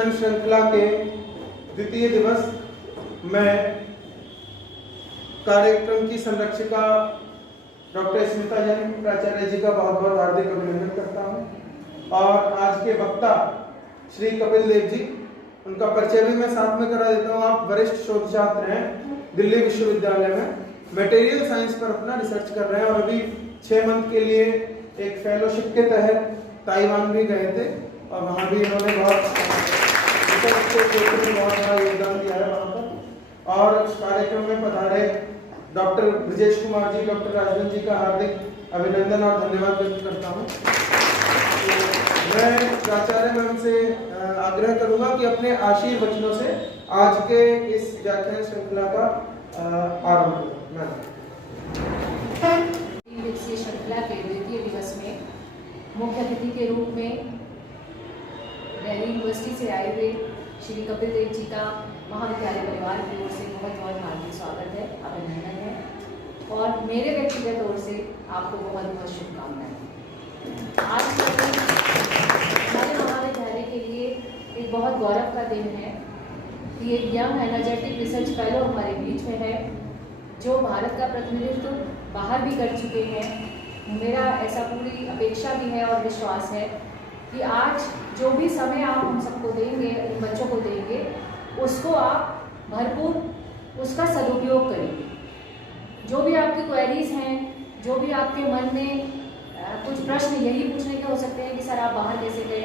व्याख्यान श्रृंखला के द्वितीय दिवस में कार्यक्रम की संरक्षिका डॉक्टर स्मिता जैन प्राचार्य जी का बहुत बहुत हार्दिक अभिनंदन करता हूँ। और आज के वक्ता श्री कपिल देव जी, उनका परिचय भी मैं साथ में करा देता हूँ। आप वरिष्ठ शोध छात्र हैं, दिल्ली विश्वविद्यालय में मटेरियल साइंस पर अपना रिसर्च कर रहे हैं और अभी 6 मंथ के लिए एक फेलोशिप के तहत ताइवान भी गए थे और वहाँ भी इन्होंने बहुत बड़ा योगदान दिया है वहाँ पर। और कार्यक्रम में पधारे डॉक्टर ब्रजेश कुमार जी, डॉक्टर राजन जी का हार्दिक अभिनंदन और धन्यवाद व्यक्त करता हूँ। मैं प्राचार्य मैम से आग्रह करूंगा कि अपने आशीर्वचनों से आज के इस व्याख्यान श्रृंखला का आरंभ करें। श्रृंखला के द्वितीय दिवस में मुख्य अतिथि के रूप में दिल्ली यूनिवर्सिटी से आए हुए श्री कपिल देव जी का महाविद्यालय परिवार की ओर से बहुत बहुत हार्दिक स्वागत है, अभिनंदन है और मेरे व्यक्तिगत ओर से आपको बहुत बहुत शुभकामनाएं। आज हमारे महाविद्यालय के लिए एक बहुत गौरव का दिन है कि एक यंग एनर्जेटिक रिसर्च फेलो हमारे बीच में है जो भारत का प्रतिनिधित्व बाहर भी कर चुके हैं। मेरा ऐसा पूरी अपेक्षा भी है और विश्वास है कि आज जो भी समय आप हम सबको देंगे, इन बच्चों को देंगे, उसको आप भरपूर उसका सदुपयोग करेंगे। जो भी आपकी क्वेरीज हैं, जो भी आपके मन में कुछ प्रश्न यही पूछने के हो सकते हैं कि सर आप बाहर कैसे गए,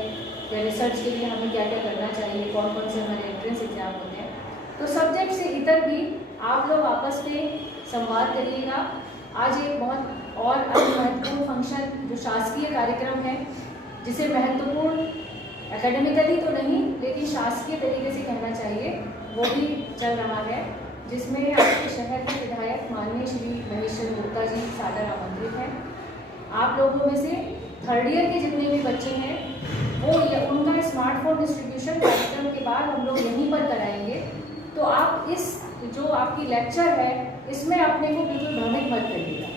या रिसर्च के लिए हमें क्या क्या करना चाहिए, कौन कौन से हमारे एंट्रेंस एग्जाम होते हैं, तो सब्जेक्ट से इतर भी आप लोग आपस में संवाद करिएगा। आज एक बहुत और महत्वपूर्ण फंक्शन जो शासकीय कार्यक्रम है, जिसे महत्वपूर्ण एकेडमिकली तो नहीं लेकिन शासकीय तरीके से कहना चाहिए, वो भी चल रहा है, जिसमें आपके शहर के विधायक माननीय श्री महेश चंद्र गुप्ता जी सादर आमंत्रित हैं। आप लोगों में से थर्ड ईयर के जितने भी बच्चे हैं वो उनका स्मार्टफोन डिस्ट्रीब्यूशन कार्यक्रम के बाद हम लोग यहीं पर कराएंगे। तो आप इस जो आपकी लेक्चर है इसमें अपने को बिल्कुल भ्रमित मत करिएगा,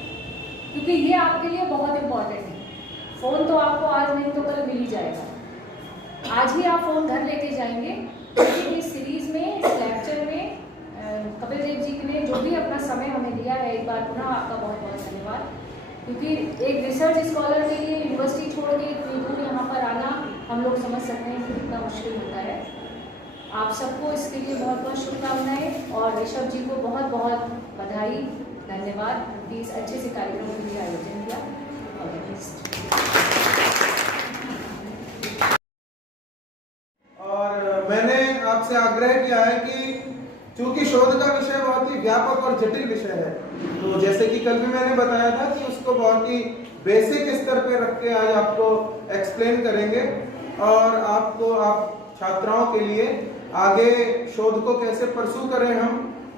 क्योंकि ये आपके लिए बहुत इम्पॉर्टेंट है। फ़ोन तो आपको आज नहीं तो कल मिल ही जाएगा, आज ही आप फ़ोन घर लेके जाएंगे। लेकिन इस सीरीज़ में, इस लेक्चर में कपिल देव जी ने जो भी अपना समय हमें दिया है, एक बार पुनः आपका बहुत बहुत धन्यवाद। क्योंकि एक रिसर्च स्कॉलर के लिए यूनिवर्सिटी छोड़ के इतनी दूर यहाँ पर आना हम लोग समझ सकते हैं कि कितना मुश्किल होता है। आप सबको इसके लिए बहुत बहुत शुभकामनाएं और ऋषभ जी को बहुत बहुत बधाई, धन्यवाद कि इस अच्छे से कार्यक्रम के लिए आयोजन किया। और मैंने आपसे आग्रह किया है कि चूंकि शोध का विषय बहुत ही व्यापक और जटिल विषय है, तो जैसे कि कल भी मैंने बताया था कि उसको बहुत ही बेसिक स्तर पे रख के आज आपको एक्सप्लेन करेंगे और आपको आप छात्राओं के लिए आगे शोध को कैसे परसू करें हम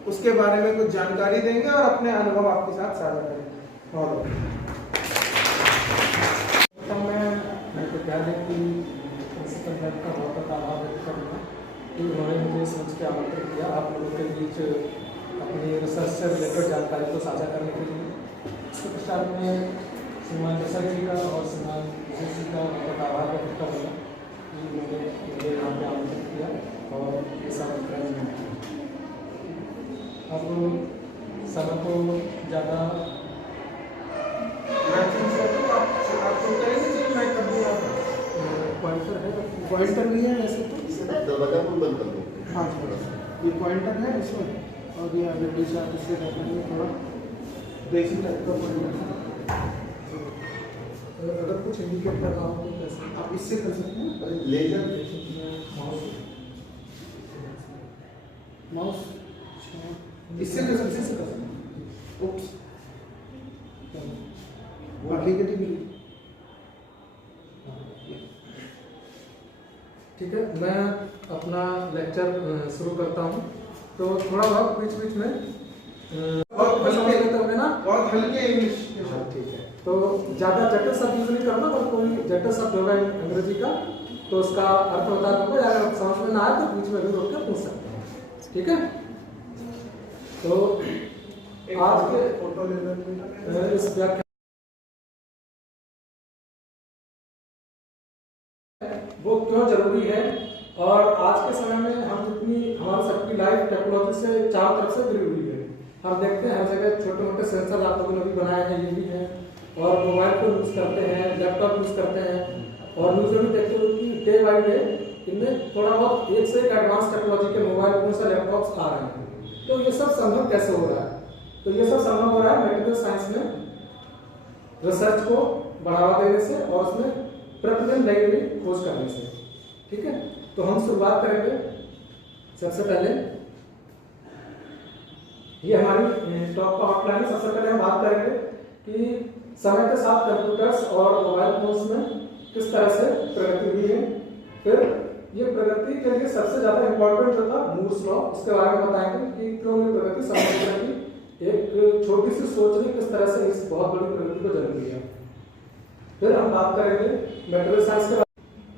उसके बारे में कुछ जानकारी देंगे और अपने अनुभव आपके साथ साझा करेंगे। बहुत मैं विद्यालय की प्रिंसिपल मैम का बहुत बहुत आभार व्यक्त करूँगा कि उन्होंने मुझे सोच के आमंत्रित किया आप लोगों के बीच अपनी रिसर्च से रिलेटेड जानकारी को साझा करने के लिए। इसके पश्चात में श्रीमान ऋषभ जी का और श्रीमान विजय जी का बहुत आभार व्यक्त करूँगा कि उन्होंने मुझे यहाँ पे आमंत्रित किया और ये सब अरेंजमेंट किया। अब समय को ज़्यादा पॉइंटर भी है वैसे तो दरवाजा को बंद कर दो। हाँ, ये पॉइंटर है इसमें और ये आगे इससे थोड़ा देसी टाइप का पॉइंटर है। अगर कुछ इंडिकेट कर रहा हो तो कैसे आप इससे कर सकते हैं। लेजर माउस इससे कर सकते हैं। ओप्स बाकी के ठीक है। ठीक है, मैं अपना लेक्चर शुरू करता हूँ। तो थोड़ा बहुत बीच बीच में बहुत लेते होंगे ना, बहुत हल्के इंग्लिश। ठीक है, तो ज़्यादा जटिल शब्द यूज नहीं करना। अगर कोई जटिल शब्द होगा अंग्रेजी का तो उसका अर्थ बता दूंगा, अगर समझ में ना आए तो बीच में भी रोक कर पूछ सकते हैं। ठीक है, तो आज के फोटो ले इस व्याख्यान वो क्यों जरूरी है और आज के समय में हम जितनी हमारी सबकी लाइफ टेक्नोलॉजी से चारों तरफ से जुड़ी हुई है। हम देखते हैं हर जगह छोटे मोटे सेंसर आप लोगों ने भी बनाए हैं, ये भी हैं, और मोबाइल को यूज़ करते हैं, लैपटॉप यूज़ करते हैं, और न्यूज़ में भी देखते हो कि डे बाई डे इनमें थोड़ा बहुत एक से एक एडवांस टेक्नोलॉजी के मोबाइल फोन से लैपटॉप्स आ रहे हैं। तो ये सब संभव कैसे हो रहा है? तो ये सब संभव हो रहा है मेडिकल साइंस में रिसर्च को बढ़ावा देने से और उसमें प्रतिदिन नई नई खोज करने से। ठीक है, तो हम शुरुआत करेंगे। सबसे पहले ये हमारी टॉप का आउटलाइन है। सबसे पहले हम बात करेंगे कि समय के साथ कंप्यूटर्स और मोबाइल फोन्स में किस तरह से प्रगति हुई है। फिर ये प्रगति के लिए सबसे ज्यादा इंपॉर्टेंट जो था मूर्स लॉ, उसके बारे में बताएंगे कि क्यों ये प्रगति संभव की एक छोटी सी सोच ने किस तरह से इस बहुत बड़ी प्रगति को जन्म दिया। फिर हम बात करेंगे मटेरियल साइंस के बारे में।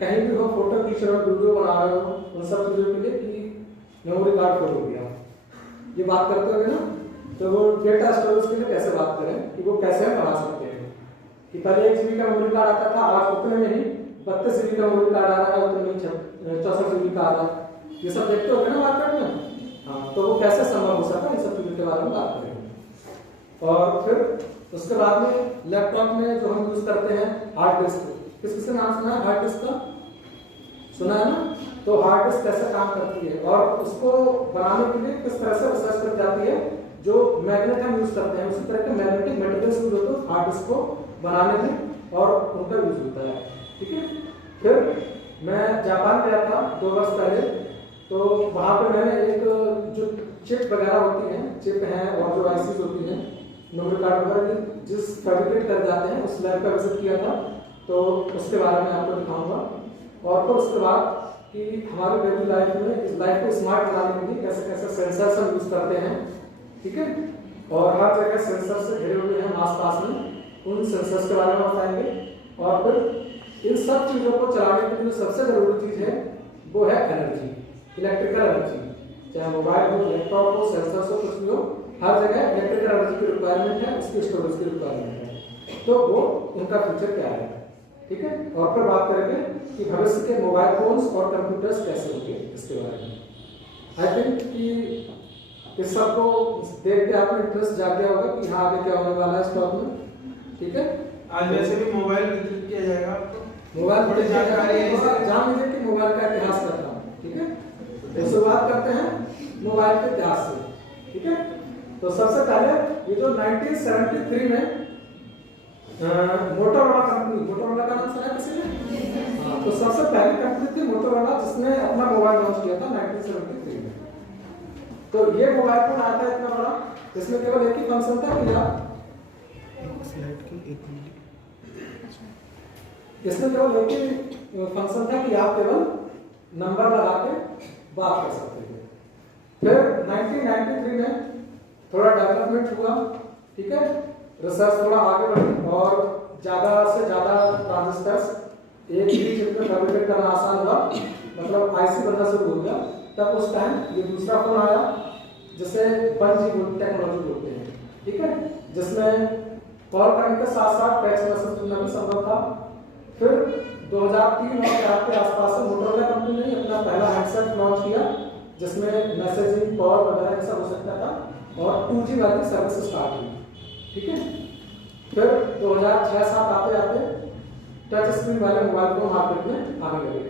कहीं भी हो फोटो खींच रहे हो, वीडियो बना रहे हो, उन सब चीजों के लिए कि मेमोरी कार्ड खोल दिया, ये बात करते हुए ना, तो वो डेटा स्टोरेज के लिए कैसे बात करें कि वो कैसे हम बना सकते हैं। कि पहले 1 GB का मेमोरी कार्ड आता था, आज उतने में ही 32 GB का मेमोरी कार्ड आ रहा है, उतने में 64 GB का आ रहा है। ये सब देखते हो ना मार्केट में। हाँ, तो वो कैसे संभव हो सकता है, इन सब चीजों के बारे में बात करेंगे। और फिर उसके बाद में लैपटॉप में जो हम यूज करते हैं हार्ड डिस्क, किस किसने नाम सुना है हार्ड डिस्क का? सुना है ना? तो हार्ड डिस्क कैसे काम करती है और उसको बनाने के लिए किस तरह से रिसर्च कर जाती है। जो मैग्नेट हम यूज करते हैं उसी तरह के मैग्नेटिक मटेरियल्स यूज होते हैं हार्ड डिस्क को बनाने में और उनका यूज होता है। ठीक है, फिर मैं जापान गया था 2 वर्ष पहले, तो वहाँ पे मैंने एक जो चिप वगैरह होती हैं, चिप हैं और जो आईसीज होती हैं, मेमोरी कार्ड वगैरह जिस फैब्रिकेट कर जाते हैं, उस लैब का विजिट किया था, तो उसके बारे में आपको दिखाऊंगा। और फिर उसके बाद कि हमारे डेली लाइफ में इस लाइफ को स्मार्ट बनाने के लिए कैसे कैसे सेंसर्स हम यूज करते हैं। ठीक है, और हर जगह सेंसर से घिरे हुए हैं आसपास में, उन सेंसर्स के बारे में बताएंगे। और फिर इन सब चीजों को चलाने के लिए जो सबसे जरूरी चीज है वो है एनर्जी, इलेक्ट्रिकल एनर्जी। चाहे मोबाइल हो, लैपटॉप हो, सेंसर्स हो, कुछ भी हो, हर जगह इलेक्ट्रिकल एनर्जी की रिक्वायरमेंट है, उसकी स्टोरेज की रिक्वायरमेंट है। तो वो उनका फ्यूचर क्या है। ठीक है, और फिर बात करेंगे कि भविष्य के मोबाइल फोन्स और कंप्यूटर्स कैसे होंगे, इसके बारे में। आई थिंक कि इस सब को देख के आपको इंटरेस्ट जाग गया होगा कि हाँ आगे क्या होने वाला है स्टॉक में। ठीक है, आज वैसे भी मोबाइल वितरित किया जाएगा आपको, मोबाइल बड़ी जानकारी है, जान लीजिए कि मोबाइल का इतिहास करता हूँ। ठीक है, तो शुरुआत करते हैं मोबाइल के इतिहास से। ठीक है, तो सबसे पहले ये जो 1973 में मोटोरोला कंपनी, मोटोरोला का नाम सुना है किसी ने? हाँ, तो सबसे पहली कंपनी थी मोटोरोला जिसने अपना मोबाइल लॉन्च किया था 1973 में। तो ये मोबाइल फोन आया था इतना बड़ा, इसमें केवल एक ही फंक्शन था कि इसमें केवल एक ही फंक्शन था कि आप केवल नंबर लगा के बात कर सकते थे। फिर 1993 में थोड़ा डेवलपमेंट हुआ। ठीक है, रिसर्च थोड़ा आगे बढ़ी और ज्यादा से ज्यादा ट्रांजिस्टर्स एक ही चिप में फैब्रिकेट करना आसान हुआ, मतलब आईसी बनना शुरू हो गया। तब उस टाइम ये दूसरा फोन आया जिसे 1G टेक्नोलॉजी बोलते हैं। ठीक है, जिसमें कॉल करने के साथ साथ टेक्स्ट मैसेज करना भी संभव था। फिर 2003 और 2004 के आसपास से मोटोरोला कंपनी ने अपना पहला हैंडसेट लॉन्च किया जिसमें मैसेजिंग, कॉल वगैरह सब हो सकता था और 2G वाली सर्विस स्टार्ट हुई। ठीक है, फिर 2006-07 आते आते टच स्क्रीन वाले मोबाइल फोन मार्केट में आने लगे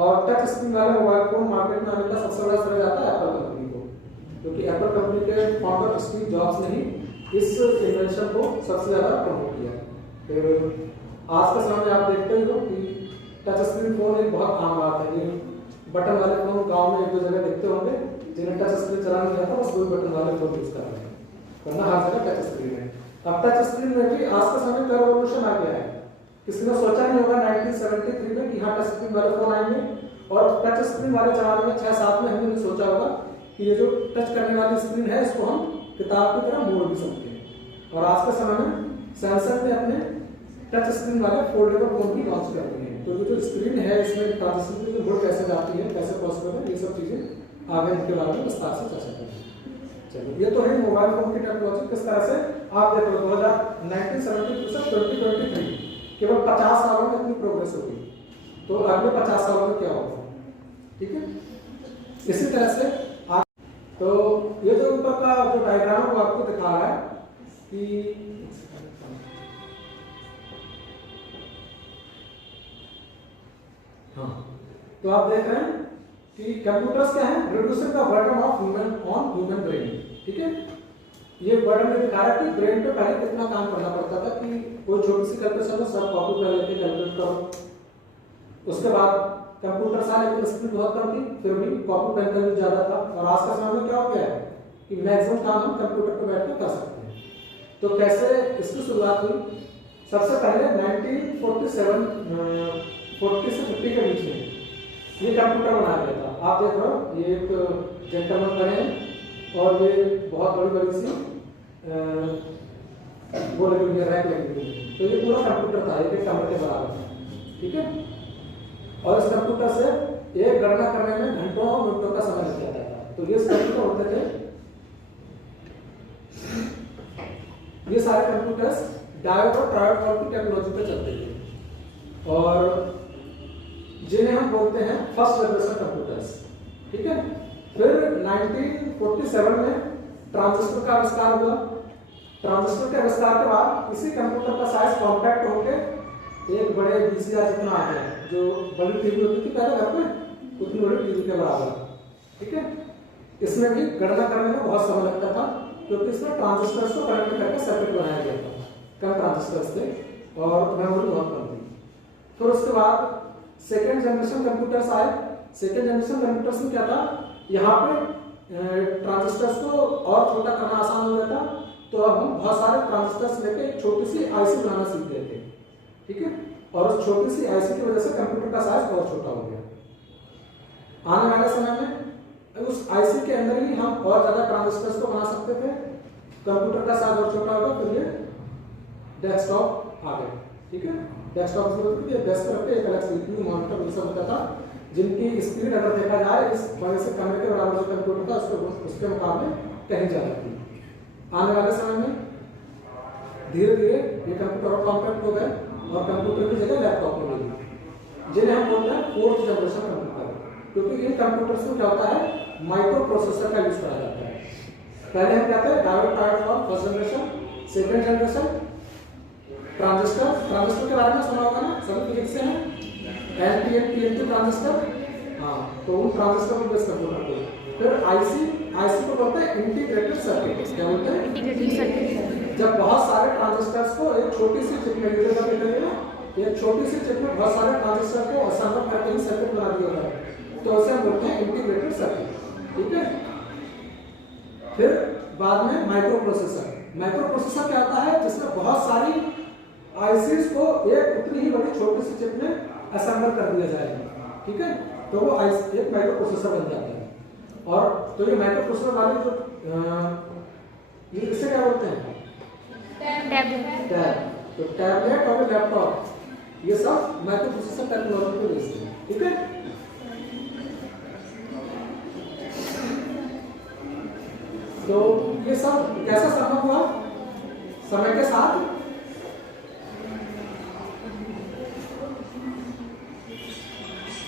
और टच स्क्रीन वाले मोबाइल फोन मार्केट में आने का सबसे बड़ा श्रेय जाता है एप्पल कंपनी को, क्योंकि एप्पल कंपनी के फाउंडर स्टीव जॉब्स ने ही इस इन्वेंशन को सबसे ज्यादा प्रमोट किया। फिर आज के समय में आप देखते ही हो कि टच स्क्रीन फोन एक बहुत आम बात है। ये बटन वाले फोन गांव में 1-2 जगह देखते होंगे जिन्हें टच स्क्रीन चलाना नहीं आता, बस 2 बटन वाले फोन यूज कर रहे हैं, वरना हर जगह टच स्क्रीन है। अब टच स्क्रीन में भी आज के समय का रेवोल्यूशन आ गया है। किसी ने सोचा नहीं होगा 1973 में कि हाँ टच स्क्रीन वाले फोन आएंगे, और टच स्क्रीन वाले जमाने में 6-7 में हमने नहीं सोचा होगा कि ये जो टच करने वाली स्क्रीन है इसको हम किताब की तरह मोड़ भी सकते हैं। और आज के समय में सैमसंग ने अपने टच स्क्रीन वाले फोल्डेबल फोन भी लॉन्च कर दिए हैं। तो ये जो स्क्रीन है इसमें ट्रांजिशन की मोड कैसे जाती है, कैसे पॉसिबल है, ये सब चीजें आगे इनके बारे में विस्तार से चर्चा करेंगे। चलो, ये तो है मोबाइल फोन की टेक्नोलॉजी किस तरह से आप देखो 1972 से 2023 केवल 50 सालों में इतनी प्रोग्रेस होगी, तो अगले 50 सालों में क्या होगा। ठीक है। इसी तरह से आप, तो ये जो ऊपर का जो डायग्राम वो आपको दिखा रहा है कि हाँ, तो आप देख रहे हैं कि कंप्यूटर्स क्या है, reducing the burden of human on human brain. ठीक है, ये बर्डन दिखा रहा है कि ब्रेन पे पहले कितना काम करना पड़ता था कि कोई छोटी सी कैलकुलेशन हो सब कॉपी पर लेके कैलकुलेट करो। उसके बाद कंप्यूटर सा लेकिन स्पीड बहुत कम थी, फिर भी कॉपी पेन का यूज ज्यादा था। और आज का समय में क्या हो गया है कि मैक्सिमम काम हम कंप्यूटर पर बैठ कर सकते हैं। तो कैसे इसकी शुरुआत हुई? सबसे पहले 1947 40 से 50 के बीच में ये कंप्यूटर बनाया गया था। आप देख रहे हो ये एक जेंटलमैन खड़े हैं और ये बहुत बड़ी बड़ी सी वो लगी हुई है, रैक लगी हुई है। तो ये पूरा कंप्यूटर था, एक कमरे के बराबर। ठीक है, और इस कंप्यूटर से एक गणना करने में घंटों और मिनटों का समय लग जाता था। तो ये कंप्यूटर होते थे, ये सारे कंप्यूटर्स डायोड और ट्रायोड वाल्व की टेक्नोलॉजी पे चलते थे और जिन्हें हम बोलते हैं फर्स्ट जनरेशन कंप्यूटर्स। ठीक है, फिर 1947 में ट्रांजिस्टर का आविष्कार हुआ। ट्रांजिस्टर के आविष्कार के बाद इसी कंप्यूटर का साइज कॉम्पैक्ट होकर एक बड़े VCR जितना आ गया, जो बड़ी टीवी होती थी पहले घर में, उतनी बड़ी टीवी के बराबर। ठीक है, इसमें भी गणना करने में बहुत समय लगता था क्योंकि इसमें ट्रांजिस्टर्स को कनेक्ट करके सर्किट बनाया गया था, कम ट्रांजिस्टर्स थे और मेमोरी बहुत कम थी। फिर उसके बाद सेकेंड जनरेशन कंप्यूटर्स आए। सेकेंड जनरेशन कंप्यूटर्स में क्या था, यहाँ पे ट्रांजिस्टर्स को और छोटा करना आसान हो गया था, तो अब हम बहुत सारे ट्रांजिस्टर्स लेके एक छोटी सी आईसी बनाना सीख गए थे। ठीक है, और उस छोटी सी आईसी की वजह से कंप्यूटर का साइज बहुत छोटा हो गया। आने वाले समय में उस आईसी के अंदर ही हम और ज्यादा ट्रांजिस्टर्स को बना सकते थे, कंप्यूटर का साइज और छोटा होगा, फिर ये डेस्कटॉप आ गए। ठीक है, डेस्कटॉप से डेस्कटॉप पे एक अलग सीपीयू मॉनिटर सब होता था, जिनकी स्पीड अगर देखा जाए इस बड़े से कमरे के बराबर जो कंप्यूटर था उसके मुकाबले कहीं ज्यादा थी। आने वाले समय में धीरे धीरे ये कंप्यूटर और कॉम्पैक्ट हो गए और कंप्यूटर की जगह लैपटॉप में लगी, जिन्हें हम बोलते हैं फोर्थ जनरेशन कंप्यूटर। क्योंकि इन कंप्यूटर्स में क्या होता है, माइक्रो प्रोसेसर का यूज करा जाता है। पहले हम क्या थे, diode triode valve first generation, second generation transistor के बारे में सुना होगा ना, सभी फिजिक्स से है, NPN PNP ट्रांजिस्टर। हाँ, तो उन ट्रांजिस्टर को बेस कंप्यूटर को। फिर आईसी को बोलते हैं इंटीग्रेटेड सर्किट। क्या बोलते हैं? Integrated circuit. जब बहुत सारे ट्रांजिस्टर्स को एक छोटी सी चिप में एक छोटी सी चिप में बहुत सारे ट्रांजिस्टर को असेंबल करके ही सर्किट बना दिया होता है, तो उसे हम बोलते हैं इंटीग्रेटेड सर्किट। ठीक है, फिर बाद में माइक्रो प्रोसेसर। माइक्रो प्रोसेसर क्या होता है, जिसमें बहुत सारी आईसीज को एक उतनी ही बड़ी छोटी सी चिप में असेंबल कर दिया जाएगा। ठीक है, तो वो एक माइक्रो प्रोसेसर बन जाता है। और तो ये माइक्रो प्रोसेसर वाले जो ये इसे क्या बोलते हैं, टैब। तो टैबलेट और लैपटॉप ये सब माइक्रो प्रोसेसर टेक्नोलॉजी को बेस्ड है। ठीक है, तो ये सब कैसा संभव हुआ, समय के साथ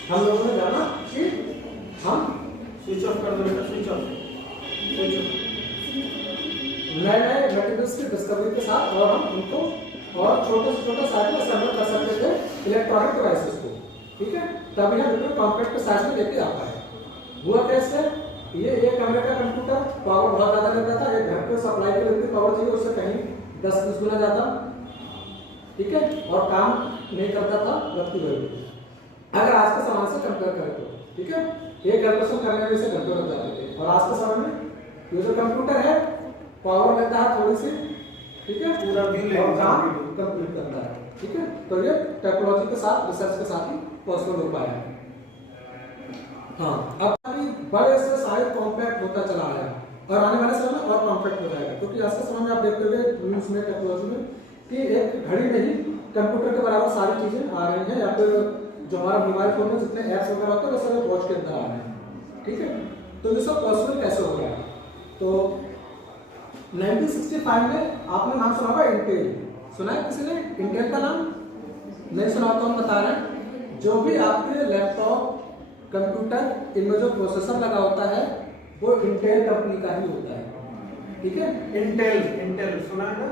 हम लोगों ने जाना कि हम स्विच ऑफ कर दो बेटा, स्विच ऑफ। नए मटेरियल्स की डिस्कवरी के साथ और हम उनको और छोटे से छोटे साइज में असेंबल कर सकते थे इलेक्ट्रॉनिक डिवाइसेस को। ठीक है, तभी हम बिल्कुल कॉम्पैक्ट साइज में लेके आ पाए। हुआ कैसे, ये एक कमरे का कंप्यूटर पावर बहुत ज्यादा लेता था, एक घर पे सप्लाई के लिए पावर चाहिए उससे कहीं 10-20 गुना ज्यादा। ठीक है, और काम नहीं करता था गति वही अगर आज के समय से कंपेयर करें तो। ठीक है, एक कैलकुलेशन करने में से घंटों लग जाते थे, और आज के समय में ये जो कंप्यूटर है पावर लगता है थोड़ी सी। ठीक है, पूरा बिल और काम कंप्लीट करता है। ठीक है, तो ये टेक्नोलॉजी के साथ रिसर्च के साथ ही पॉसिबल हो पाया है। हाँ, अब बड़े से साइज कॉम्पैक्ट होता चला आया और आने वाले समय में और कॉम्पैक्ट हो जाएगा, क्योंकि आज के समय में आप देखते हुए न्यूज में टेक्नोलॉजी में कि एक घड़ी में ही कंप्यूटर के बराबर सारी चीजें आ रही हैं, या फिर जो हमारा मोबाइल फोन में जितने ऐप्स वगैरह होते हैं वो सब वॉच के अंदर आ रहे हैं। ठीक है, तो ये सब पॉसिबल कैसे हो गया, तो 1965 में आपने नाम सुना होगा इंटेल, सुना है किसी ने इंटेल का नाम? नहीं सुना तो हम बता रहे हैं, जो भी आपके लैपटॉप कंप्यूटर इनमें जो प्रोसेसर लगा होता है वो इंटेल कंपनी का ही होता है, ठीक है। इंटेल सुना है ना?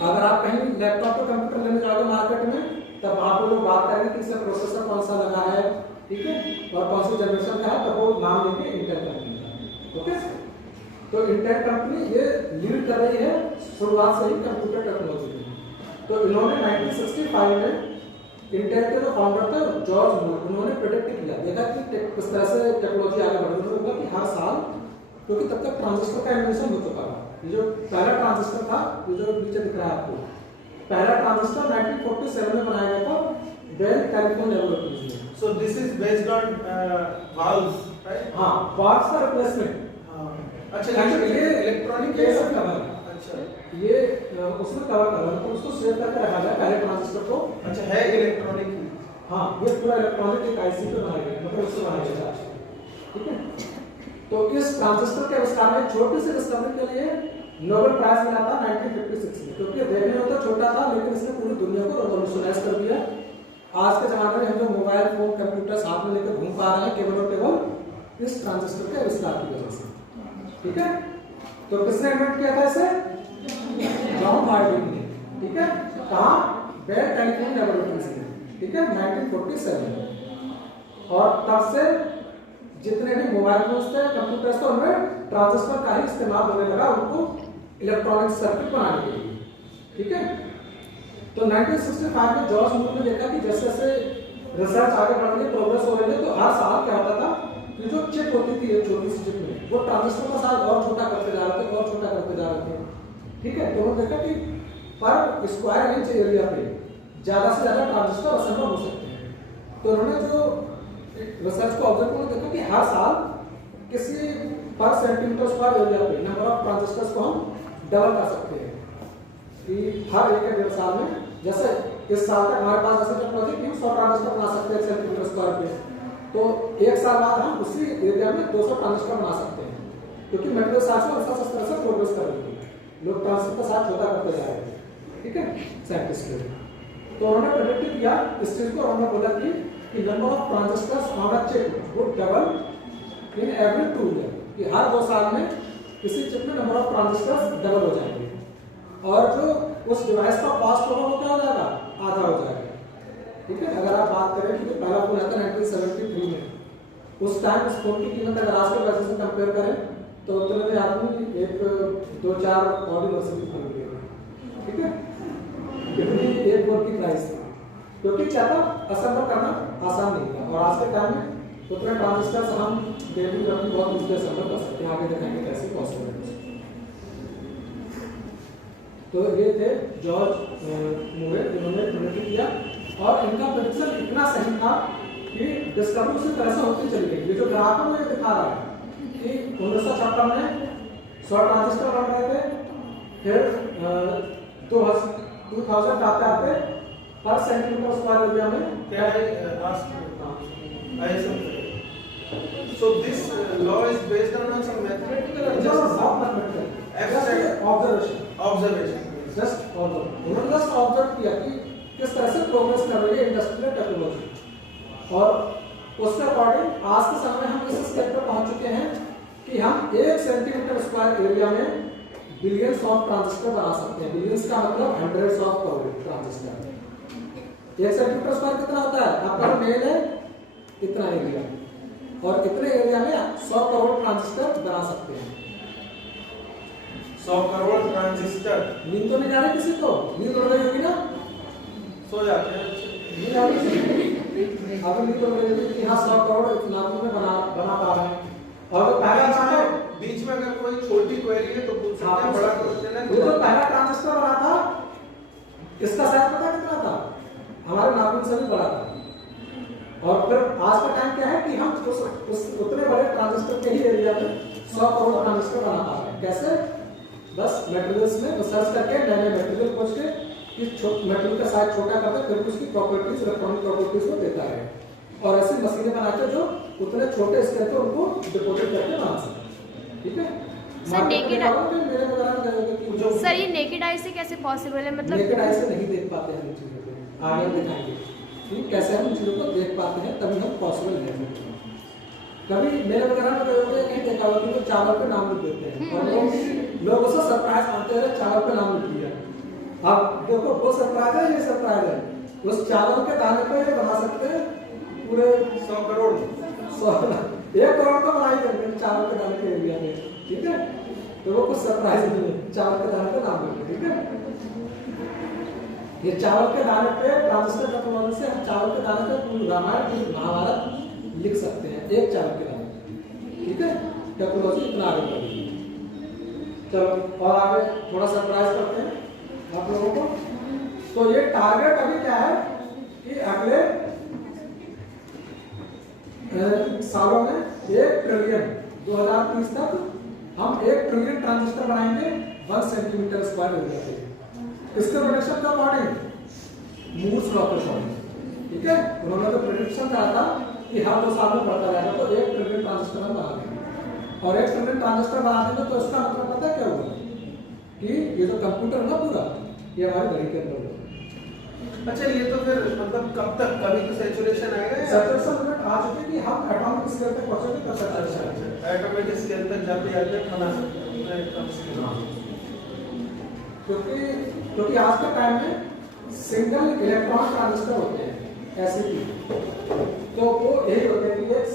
अगर आप कहीं लैपटॉप पर कंप्यूटर लेने जाओगे मार्केट में, तब आप लोग बात करेंगे कि इसका प्रोसेसर कौन सा लगा है, ठीक है, और कौन सी जनरेशन का है, तो वो नाम लेंगे इंटेल कंपनी का, ओके। तो इंटेल कंपनी ये लीड कर रही है शुरुआत से ही कंप्यूटर टेक्नोलॉजी में। तो इन्होंने 1965 में इंटेल के जो फाउंडर थे जॉर्ज मूर, उन्होंने प्रेडिक्ट किया, देखा कि किस तरह से टेक्नोलॉजी आगे बढ़ रही है, कि हर साल, क्योंकि तब तक ट्रांजिस्टर का इन्वेंशन हो चुका था। ये जो पहला ट्रांजिस्टर था, ये जो नीचे दिख रहा है आपको, पहला ट्रांजिस्टर 1947 में बनाया गया था बेल टेलीफोन लैबोरेटरीज में। So this is based on valves, right? हाँ, valves का रिप्लेसमेंट। अच्छा, ये इलेक्ट्रॉनिक ये सब कवर है। अच्छा, ये उसमें कवर कर रहा है, तो उसको सेव करके रखा जाए पहले ट्रांजिस्टर को। अच्छा, है इलेक्ट्रॉनिक। हाँ, ये पूरा इलेक्ट्रॉनिक एक आईसी पे बनाया गया, मतलब उससे बनाया गया, ठीक है। तो इस ट्रांजिस्टर के आविष्कार में छोटी सी डिस्कवरी के लिए नोबेल प्राइज मिला था 1956 में, क्योंकि देखने में तो छोटा था लेकिन इसने पूरी दुनिया को रिवॉल्यूशनाइज कर दिया। आज के जमाने में हम जो मोबाइल फोन कंप्यूटर साथ में लेकर घूम पा रहे हैं केवल और केवल इस ट्रांजिस्टर के आविष्कार की वजह से, ठीक है। तो किसने इन्वेंट किया था इसे? जॉन हार्डिंग ने, ठीक है। कहाँ? बेल टेलीफोन लैबोरेटरीज में, ठीक है, 1947 में। और तब से जितने भी मोबाइल फोन्स थे, कंप्यूटर्स थे, उनमें ट्रांजिस्टर का ही इस्तेमाल होने लगा उनको इलेक्ट्रॉनिक सर्किट बनाने के लिए, ठीक है। तो 1965 में जॉर्ज मूर ने देखा कि जैसे जैसे रिसर्च आगे बढ़ रही है, प्रोग्रेस हो रही है, तो हर साल क्या होता था कि जो चिप होती थी एक छोटी सी चिप में, वो ट्रांजिस्टर का साइज और छोटा करते जा रहे थे, और छोटा करते जा रहे थे, ठीक है। तो उन्होंने देखा कि पर स्क्वायर इंच एरिया पे ज्यादा से ज्यादा ट्रांजिस्टर असेंबल हो सकते हैं। तो उन्होंने जो रिसर्च को ऑब्जर्व करके देखा कि हर साल किसी पर सेंटीमीटर स्क्वायर एरिया पे नंबर ऑफ ट्रांजिस्टर्स को हम डबल कर सकते हैं, कि हर एक डेढ़ साल में, जैसे इस साल तक हमारे पास ऐसी टेक्नोलॉजी कि 100 ट्रांजिस्टर बना सकते हैं सेंटीमीटर स्क्वायर पे, तो एक साल बाद हम उसी एरिया में 200 ट्रांजिस्टर बना सकते हैं, क्योंकि मेटेरियल साइंस में इस तरह से प्रोग्रेस कर रही है, लोग ट्रांजिस्टर का साइज छोटा करते जा रहे हैं, ठीक है, साइंटिस्ट लोग। तो उन्होंने प्रेडिक्ट किया इस चीज को, उन्होंने बोला कि number of transistors on a chip would double in every 2 year, कि हर 2 साल में किसी चिप में नंबर ऑफ ट्रांजिस्टर्स डबल हो जाएंगे, और जो उस डिवाइस का कॉस्ट होगा वो क्या हो जाएगा? आधा हो जाएगा, ठीक है। अगर आप बात करें कि जो पहला फोन आया था 1973 में, उस टाइम उस फोन की कीमत अगर आज के पैसे से कंपेयर करें तो उतने में आदमी एक 2-4 ऑडी मर्सिडीज खरीद लेगा, ठीक है, क्योंकि एक फोन की प्राइस थी, क्योंकि क्या था, असेंबल करना आसान नहीं था। और आज के टाइम में उतने ट्रांजिस्टर्स हम डेली रफली बहुत मुश्किल से असेंबल कर सकते हैं, आगे दिखाएंगे कैसे पॉसिबल है। तो ये थे जॉर्ज मूर, जिन्होंने प्रेडिक्ट किया, और इनका प्रेडिक्शन इतना सही था कि डिस्कवरी उसी तरह से होती चली गई। ये जो ग्राफ है वो ये दिखा रहा है कि 1956 में 100 ट्रांजिस्टर बन रहे थे, फिर 2000 आते आते पर सेंटीमीटर स्क्वायर एरिया में क्या है? So this law is based on some mathematical or just observation? Just उन्होंने जस्ट ऑब्जर्व किया कि किस तरह से प्रोग्रेस कर रही है इंडस्ट्रियल टेक्नोलॉजी, और उसके अकॉर्डिंग आज के समय में हम इस स्टेप पर पहुंच चुके हैं कि हम 1 सेंटीमीटर स्क्वायर एरिया में बिलियंस ऑफ ट्रांजिस्टर बना सकते हैं। बिलियंस का मतलब hundreds of crore transistor. 1 centimetre square कितना होता है? आपका मेल है इतना एरिया, और इतने एरिया में 100 करोड़ ट्रांजिस्टर बना सकते हैं। 100 करोड़ ट्रांजिस्टर। नींद तो नहीं जा रही किसी को? नींद उड़ रही होगी ना? सो जाते हैं। नींद आ रही है? अभी नींद उड़ रही होगी कि हाँ 100 करोड़ इतना में बना पा रहे हैं। और पहला समय बीच में अगर कोई छोटी क्वेरी है तो पूछ सकते हैं, बड़ा क्वेश्चन है तो जो पहला ट्रांजिस्टर बना था इसका साइज पता कितना था? हमारे नाखून से भी बड़ा था। और फिर आज का टाइम क्या है कि हम उस उतने बड़े ट्रांजिस्टर के ही एरिया में 100 करोड़ ट्रांजिस्टर बना पा रहे हैं। कैसे? बस मटेरियल्स में रिसर्च करके नए नए मटेरियल खोज के कि मटेरियल का साइज छोटा करके फिर उसकी प्रॉपर्टीज, इलेक्ट्रॉनिक प्रॉपर्टीज को देता है, और ऐसी मशीनें बनाते जो उतने छोटे स्केल पे उनको डिपोजिट करके बना सकते। ठीक है सर, नेकेड मेरे वगैरह सर ये नेकेड आई से कैसे पॉसिबल है? मतलब नेकेड आई से नहीं देख पाते हैं चीजों को, आगे दिखाएंगे। कि कैसे हम चीज़ों को देख पाते हैं, तभी हम पॉसिबल है। कभी मेरे वगैरह में कहीं देखा हुआ कि वो चावल पे नाम लिख देते हैं और लोग उसको सरप्राइज मानते हैं, चावल पे नाम लिख दिया। अब देखो वो सरप्राइज है, ये सरप्राइज है। उस चावल के दाने पे बना सकते हैं पूरे 100 करोड़ 1 करोड़ तो बना ही देंगे चावल के दाने के एरिया में, ठीक है। तो वो कुछ सरप्राइज नहीं है, चावल के दाने पे नाम लिख, ठीक है। ये चावल के दाने पे ट्रांजिस्टर टेक्नोलॉजी से हम चावल के दाने पे पूरी रामायण पूरी महाभारत लिख सकते हैं, एक चावल के दाने, ठीक है। टेक्नोलॉजी इतना आगे बढ़ गई। चलो और आगे थोड़ा सरप्राइज करते हैं आप लोगों को। तो ये टारगेट अभी क्या है कि अगले सालों में 1 ट्रिलियन 2030 तक हम 1 ट्रिलियन ट्रांजिस्टर बनाएंगे 1 सेंटीमीटर स्क्वायर एरिया पे। इसके प्रोडक्शन का अकॉर्डिंग मूर्स लॉ के अकॉर्डिंग, ठीक है। उन्होंने तो प्रेडिक्शन कहा था कि हर 2 साल में बढ़ता जाएगा, तो 1 ट्रिलियन ट्रांजिस्टर हम बना देंगे। और 1 ट्रिलियन ट्रांजिस्टर बना देंगे तो इसका मतलब पता है क्या होगा कि ये जो कंप्यूटर है ना पूरा, ये हमारे घड़ी के अंदर होगा। अच्छा, ये तो फिर मतलब कब तक, कभी तो सैचुरेशन आएगा या सैचुरेशन लिमिट आ चुकी है कि हम एटॉमिक स्केल तक पहुंचेंगे तब सैचुरेशन एटॉमिक स्केल तक जाते जाते बना सकते हैं। क्योंकि आज के टाइम में सिंगल इलेक्ट्रॉन ट्रांजिस्टर होते हैं ऐसे ही, तो वो यही होते हैं कि एक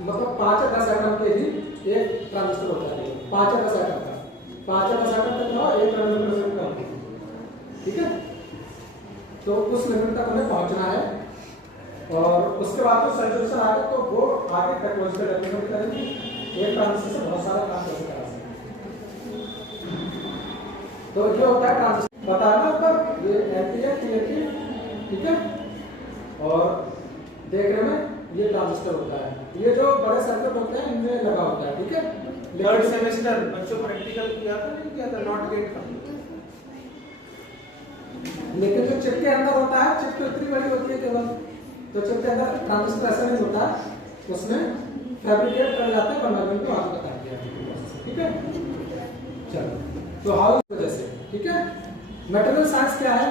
मतलब 5 या 10 एटम के ही एक ट्रांजिस्टर होता है, 5 या 10 एटम का, 5 या 10 एटम तक का 1 नैनोमीटर से कम, ठीक है। तो उस लिमिट तक हमें पहुंचना है और उसके बाद तो सैचुरेशन आ गया तो वो आगे टेक्नोलॉजिकल डेवलपमेंट करेंगे, एक ट्रांजिस्टर से बहुत सारा काम कैसे करा सकते हैं। तो जो होता है ट्रांजिस्टर बताना ऊपर ये एनटीएफ टीएफटी, ठीक है। और देखने में ये ट्रांजिस्टर होता है, ये जो बड़े सर्किट होते हैं इनमें लगा होता है, ठीक है। थर्ड सेमेस्टर बच्चों प्रैक्टिकल किया था, नहीं किया था, नॉट गेट था। लेकिन जो चिप के अंदर होता है, चिप तो इतनी बड़ी होती है केवल, तो चिप के अंदर ट्रांजिस्टर ऐसा नहीं होता, उसमें फैब्रिकेट कर जाते हैं, फंडामेंटल को आगे बता दिया, ठीक है। चलो तो हाउ वजह से, ठीक है। मटेरियल साइंस क्या है,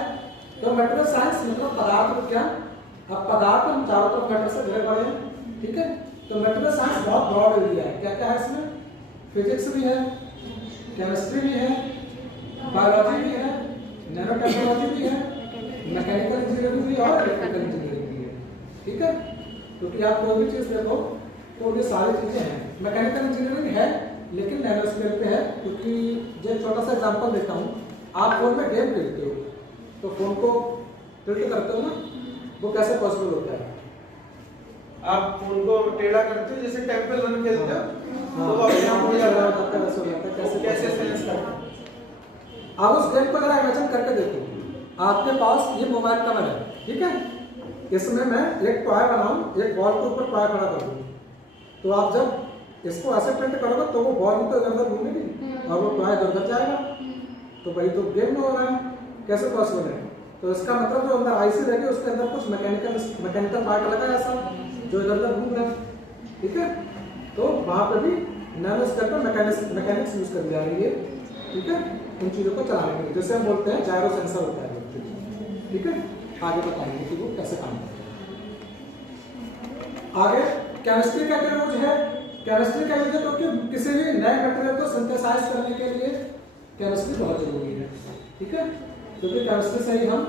तो मटेरियल साइंस मतलब पदार्थ विज्ञान। अब पदार्थ हम चारों तरफ मैटर से घिरे पड़े हैं, ठीक है। तो मटेरियल साइंस बहुत ब्रॉड एरिया है, क्या क्या है इसमें, फिजिक्स भी है, केमिस्ट्री भी है, बायोलॉजी भी है, नैनो टेक्नोलॉजी भी है, मैकेनिकल इंजीनियरिंग भी है और इलेक्ट्रिकल इंजीनियरिंग भी है, ठीक है। क्योंकि आप कोई भी चीज़ देखो तो ये सारी चीज़ें हैं। मैकेनिकल इंजीनियरिंग है लेकिन नैनो स्केल पे है, क्योंकि जो छोटा सा एग्जांपल देता हूँ, आप फोन में गेम खेलते हो तो फोन को टिल्ट करते हो ना, वो कैसे पॉसिबल होता है, आप फोन को टेढ़ा करते हो जैसे टेंपल रन खेलते हो, तो वो अपने आप हो जाता है, वैसे हो जाता है, कैसे सेंस करते हो। आप उस गेम को जरा इमेजिन करके देखो, आपके पास ये मोबाइल कवर है, ठीक है। इसमें मैं एक टॉय बनाऊं, एक बॉल के ऊपर टॉय खड़ा कर दूं, तो आप जब इसको ऐसे प्रिंट करोगे तो वो बॉल भी तो इधर उधर घूमेगी और वो टॉय इधर उधर जाएगा, तो वही तो गेम में हो रहा है, कैसे पॉसिबल है। तो इसका मतलब जो अंदर आईसी रहेगी उसके अंदर कुछ मैकेनिकल पार्ट लगा है ऐसा जो इधर उधर घूम रहा है, ठीक है। तो वहाँ पर भी नैनो स्केल पर मैकेनिक्स यूज कर जा रही है, ठीक है, उन चीज़ों को चलाने के लिए, जैसे हम बोलते हैं जायरो सेंसर होता है, ठीक है। आगे बताएंगे कि वो कैसे काम करता है। आगे केमिस्ट्री का क्या यूज है, केमिस्ट्री का यूज है क्योंकि किसी भी नए मटेरियल को सिंथेसाइज करने के लिए केमिस्ट्री बहुत जरूरी है, ठीक है। क्योंकि केमिस्ट्री से ही हम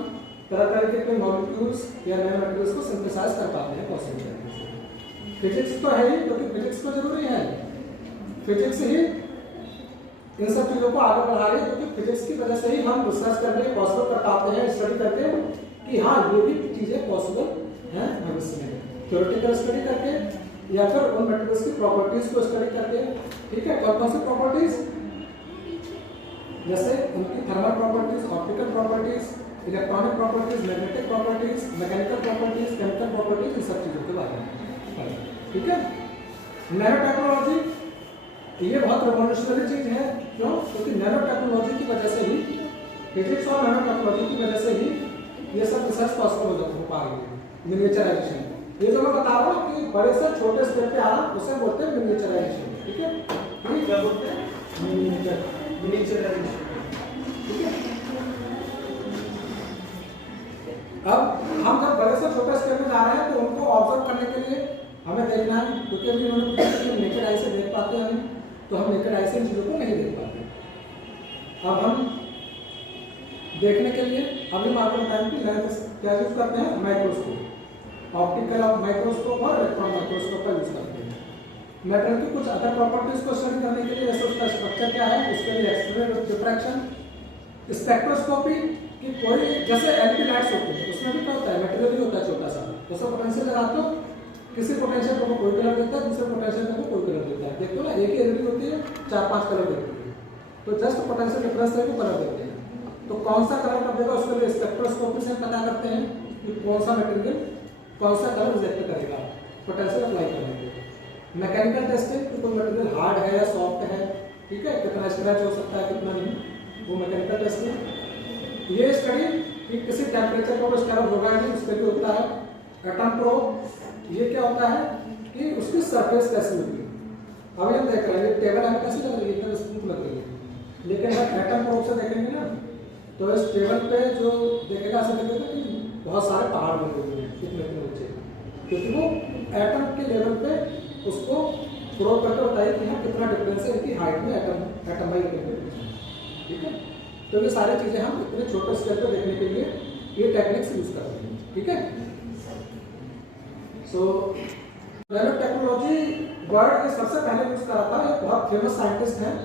तरह तरह के मॉलिक्यूल्स या नए मटेरियल्स को सिंथेसाइज कर पाते हैं पॉसिबल तरीके से। फिजिक्स तो है ही, क्योंकि फिजिक्स तो जरूरी है, फिजिक्स ही इन सब चीज़ों को आगे बढ़ा रही है, क्योंकि फिजिक्स की वजह से ही हम रिसर्च करने के पॉसिबल कर पाते हैं, स्टडी करके कि हाँ ये भी चीज़ें पॉसिबल हैं भविष्य में, थ्योरेटिकल स्टडी करके या फिर उन मटेरियल्स की प्रॉपर्टीज को स्टडी करके, ठीक है। कौन कौन सी प्रॉपर्टीज, जैसे उनकी thermal properties, optical properties, electronic properties, magnetic properties, mechanical properties, chemical properties, इन सब चीज़ों के बारे में, ठीक है। नैनो टेक्नोलॉजी ये बहुत रिवॉल्यूशनरी चीज है, क्यों, क्योंकि नैनो टेक्नोलॉजी की वजह से ही, फिजिक्स और नैनो टेक्नोलॉजी की वजह से ही ये सब रिसर्च पॉसिबल हो पा रही है। मिनिएचराइजेशन, ये जो मैं बता रहा हूँ कि बड़े से छोटे स्केल पे आना, उसे बोलते हैं मिनिएचराइजेशन, ठीक है। क्या बोलते हैं, मिनिएचराइजेशन, ठीक है। अब हम जब बड़े से छोटे स्केल में जा रहे हैं तो उनको ऑब्जर्व करने के लिए हमें देखना है, क्योंकि अभी उन्होंने पूछा कि नेकेड आई से देख पाते हैं हम, तो हम नेकेड आई से इन चीज़ों को नहीं देख पाते। अब हम देखने के लिए अभी मैं आपको बताएं कि लेंस क्या यूज करते हैं, माइक्रोस्कोप, ऑप्टिकल माइक्रोस्कोप और इलेक्ट्रॉन माइक्रोस्कोप का यूज करते हैं। मेटल की कुछ अदर प्रॉपर्टीज को स्टडी करने के लिए, जैसे उसका स्ट्रक्चर क्या है, उसके लिए एक्सरे डिफ्रैक्शन, स्पेक्ट्रोस्कोपी कि कोई जैसे एलईडी लाइट्स होते हैं उसमें भी क्या होता है, मटेरियल ही होता है छोटा सा, उसका पोटेंशियल लगाते हो, किसी पोटेंशियल को कोई कलर देता है, दूसरे पोटेंशियल को कोई कलर देता है। देखते हो ना, एक ही एलईडी होती है 4-5 कलर देती है, तो जस्ट पोटेंशियल डिफरेंस से भी कलर देते हैं। तो कौन सा कलर कब देगा, उसके लिए स्पेक्ट्रोस्कोपी से पता करते हैं कि कौन सा मटेरियल कौन सा कलर रिजेक्ट करेगा पोटेंशियल अप्लाई करने के। मैकेनिकल टेस्टिंग, कोई मटेरियल हार्ड है या सॉफ्ट है, ठीक है, कितना स्क्रैच हो सकता है कितना नहीं, वो मैकेनिकल टेस्टिंग। ये स्टडी कि किसी टेम्परेचर पर स्कैनर होगा नहीं, उसके लिए होता है एटम प्रोब। ये क्या होता है कि उसकी सरफेस कैसी होती है। अभी हम देख रहे हैं ये टेबल हमें कैसी लग रही है, इतना स्मूथ लग रही है, लेकिन अगर एटम प्रोब से देखेंगे ना तो इस टेबल पे जो देखेगा ऐसा लगेगा कि बहुत सारे पहाड़ बने हुए हैं कितने ऊंचे, क्योंकि वो एटम के लेवल पे उसको प्रोब करके बताइए कि हाँ कितना डिफरेंस है इनकी हाइट में एटम बाई एटम के बीच में, ठीक है। तो ये सारी चीजें हम इतने छोटे स्केल पे देखने के लिए ये टेक्निक्स यूज करते हैं, ठीक है। सो नैनो टेक्नोलॉजी वर्ड ये सबसे पहले यूज करा था एक बहुत फेमस साइंटिस्ट हैं,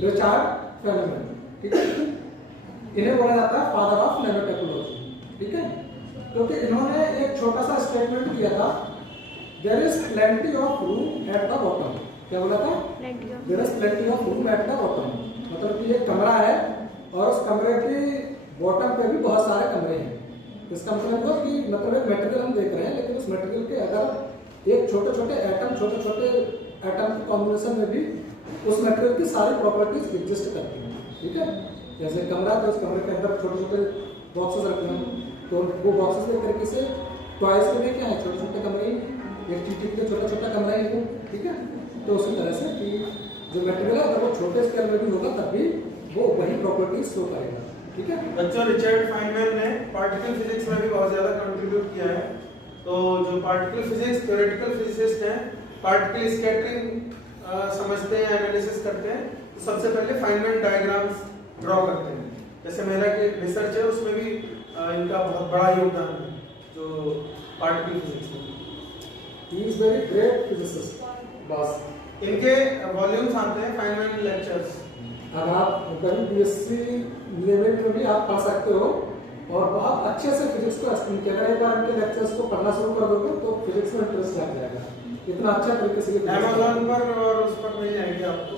रिचर्ड फेनमैन, ठीक है। इन्हें बोला जाता है फादर ऑफ नैनो टेक्नोलॉजी, ठीक है, क्योंकि इन्होंने एक छोटा सा स्टेटमेंट किया था, there is plenty of room at the bottom. क्या बोला था, there is plenty of room at the bottom, मतलब कि एक कमरा है और उस कमरे की बॉटम पे भी बहुत सारे कमरे हैं। इसका मतलब हुआ कि मतलब एक मटेरियल हम देख रहे हैं, लेकिन उस मटेरियल के अगर एक छोटे छोटे एटम के कॉम्बिनेशन में भी उस मटेरियल की सारी प्रॉपर्टीज एग्जिस्ट करती हैं, ठीक है। जैसे कमरा, तो उस कमरे के अंदर छोटे छोटे बॉक्सेस रखते हैं, तो वो बॉक्सेस एक तरीके से टॉयज के लिए क्या है, छोटे छोटे कमरे, एक टीटी के छोटा छोटा कमरा है वो, ठीक है। तो उसी तरह से कि जो मटेरियल है अगर वो छोटे स्केल में भी होगा तब भी वो वही प्रॉपर्टीज शो करेगा, ठीक है। बच्चों, रिचर्ड फाइनमैन ने पार्टिकल फिजिक्स में भी बहुत ज्यादा कंट्रीब्यूट किया है। तो जो पार्टिकल फिजिक्स थ्योरेटिकल फिजिसिस्ट हैं, पार्टिकल स्कैटरिंग समझते हैं, एनालिसिस करते हैं, तो सबसे पहले फाइनमैन डायग्राम्स ड्रॉ करते हैं। जैसे मेरा की रिसर्च है उसमें भी इनका बहुत बड़ा योगदान है जो पार्टिकल फिजिक्स में। He is very great physicist boss. इनके वॉल्यूम्स आते हैं फाइनमैन लेक्चर्स, अगर आप बीएससी लेवल में भी आप पढ़ सकते हो और बहुत अच्छे से फिजिक्स को एक्सप्लेन किया। अगर एक बार इनके लेक्चर्स को पढ़ना शुरू कर दोगे तो फिजिक्स में इंटरेस्ट लग जाएगा, इतना अच्छा तरीके से अमेज़न पर और उस पर मिल जाएंगे आपको।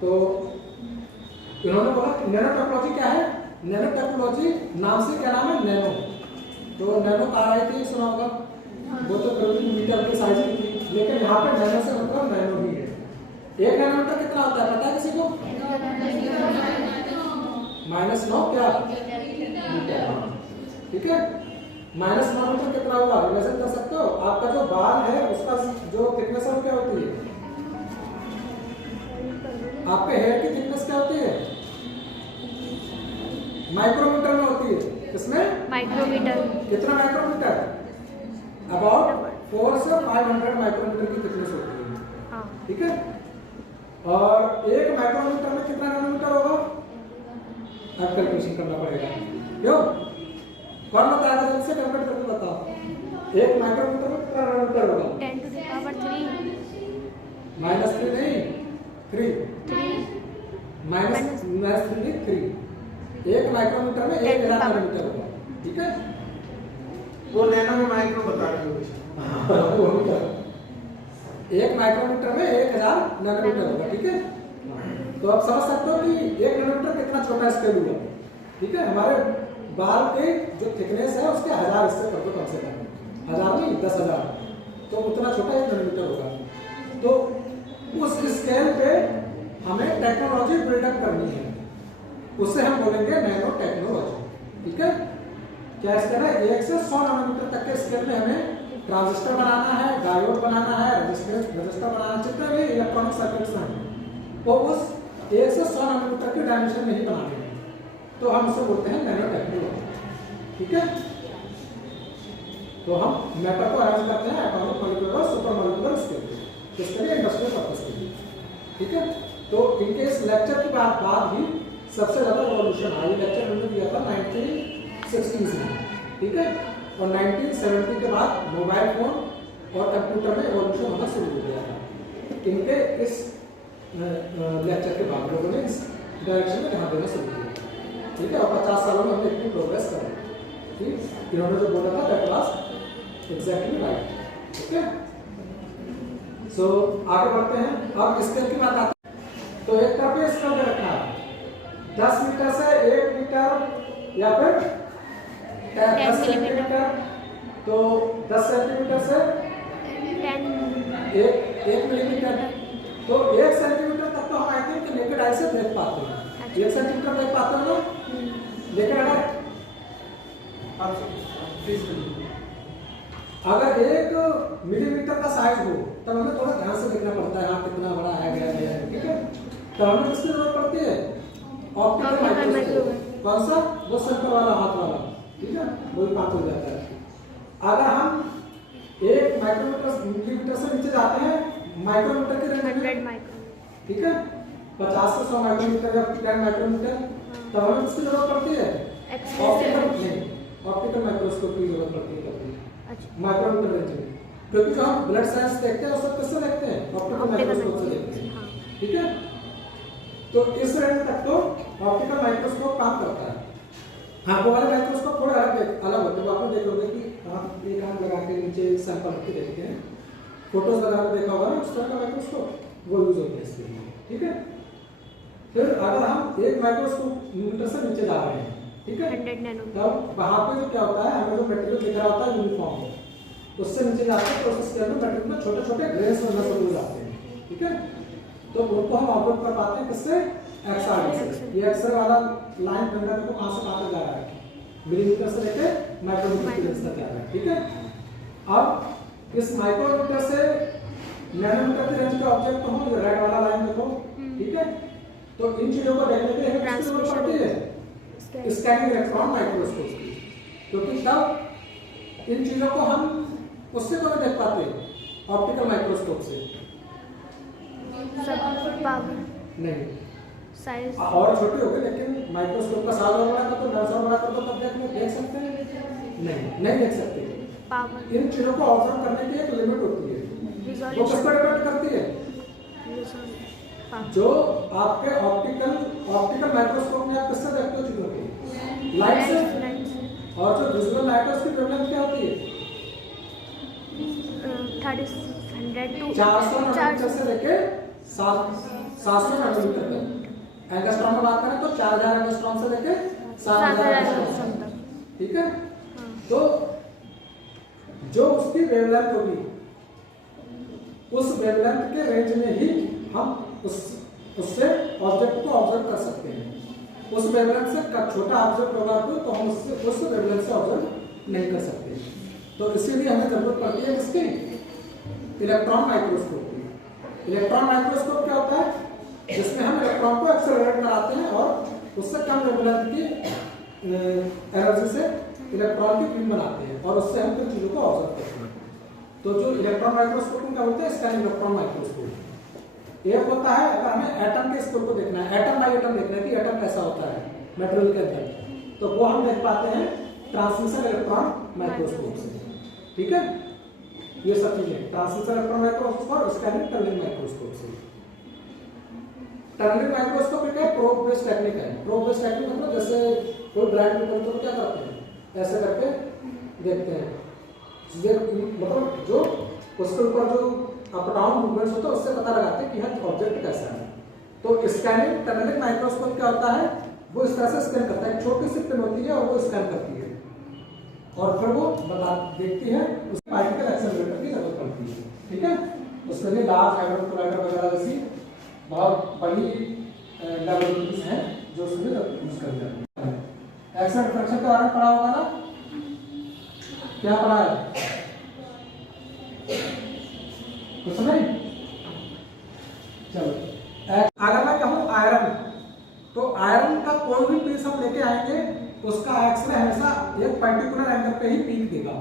तो इन्होंने बोला कि नैनो टेक्नोलॉजी क्या है, नैनो टेक्नोलॉजी नाम से क्या नाम है, नैनो। तो नैनो कहा है कि सुना होगा, वो तो मीटर के साइज की थी, लेकिन यहाँ पे नैनो से मतलब नैनो ही है। 1 नैनोमीटर कितना होता है पता है किसी को, -9 क्या मीटर, ठीक है। -9 मीटर कितना हुआ, इमेजिन कर सकते हो। आपका जो बाल है उसका जो थिकनेस है क्या होती है, आपके हेयर की थिकनेस क्या होती है, माइक्रोमीटर में होती है। किसमें, माइक्रोमीटर। कितना माइक्रोमीटर, अबाउट 4 से 500 माइक्रोमीटर की थिकनेस होती है, ठीक है। और 1 माइक्रोमीटर में कितना नैनोमीटर होगा, आप कैलकुलेशन करना पड़ेगा, क्यों, कौन बताएगा, जल्दी से कैलकुलेट करके बताओ। 1 माइक्रोमीटर में कितना नैनोमीटर होगा, 10 to the power 3 -3 नहीं 3 -3 1 माइक्रोमीटर में 1000 नैनोमीटर होगा, ठीक है। वो नैनो में माइक्रो बता रहे हो, 1 माइक्रोमीटर में 1000 नैनोमीटर होगा, ठीक है। तो आप समझ सकते हो कि 1 नैनोमीटर कितना छोटा स्केल हुआ, ठीक है। हमारे बाल के जो थिकनेस है उसके 1000 हिस्से कर दो कम से कम, 1000 नहीं 10,000, तो उतना छोटा 1 नैनोमीटर होगा। तो उस स्केल पे हमें टेक्नोलॉजी बिल्डअप करनी है, उससे हम बोलेंगे नैनो टेक्नोलॉजी, ठीक है। क्या स्केल है, 1 से 100 नैनोमीटर तक के स्केल में हमें ट्रांजिस्टर बनाना है, डायोड बनाना है, रजिस्टर बनाना, जितने भी इलेक्ट्रॉनिक सर्किट्स हैं वो उस 1 से 100 नैनोमीटर की डायमेंशन में ही बनाने हैं, तो हम उसे बोलते हैं नैनो टेक्नोलॉजी, ठीक है। तो हम मैटर को अरेंज करते हैं एटॉमिक, मॉलिक्यूलर और सुपर मॉलिक्यूलर स्केल पे, किसके लिए? इंडस्ट्रियल पर्पस के लिए, ठीक है। तो इनके इस लेक्चर के बाद ही सबसे ज़्यादा रिवॉल्यूशन आया। लेक्चर हमने दिया था 1960s में, ठीक है। और 1970 के बाद मोबाइल फोन और कंप्यूटर में रिवॉल्यूशन होना शुरू हो गया था। इनके इस लेक्चर के बाद लोगों ने इस डायरेक्शन में ध्यान देना शुरू किया, ठीक है। और 50 सालों में हमने इतनी प्रोग्रेस करी, ठीक। इन्होंने जो बोला था दैट वाज एग्जैक्टली राइट, ठीक है। सो आगे बढ़ते हैं। अब स्केल की बात आती है। तो एक तरफ पे स्केल रखना है 10 मीटर से 1 मीटर या फिर 10 सेंटीमीटर, तो 10 सेंटीमीटर से 1 मिलीमीटर, तो 1 सेंटीमीटर तक तो हम आई थिंक नेकेड आई से देख पाते हैं। 1 सेंटीमीटर देख पाते हैं ना, लेकिन अगर 1 मिलीमीटर का साइज हो तब हमें थोड़ा ध्यान से देखना पड़ता है, हाँ कितना बड़ा है गया है, ठीक है। तो हमें किसकी जरूरत पड़ती है? Optical microscope. कौन सा? वो सेंटर वाला, हाथ वाला, ठीक है, वही बात हो जाता है। अगर हम 1 माइक्रोमीटर मिलीमीटर से नीचे जाते हैं माइक्रोमीटर के रेंज में, ठीक है, 50 से 100 माइक्रोमीटर या 10 माइक्रोमीटर, तब हमें किसकी जरूरत पड़ती है? ऑप्टिकल माइक्रोस्कोप की जरूरत पड़ती है माइक्रोमीटर रेंज में, क्योंकि जो हम ब्लड साइंस देखते हैं उसको किससे देखते हैं? ऑप्टिकल माइक्रोस्कोप से देखते हैं, ठीक है। तो इस रेंज तक तो ऑप्टिकल माइक्रोस्कोप काम करता है। हाँ, वो वाले माइक्रोस्कोप थोड़ा अलग होते हैं। आपने देखोगे कि आप एक आंख लगा के नीचे सैंपल रख के देखते हैं, फोटोज लगा के देखा होगा ना, उस तरह का माइक्रोस्कोप वो यूज होता है इसके लिए, ठीक है। फिर अगर हम 1 माइक्रोस्कोप मीटर से नीचे जा रहे हैं, ठीक है, तब वहां पे जो क्या होता है, हमें जो मटेरियल दिख रहा होता है यूनिफॉर्म, उससे नीचे जाते हैं प्रोसेस के अंदर मटेरियल में छोटे छोटे ग्रेन्स बनना शुरू हो जाते हैं, ठीक है। तो उनको हम ऑब्जर्व कर पाते हैं किससे? एक्सआर से। ये एक्सरे वाला लाइन बनना को कहां से कहां तक जा रहा है? मिलीमीटर से लेके माइक्रोमीटर की रेंज तक जा रहा है, ठीक है। अब इस माइक्रोमीटर से नैनोमीटर की रेंज के ऑब्जेक्ट हो, ये रेड वाला लाइन देखो, ठीक है। तो इन चीजों को देखने के लिए हमें किसकी जरूरत पड़ती है? स्कैनिंग इलेक्ट्रॉन माइक्रोस्कोप की, क्योंकि तब इन चीजों को हम उससे तो नहीं देख पाते, ऑप्टिकल माइक्रोस्कोप से नहीं, साइज और छोटी हो गई, लेकिन माइक्रोस्कोप का साइज और बड़ा कर दो, नर्स और बड़ा कर दो, तब देख सकते हैं? नहीं देख सकते। पावर इन चीजों को ऑब्जर्व करने की एक लिमिट होती है, वो किस पर डिपेंड करती है? जो आपके ऑप्टिकल माइक्रोस्कोप में आप किससे देखते हो चीजों को? लाइट से। और जो विजुअल लाइट है उसकी वेवलेंथ क्या होती है? 400 नैनोमीटर से लेके 700 नैनोमीटर तक। एंगस्ट्रॉम में बात करें तो 4000 एंगस्ट्रॉम से लेके 7000 एंगस्ट्रॉम तक, ठीक है। तो जो उसकी वेवलेंथ होगी, उस वेवलेंथ के रेंज में ही हम उससे ऑब्जेक्ट को ऑब्जर्व कर सकते हैं। उस वेवलेंथ से छोटा ऑब्जेक्ट होगा तो हम उससे उस वेवलेंथ से ऑब्जर्व नहीं कर सकते। तो इसीलिए हमें जरूरत पड़ती है किसकी? इलेक्ट्रॉन माइक्रोस्कोप की। इलेक्ट्रॉन माइक्रोस्कोप क्या होता है? जिसमें हम इलेक्ट्रॉन को एक्सेलरेट कराते हैं और उससे कम वेवलेंथ की एनर्जी से इलेक्ट्रॉन की बीम बनाते हैं और उससे हम कुछ चीजों को ऑब्जर्व करते हैं। तो जो इलेक्ट्रॉन माइक्रोस्कोप क्या होता है? Scanning electron microscope. एक होता है अगर हमें एटम के स्केल को देखना है, एटम बाय एटम देखना है कि एटम कैसा होता है मटेरियल के अंदर, तो वो हम देख पाते हैं ट्रांसमिशन इलेक्ट्रॉन माइक्रोस्कोप से, ठीक है। ये सब चीजें ट्रांसमिशन इलेक्ट्रॉन माइक्रोस्कोप और स्कैनिंग टनलिंग माइक्रोस्कोप से। टनलिंग माइक्रोस्कोप एक प्रोब बेस्ड टेक्निक है। प्रोब बेस्ड टेक्निक मतलब जैसे कोई ब्राइट पीपल तो क्या करते हैं, ऐसे करके देखते हैं, मतलब जो उसके ऊपर जो अप डाउन मूवमेंट्स होता है उससे पता लगाते हैं कि यह ऑब्जेक्ट कैसा है। तो स्कैनिंग टनलिंग माइक्रोस्कोप क्या होता है? वो इस तरह से स्कैन करता है, छोटी सी पिन होती है और वो स्कैन करती है और फिर वो देखती है उसकी पार्टिकल एक्सेलरेटर की जरूरत पड़ती है, ठीक है। उसके लिए लार्ज हैड्रोजन कोलाइडर वगैरह जैसी बहुत बड़ी लैबोरेटरीज हैं जो उसमें यूज कर जाती है। एक्शन रिफ्रैक्शन के बारे में पढ़ा होगा ना? क्या पढ़ा है? कुछ नहीं? चलो अगर मैं कहूँ आयरन, तो आयरन का कोई भी पीस हम लेके आएंगे उसका एक्सरे हमेशा एक पर्टिकुलर एंगल पे ही पीक देगा,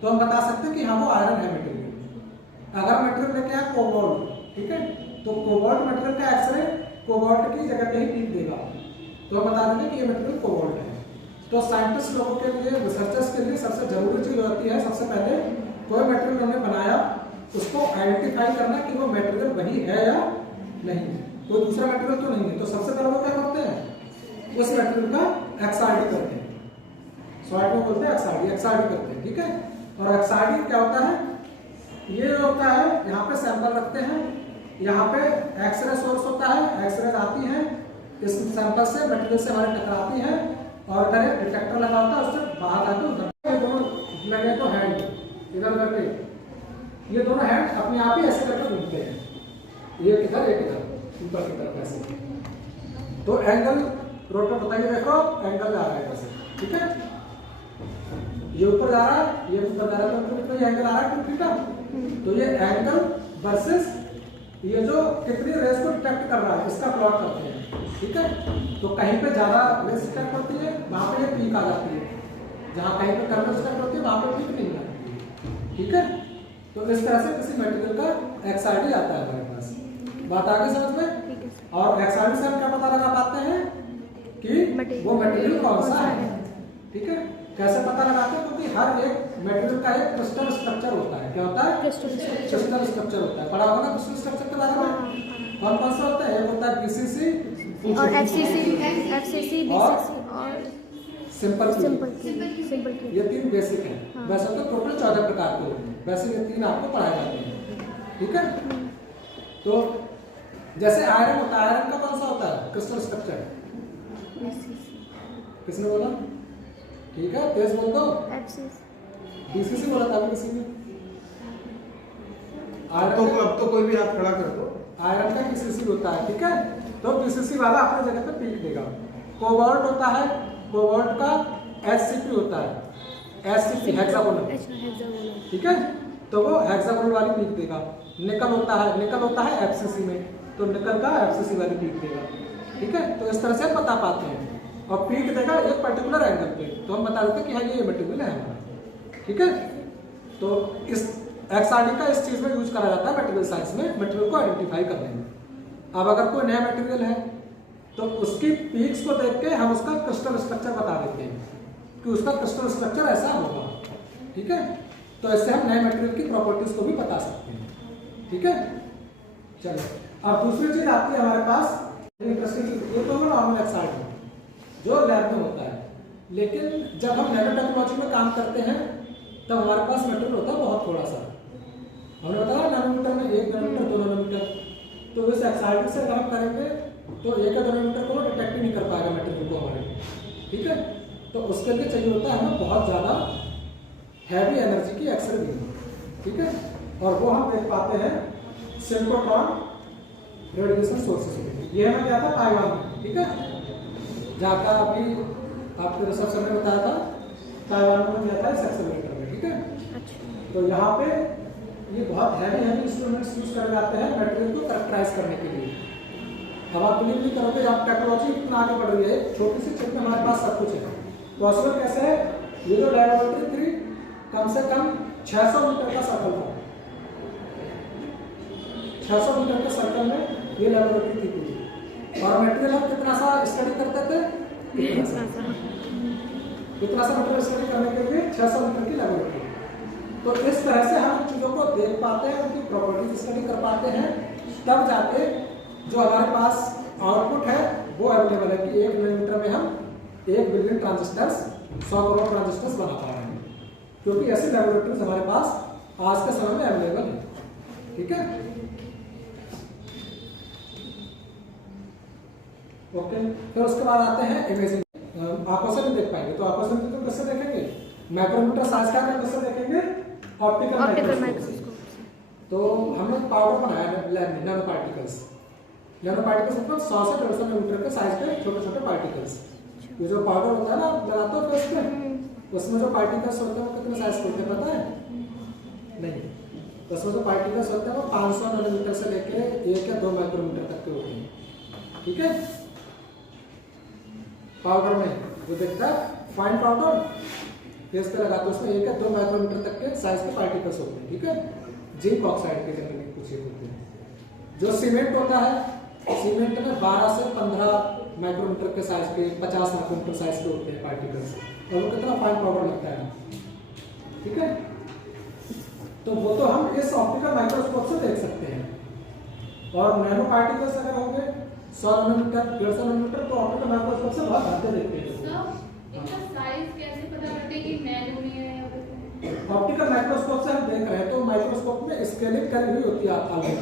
तो हम बता सकते हैं कि हाँ वो आयरन है मटेरियल। अगर मटेरियल लेके आए कोबाल्ट, ठीक है, तो कोबाल्ट मटेरियल का एक्सरे कोबाल्ट की जगह पे ही पीक देगा, तो हम बता देंगे कि ये मटेरियल कोबाल्ट है। तो साइंटिस्ट लोगों के लिए, रिसर्चर्स के लिए सबसे जरूरी चीज होती है, सबसे पहले कोई मटेरियल उन्होंने बनाया उसको आइडेंटिफाई करना कि वो मटेरियल वही है या नहीं, कोई दूसरा मटेरियल तो नहीं है। तो सबसे पहले वो क्या करते हैं, उस मटेरियल का एक्सआरडी करते हैं, शॉर्ट में बोलते हैं एक्सआरडी, एक्सआरडी करते हैं, ठीक है। और एक्सआरडी क्या होता है, ये होता है यहाँ पे सैंपल रखते हैं, यहाँ पे एक्सरे सोर्स होता है, एक्सरे आती हैं इस सैंपल से, मटेरियल से हमारे टकराती हैं और इधर एक डिटेक्टर लगा होता है, उससे बाहर आके उधर दोनों लगे तो हैंड इधर उधर पे, ये दोनों हैंड अपने आप ही ऐसे करके घूमते हैं, एक इधर एक इधर ऊपर की तरफ ऐसे। तो एंगल रोटर बताइए, देखो एंगल जा रहा है ऐसे, ठीक है, ये ऊपर जा रहा है, ये ऊपर जा रहा है, तो ये एंगल आ रहा है 2 थीटा। तो ये एंगल वर्सेस ये जो कितनी रेस को डिटेक्ट कर रहा है इसका प्लॉट करते हैं, ठीक है। तो कहीं पे ज्यादा रेस डिटेक्ट होती है वहां पे ये पीक आ जाती है, जहां कहीं पे कम डिटेक्ट होती है वहां पे पीक नहीं आती है, ठीक है। तो इस तरह से किसी मटेरियल का एक्सआरडी आता है हमारे पास, बात आगे समझ में। और एक्सआरडी से हम क्या पता लगा पाते हैं कि वो मटेरियल कौन सा है, ठीक है। कैसे पता लगाते हैं, क्योंकि हर एक मटेरियल का एक क्रिस्टल स्ट्रक्चर होता है। क्या होता है, क्रिस्टल स्ट्रक्चर होता है। पढ़ा होगा ना क्रिस्टल स्ट्रक्चर के बारे में, कौन कौन सा होता है, एक होता है बीसीसी और एफसीसी और सिंपल सिंपल ये 3 बेसिक है। वैसे तो टोटल 14 प्रकार के होते हैं, वैसे ये 3 आपको पढ़ाए जाते हैं, ठीक है। तो जैसे आयरन होता है, आयरन का कौन सा होता है क्रिस्टल स्ट्रक्चर, किसने बोला, ठीक है, तेज बोल दो, बीसीसी बोला था किसी ने, अब तो कोई भी हाथ खड़ा कर दो। आयरन का बीसीसी होता है, ठीक है। तो बीसीसी वाला अपनी जगह पे पीक देगा। कोबाल्ट होता है, कोबाल्ट का एचसीपी होता है, एचसीपी हेक्सागोनल, ठीक है, तो वो हेक्सागोनल वाली पीक देगा। निकल होता है एफसीसी में, तो निकल का एफसीसी वाली पीक देगा, ठीक है। तो इस तरह से बता पाते हैं, और पीक देगा एक पर्टिकुलर एंगल पे, तो हम बता देते हैं कि हाँ ये मटेरियल है हमारा, ठीक है। तो इस एक्सआरडी का इस चीज में यूज करा जाता है मटेरियल साइंस में, मटेरियल को आइडेंटिफाई करने में। अब अगर कोई नया मटेरियल है तो उसकी पीक्स को देख के हम उसका क्रिस्टल स्ट्रक्चर बता देते हैं कि उसका क्रिस्टल स्ट्रक्चर ऐसा होगा, ठीक है। तो इससे हम नए मटेरियल की प्रॉपर्टीज को भी बता सकते हैं, ठीक है। चलो, अब दूसरी चीज आती है हमारे पास इंटरेस्टिंग, ये तो नॉर्मल एक्सआरडी जो लैब में होता है। लेकिन जब हम नैनो टेक्नोलॉजी में काम करते हैं तब हमारे पास मटेरियल होता है बहुत थोड़ा सा, हमने बताया नैनोमीटर में 1 नैनोमीटर 2 नैनोमीटर। तो इस एक्सआरडी से अगर हम करेंगे तो 1 या 2 नैनोमीटर को डिटेक्ट ही नहीं कर पाएगा मटेरियल को हमारे, ठीक है। तो उसके लिए चाहिए होता है हमें बहुत ज़्यादा हैवी एनर्जी की एक्सरे दी, ठीक है। और वो हम देख पाते हैं सिंक्रोट्रॉन रेडिएशन सोर्सेस में। ये हमें क्या था ताइवान में, ठीक है, जहाँ का अभी आपको रिसर्च में बताया था, ताइवान में गया था इस एक्सेलरेटर में, ठीक है। तो यहाँ पे ये बहुत हैवी इंस्ट्रूमेंट्स यूज करे जाते हैं मटेरियल को कैरेक्टराइज करने के लिए। अब आप बिलीव नहीं करोगे, आप टेक्नोलॉजी इतना आगे बढ़ रही है, छोटी सी चिप में हमारे पास सब कुछ है। पॉसिबल कैसे है, ये जो लैबोरेटरी थी कम से कम 600 मीटर का सर्कल था, 600 मीटर के सर्कल में ये लैबोरेटरी थी पूरी, और मटेरियल हम कितना सा स्टडी करते थे, इतना सा मटेरियल स्टडी करने के लिए 600 मीटर की लैबोरेटरी। तो इस तरह से हम चीज़ों को देख पाते हैं, उनकी प्रॉपर्टीज स्टडी कर पाते हैं, तब जाके जो हमारे पास आउटपुट है वो अवेलेबल है कि 1 नैनोमीटर में हम 1 बिलियन ट्रांजिस्टर्स 100 करोड़ ट्रांजिस्टर्स बना पा रहे हैं, क्योंकि ऐसी लैबोरेटरीज हमारे पास आज के समय में अवेलेबल है, ठीक है। ओके, फिर उसके बाद आते हैं इमेजिंग। आंखों से नहीं देख पाएंगे, तो आंखों से तो कैसे देखेंगे, माइक्रोमीटर साइज का कैसे देखेंगे, ऑप्टिकल माइक्रोस्कोप। तो हमने पाउडर बनाया लैब में, नैनो पार्टिकल्स मतलब 100 से 150 नैनोमीटर के साइज के छोटे छोटे पार्टिकल्स। ये जो पाउडर होता है ना लगाते हो फेस पे, उसमें जो पार्टिकल्स होते हैं वो कितने साइज के होते हैं पता है नहीं, उसमें जो पार्टिकल्स होते हैं वो 500 नैनोमीटर से लेके 1 या 2 माइक्रोमीटर तक के होते हैं, ठीक है। पाउडर में जो दिखता है फाइन पाउडर फेस पे लगाते हैं, उसमें 1 या 2 माइक्रोमीटर तक के साइज के पार्टिकल्स होते हैं, ठीक है। जिंक ऑक्साइड के जनरली कुछ ये होते हैं। जो सीमेंट होता है, सीमेंट में 12 से 15 माइक्रोमीटर के साइज के, 50 माइक्रोमीटर साइज के होते हैं पार्टिकल्स, और वो कितना फाइन पाउडर लगता है, ठीक है। तो वो तो हम इस ऑप्टिकल माइक्रोस्कोप से देख सकते हैं। और नैनो पार्टिकल्स अगर होंगे 100 नैनोमीटर 150 नैनोमीटर, तो ऑप्टिकल माइक्रोस्कोप से बहुत हटके देखते हैं। इसका साइज कैसे पता करते हैं कि नैनो में है या फिर ऑप्टिकल माइक्रोस्कोप से हम देख रहे हैं तो माइक्रोस्कोप में स्केलिंग करी हुई होती है आगे,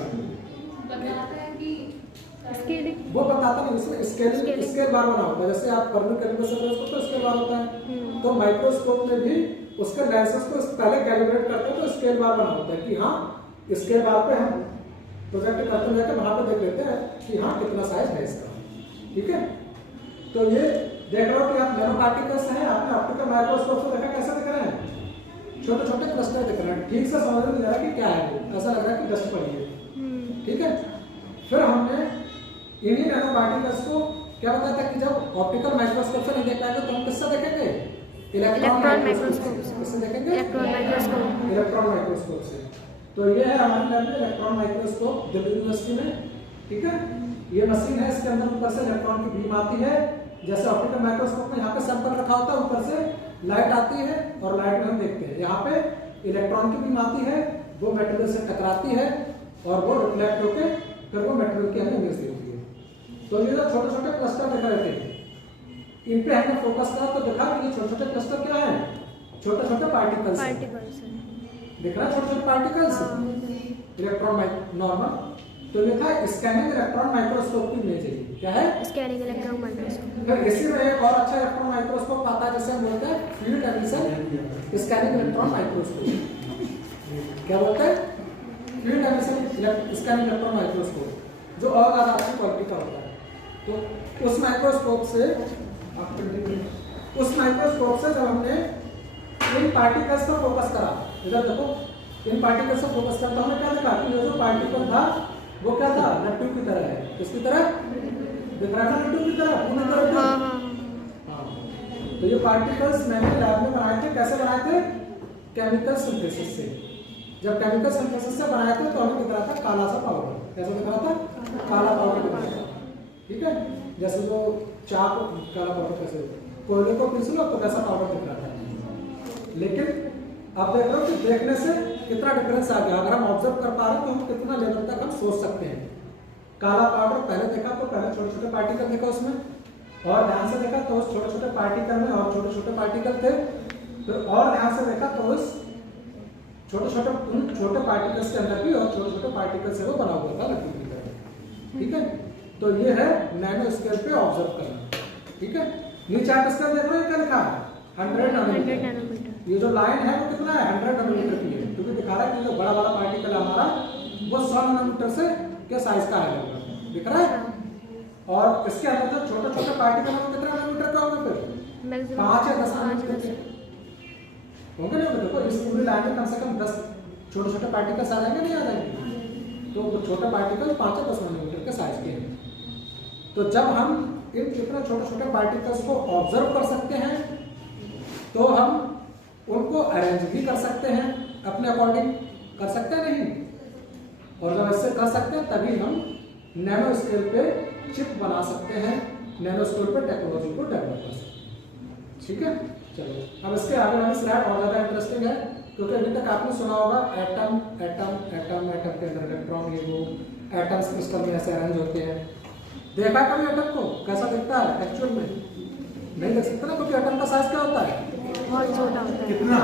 बताता है कि स्केलिंग वो बताता नहीं, उसमें स्केल बार बना होता है। जैसे आप बर्नर कैलिपर से देखो तो स्केल बार होता है, तो माइक्रोस्कोप में भी उसके लेंसेज को पहले कैलिब्रेट करते हैं तो स्केल बार बना होता है कि हाँ स्केल बार पे हम प्रोजेक्ट करते हुए वहां पे देख लेते हैं कि हाँ कितना साइज है इसका, ठीक है। तो ये देख रहे हो कि आप नैनो पार्टिकल्स हैं, आपने ऑप्टिकल माइक्रोस्कोप से देखा कैसे दिख रहे हैं, छोटे छोटे क्लस्टर दिख रहे हैं, ठीक से समझ में नहीं आ रहा कि क्या है वो, ऐसा लग रहा है कि डस्ट पड़ी है, ठीक है। फिर हमने इन्हीं नैनो पार्टिकल्स को क्या बताया था कि जब ऑप्टिकल माइक्रोस्कोप से नहीं देख पाएंगे तो हम किससे देखेंगे, इलेक्ट्रॉन माइक्रोस्कोप से। किससे देखेंगे, इलेक्ट्रॉन माइक्रोस्कोप से। तो ये है हमारे लैब में इलेक्ट्रॉन माइक्रोस्कोप दिल्ली यूनिवर्सिटी में, ठीक है। ये मशीन है, इसके अंदर ऊपर से इलेक्ट्रॉन की बीम आती है, जैसे ऑप्टिकल माइक्रोस्कोप में यहाँ पे सैंपल रखा होता है, ऊपर से लाइट आती है और लाइट में हम देखते हैं। यहाँ पे इलेक्ट्रॉन की बीम आती है, वो मटेरियल से टकराती है और वो रिफ्लेक्ट होकर फिर वो मटेरियल की हमें इमेज देती है। तो ये जो छोटे छोटे क्लस्टर दिख रहे थे, इन पे हमने फोकस करा तो देखा कि ये छोटे छोटे क्लस्टर क्या है, छोटे छोटे पार्टिकल्स दिख रहा है, छोटे छोटे पार्टिकल्स इलेक्ट्रॉन नॉर्मल। तो ये था स्कैनिंग इलेक्ट्रॉन माइक्रोस्कोप की इमेज है, क्या है, स्कैनिंग इलेक्ट्रॉन माइक्रोस्कोप। फिर इसी में एक और अच्छा इलेक्ट्रॉन माइक्रोस्कोप आता है जिसे हम बोलते हैं field emission scanning electron microscope. क्या बोलते हैं, field emission scanning electron microscope, जो और ज्यादा अच्छी क्वालिटी का होता है। तो उस माइक्रोस्कोप से जब हमने इन पार्टिकल्स पर फोकस करा, इधर देखो, इन पार्टिकल्स पर फोकस करता हमने क्या देखा कि ये जो पार्टिकल था वो क्या था, लट्टू की तरह है। किसकी तरह दिख रहा है ना, लट्टू की तरह, पूरी तरह। हाँ, तो ये पार्टिकल्स मैंने लैब में बनाए थे। कैसे बनाए थे, केमिकल सिंथेसिस से। जब केमिकल सिंथेसिस से बनाए थे तो हमें दिख रहा था काला सा पाउडर। कैसा दिख रहा था, काला पाउडर दिख रहा था, ठीक है। जैसे जो चाक काला पाउडर, कैसे कोयले को पीस लो तो कैसा पाउडर दिख रहा था। लेकिन अब देख रहे हो कि देखने से कितना डिफरेंस आ गया। अगर हम ऑब्जर्व कर पा रहे हैं तो हम कितना लेवल तक हम सोच सकते हैं। काला पाउडर पहले देखा तो पहले छोटे छोटे पार्टिकल देखा उसमें, और ध्यान से देखा तो उस छोटे छोटे पार्टिकल में और छोटे छोटे पार्टिकल थे। फिर और ध्यान से देखा तो उस छोटे पार्टिकल्स के अंदर भी और छोटे छोटे पार्टिकल से वो बना हुआ था लट्टू की तरह, ठीक है। तो ये है नैनो स्केल पे ऑब्जर्व करना, ठीक है। नीचे आप स्केल देख रहे हो, क्या लिखा है, 100 नैनोमीटर। ये जो लाइन है वो कितना है, 100 नैनोमीटर की है, क्योंकि दिखा रहा है कि जो बड़ा वाला पार्टिकल है हमारा वो 100 नैनोमीटर से के साइज का है, दिख रहा है। और इसके अंदर जो छोटे छोटे पार्टिकल है वो कितना नैनोमीटर का होगा, फिर 5 या 10 नैनोमीटर के होंगे। नहीं देखो, इस पूरी लाइन में कम से कम 10 छोटे छोटे पार्टिकल्स आ जाएंगे, नहीं आ जाएंगे। तो वो छोटे पार्टिकल 5 या 10 नैनोमीटर के साइज के हैं। तो जब हम इन इतने छोटे छोटे पार्टिकल्स को ऑब्जर्व कर सकते हैं तो हम उनको अरेंज भी कर सकते हैं, अपने अकॉर्डिंग कर सकते हैं नहीं। और जब ऐसे कर सकते हैं तभी हम नैनो स्केल पे चिप बना सकते हैं, नैनो स्केल पे टेक्नोलॉजी को डेवलप कर सकते हैं, ठीक है। चलो अब इसके आगे वाली स्लाइड और ज़्यादा इंटरेस्टिंग है, क्योंकि अभी तक आपने सुना होगा एटम एटम एटम एटम के अंदर इलेक्ट्रॉन, ये वो एटम्स क्रिस्टल में ऐसे अरेंज होते हैं। देखा कभी एटम को कैसा दिखता है एक्चुअल में, नहीं देख सकते ना, क्योंकि एटम का साइज क्या होता है, बहुत छोटा होता है। कितना,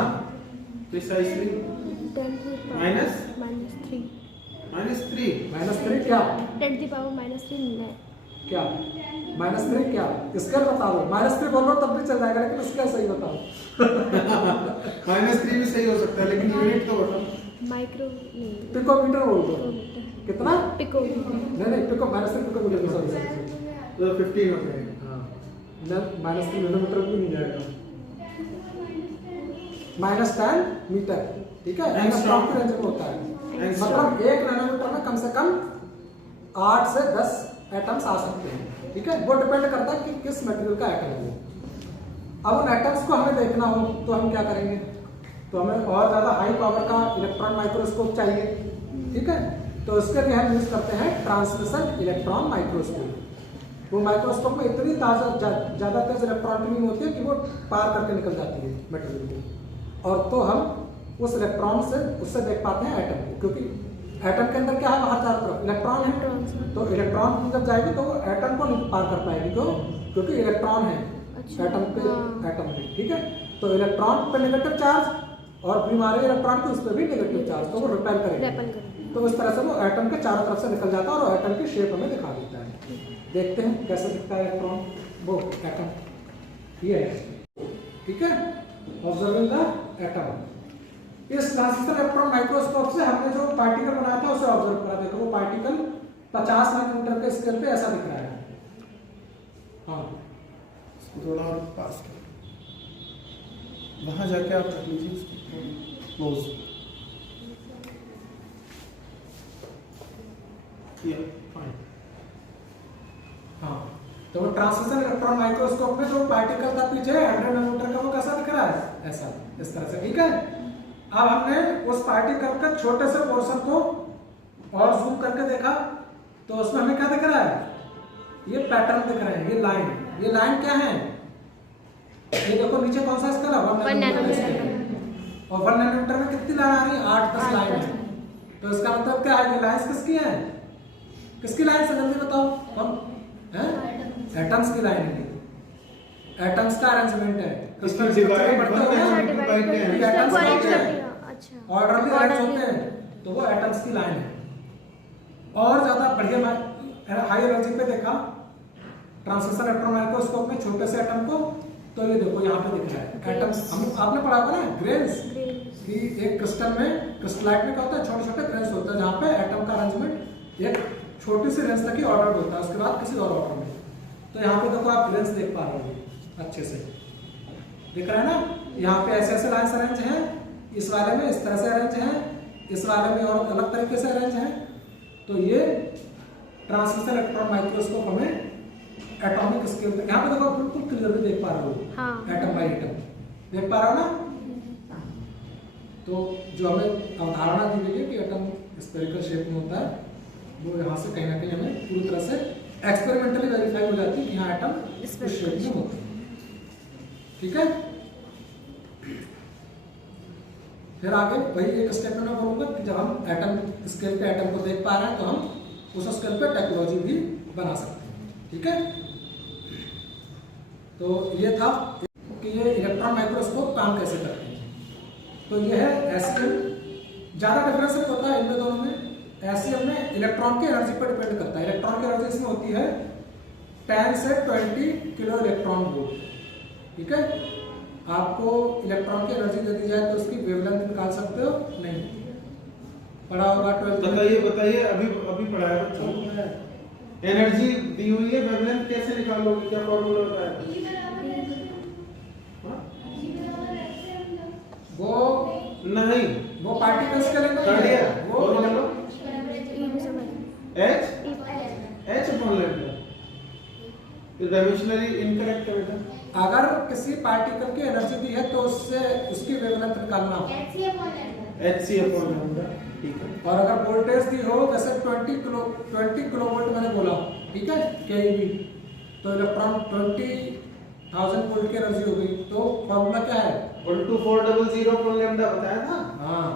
प्रिसाइसली -3 क्या, 10⁻³ क्या -3 क्या, स्केल बता दो। -3 बोल रहा तब भी चल जाएगा, लेकिन स्केल सही बताओ। -3 भी सही हो सकता है, लेकिन यूनिट तो बताओ। माइक्रो पिकोमीटर बोल दो, कितना, पिकोमीटर। नहीं पिको -3 पिकोमीटर में सॉरी, तो 15 हो जाएगा। हाँ, -3 नैनोमीटर भी नहीं जाएगा, -10 मीटर, ठीक है। एंगस्ट्रॉम की रेंज में होता है, मतलब 1 नैनोमीटर में कम से कम 8 से 10 एटम्स आ सकते हैं, ठीक है। वो डिपेंड करता है कि किस मटेरियल का एटम है, अब उन एटम्स को हमें देखना हो तो हम क्या करेंगे, तो हमें और ज़्यादा हाई पावर का इलेक्ट्रॉन माइक्रोस्कोप चाहिए, ठीक है। तो उसके लिए हम यूज़ करते हैं ट्रांसमिशन इलेक्ट्रॉन माइक्रोस्कोप। वो माइक्रोस्कोप में इतनी ज़्यादा तेज इलेक्ट्रॉन बीम होती है कि वो पार करके निकल जाती है मटेरियल को, और तो हम उस इलेक्ट्रॉन से उससे देख पाते हैं एटम को, क्योंकि एटम के अंदर क्या है, बाहर चारों तरफ इलेक्ट्रॉन है। तो इलेक्ट्रॉन जब जाएगी तो वो एटम को नहीं पार कर पाएगी, क्यों, क्योंकि इलेक्ट्रॉन है एटम पे, एटम में, ठीक है। तो इलेक्ट्रॉन पे नेगेटिव चार्ज और बीम आ रही है इलेक्ट्रॉन के, उस पर भी नेगेटिव चार्ज, तो वो रिपेल करेगा। तो इस तरह से वो एटम के चारों तरफ से निकल जाता है और एटम की शेप हमें दिखा देता है। देखते हैं कैसे दिखता है इलेक्ट्रॉन, वो एटम ये है, ठीक है, ऑब्जर्विंग द एटम। इस ट्रांजिस्टर इलेक्ट्रॉन माइक्रोस्कोप से हमने जो पार्टिकल बनाया था उसे ऑब्जर्व करा। देखो वो पार्टिकल 50 नैनोमीटर के स्केल पे ऐसा दिख रहा है। हाँ थोड़ा और पास कर, वहां जाके आप कर लीजिए उसको क्लोज। हाँ, तो वो ट्रांजिस्टर इलेक्ट्रॉन माइक्रोस्कोप में जो पार्टिकल था पीछे 100 नैनोमीटर का, वो कैसा दिख रहा है, ऐसा, इस तरह से, ठीक है। अब हमने उस पार्टिकल के छोटे से पोर्शन को और जूम करके देखा तो उसमें हमें क्या दिख रहा है, ये पैटर्न दिख रहे हैं, ये लाइन क्या है, ये देखो नीचे कौन सा स्केल है, 1 नैनोमीटर, और 1 नैनोमीटर में कितनी लाइन आ रही है, 8-10 लाइन है। तो इसका मतलब क्या है, ये लाइंस किसकी है, किसकी लाइन से, जल्दी बताओ कौन है, एटम्स की लाइन है, एटम्स का अरेंजमेंट है, ऑर्डरली अरेंज होते हैं, तो वो एटम्स की लाइन है। और ज्यादा बढ़िया हाई एनर्जी पे देखा ट्रांसमिशन इलेक्ट्रॉन माइक्रोस्कोप में छोटे से एटम को, तो ये देखो यहाँ पे दिख रहा है एटम्स, हम आपने पढ़ा होगा ना ग्रेन्स, कि एक क्रिस्टल में, क्रिस्टलाइट में क्या होता है, छोटे छोटे ग्रेन्स होते हैं जहाँ पे एटम का अरेंजमेंट एक छोटी सी रेंज तक ही ऑर्डर होता है, उसके बाद किसी और ऑर्डर में। तो यहाँ पे देखो आप ग्रेन्स देख पा रहे हो अच्छे से, दिख रहा है ना, यहाँ पे ऐसे ऐसे लाइन्स अरेंज हैं, इस वाले में इस तरह से अरेंज हैं, इस वाले में और अलग तरीके से अरेंज हैं। तो ये ट्रांसमिशन इलेक्ट्रॉन माइक्रोस्कोप हमें एटॉमिक स्केल पे, यहाँ पे देखो बिल्कुल क्लियरली देख पा रहे हो, एटम बाय एटम देख पा रहे हो ना। तो जो हमें अवधारणा दी गई है कि एटम स्फेरिकल शेप में होता है, वो यहाँ से कहीं ना कहीं हमें पूरी तरह से एक्सपेरिमेंटली वेरीफाई हो जाती है कि यहाँ एटम इस शेप में होता है, ठीक है। फिर आगे वही एक स्टेप में मैं बोलूँगा कि जब हम एटम स्केल पे एटम को देख पा रहे हैं तो हम उस स्केल पे टेक्नोलॉजी भी बना सकते हैं, ठीक है। तो ये था कि ये इलेक्ट्रॉन माइक्रोस्कोप काम कैसे करते हैं। तो ये है एसईएम, ज़्यादा डिफरेंस होता है इनमें दोनों में। एसईएम में इलेक्ट्रॉन की एनर्जी पर डिपेंड करता है, इलेक्ट्रॉन की एनर्जी इसमें होती है 10 से 20 किलो इलेक्ट्रॉन वोल्ट, ठीक है। आपको इलेक्ट्रॉन की एनर्जी दे दी जाए तो उसकी वेवलेंथ निकाल सकते हो, नहीं पढ़ा होगा 12। बताइए अभी पढ़ाया बच्चों, एनर्जी दी हुई है, वेवलेंथ कैसे निकालोगे, क्या फॉर्मूला होता है? वो नहीं, वो पार्टिकल्स के लिए वो H upon lambda, dimensionally incorrect है बेटा। अगर किसी पार्टिकल की एनर्जी दी है तो उससे उसकी वेवलेंथ निकालना हो, HC अपॉन लैम्डा, ठीक है। और अगर वोल्टेज दी हो जैसे 20 किलो वोल्ट मैंने बोला, ठीक है, केईवी, तो इलेक्ट्रॉन 20,000 वोल्ट की एनर्जी हो गई। तो फॉर्मूला क्या है, 12400 अपॉन लैम्डा बताया था। हाँ,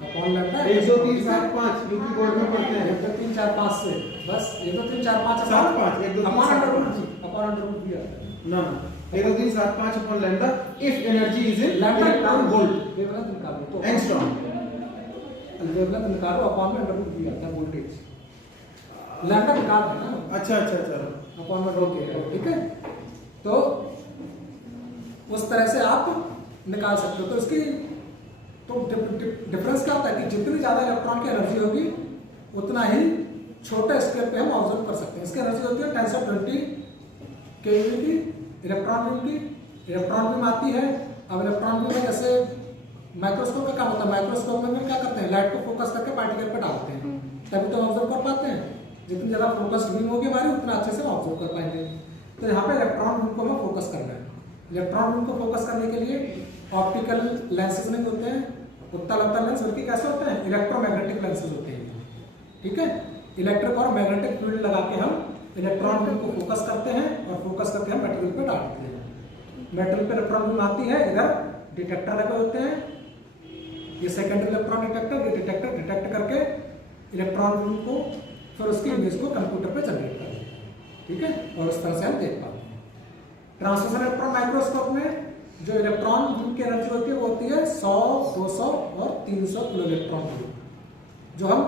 अपॉन लैम्डा 1 2 3 7 5 यूपी बोर्ड में पढ़ते हैं। 1 2 3 4 5 से बस 1 2 3 4 5 7 5 1 2 3 upon 7 under 5 root, upon under root दिया ना 1 2 3 7 5 upon lambda if energy is in lambda electron volt wavelength निकालो तो एंगस्ट्रॉम, वेवलेंथ निकालो, अपॉन में अंडर रूट दिया था वोल्टेज, लैम्डा निकाल रहे हैं ना। अच्छा अपॉन में ओके, ठीक है। तो उस तरह से आप निकाल सकते हो। तो इसकी तो डिफरेंस क्या होता है कि जितनी ज़्यादा इलेक्ट्रॉन की एनर्जी होगी उतना ही छोटे स्केल पे हम ऑब्जर्व कर सकते हैं। इसकी एनर्जी होती है 10 से 20 केवी की, इलेक्ट्रॉन बीम की, इलेक्ट्रॉन बीम आती है। अब इलेक्ट्रॉन बीम में जैसे माइक्रोस्कोप का काम होता है, माइक्रोस्कोप में क्या करते हैं, लाइट को फोकस करके पार्टिकल पे डालते हैं, तभी तो हम ऑब्जर्व कर पाते हैं। जितनी ज़्यादा फोकस्ड बीम होगी हमारी उतना अच्छे से ऑब्जर्व कर पाएंगे। तो यहाँ पे इलेक्ट्रॉन बीम को हमें फोकस करना है। इलेक्ट्रॉन बीम को फोकस करने के लिए ऑप्टिकल लेंसेज नहीं होते हैं, उत्तल अवतल लेंस, बल्कि कैसे होते हैं, इलेक्ट्रोमैग्नेटिक लेंसेज होते हैं। ठीक है, इलेक्ट्रिक और मैग्नेटिक फील्ड लगा के हम इलेक्ट्रॉन बीम को फोकस करते हैं और फोकस करके हम मटेरियल पे डालते हैं। मेटल पे इलेक्ट्रॉन बीम आती है, इधर डिटेक्टर लगे होते हैं, ये सेकेंडरी इलेक्ट्रॉन डिटेक्टर, ये डिटेक्टर डिटेक्ट करके इलेक्ट्रॉन बीम को फिर उसकी इमेज को कंप्यूटर पे जनरेट करते हैं। ठीक है, और उस तरह से हम देख पाते हैं। ट्रांसमिशन इलेक्ट्रॉन माइक्रोस्कोप में जो इलेक्ट्रॉन बीम की एनर्जी होती है वो होती है 100, 200 और 300 किलो इलेक्ट्रॉन वोल्ट। जो हम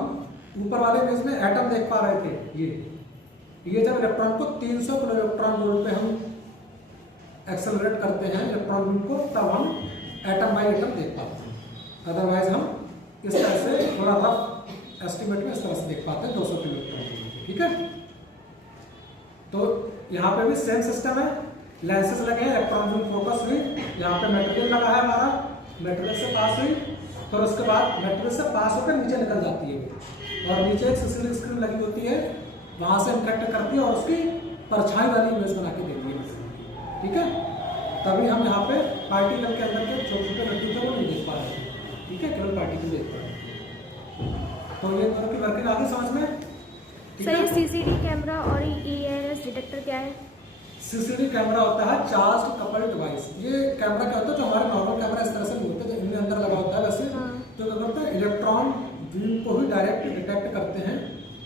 ऊपर वाले इमेज में एटम देख पा रहे थे, ये जब इलेक्ट्रॉन को 300 किलो इलेक्ट्रॉन वोल्ट पे हम एक्सेलरेट करते हैं इलेक्ट्रॉन बीम को, तब हम एटम बाय एटम देख पाते हैं। अदरवाइज हम इस तरह से थोड़ा रफ एस्टिमेट में इस तरह से देख पाते हैं 200 किलो इलेक्ट्रॉन। ठीक है, तो यहाँ पे भी सेम सिस्टम है, लेंसेज लगे हैं, इलेक्ट्रॉन बीम फोकस हुई, यहाँ पे मटेरियल लगा है हमारा, मटेरियल से पास हुई, फिर उसके बाद मटेरियल से पास होकर नीचे निकल जाती है और नीचे एक सीसीडी स्क्रीन लगी होती है, वहां से इंटरेक्ट करती है और उसकी परछाई वाली इमेज बना के देती है। ठीक है, तभी हम यहाँ पे पार्टिकल के अंदर के छोटे छोटे लट्टू थे वो नहीं देख पा रहे थे। ठीक है, केवल पार्टिकल देख पा रहे हैं। तो ये दोनों की वर्किंग आगे समझ में। सर ये सीसीडी कैमरा और ERS डिटेक्टर क्या है? सीसीडी कैमरा होता है चार्ज कपल्ड डिवाइस। ये कैमरा क्या होता है, जो हमारे नॉर्मल कैमरा इस तरह से नहीं होता, जो इनके अंदर लगा होता है वैसे, तो क्या करता है इलेक्ट्रॉन बीम को ही डायरेक्ट डिटेक्ट करते हैं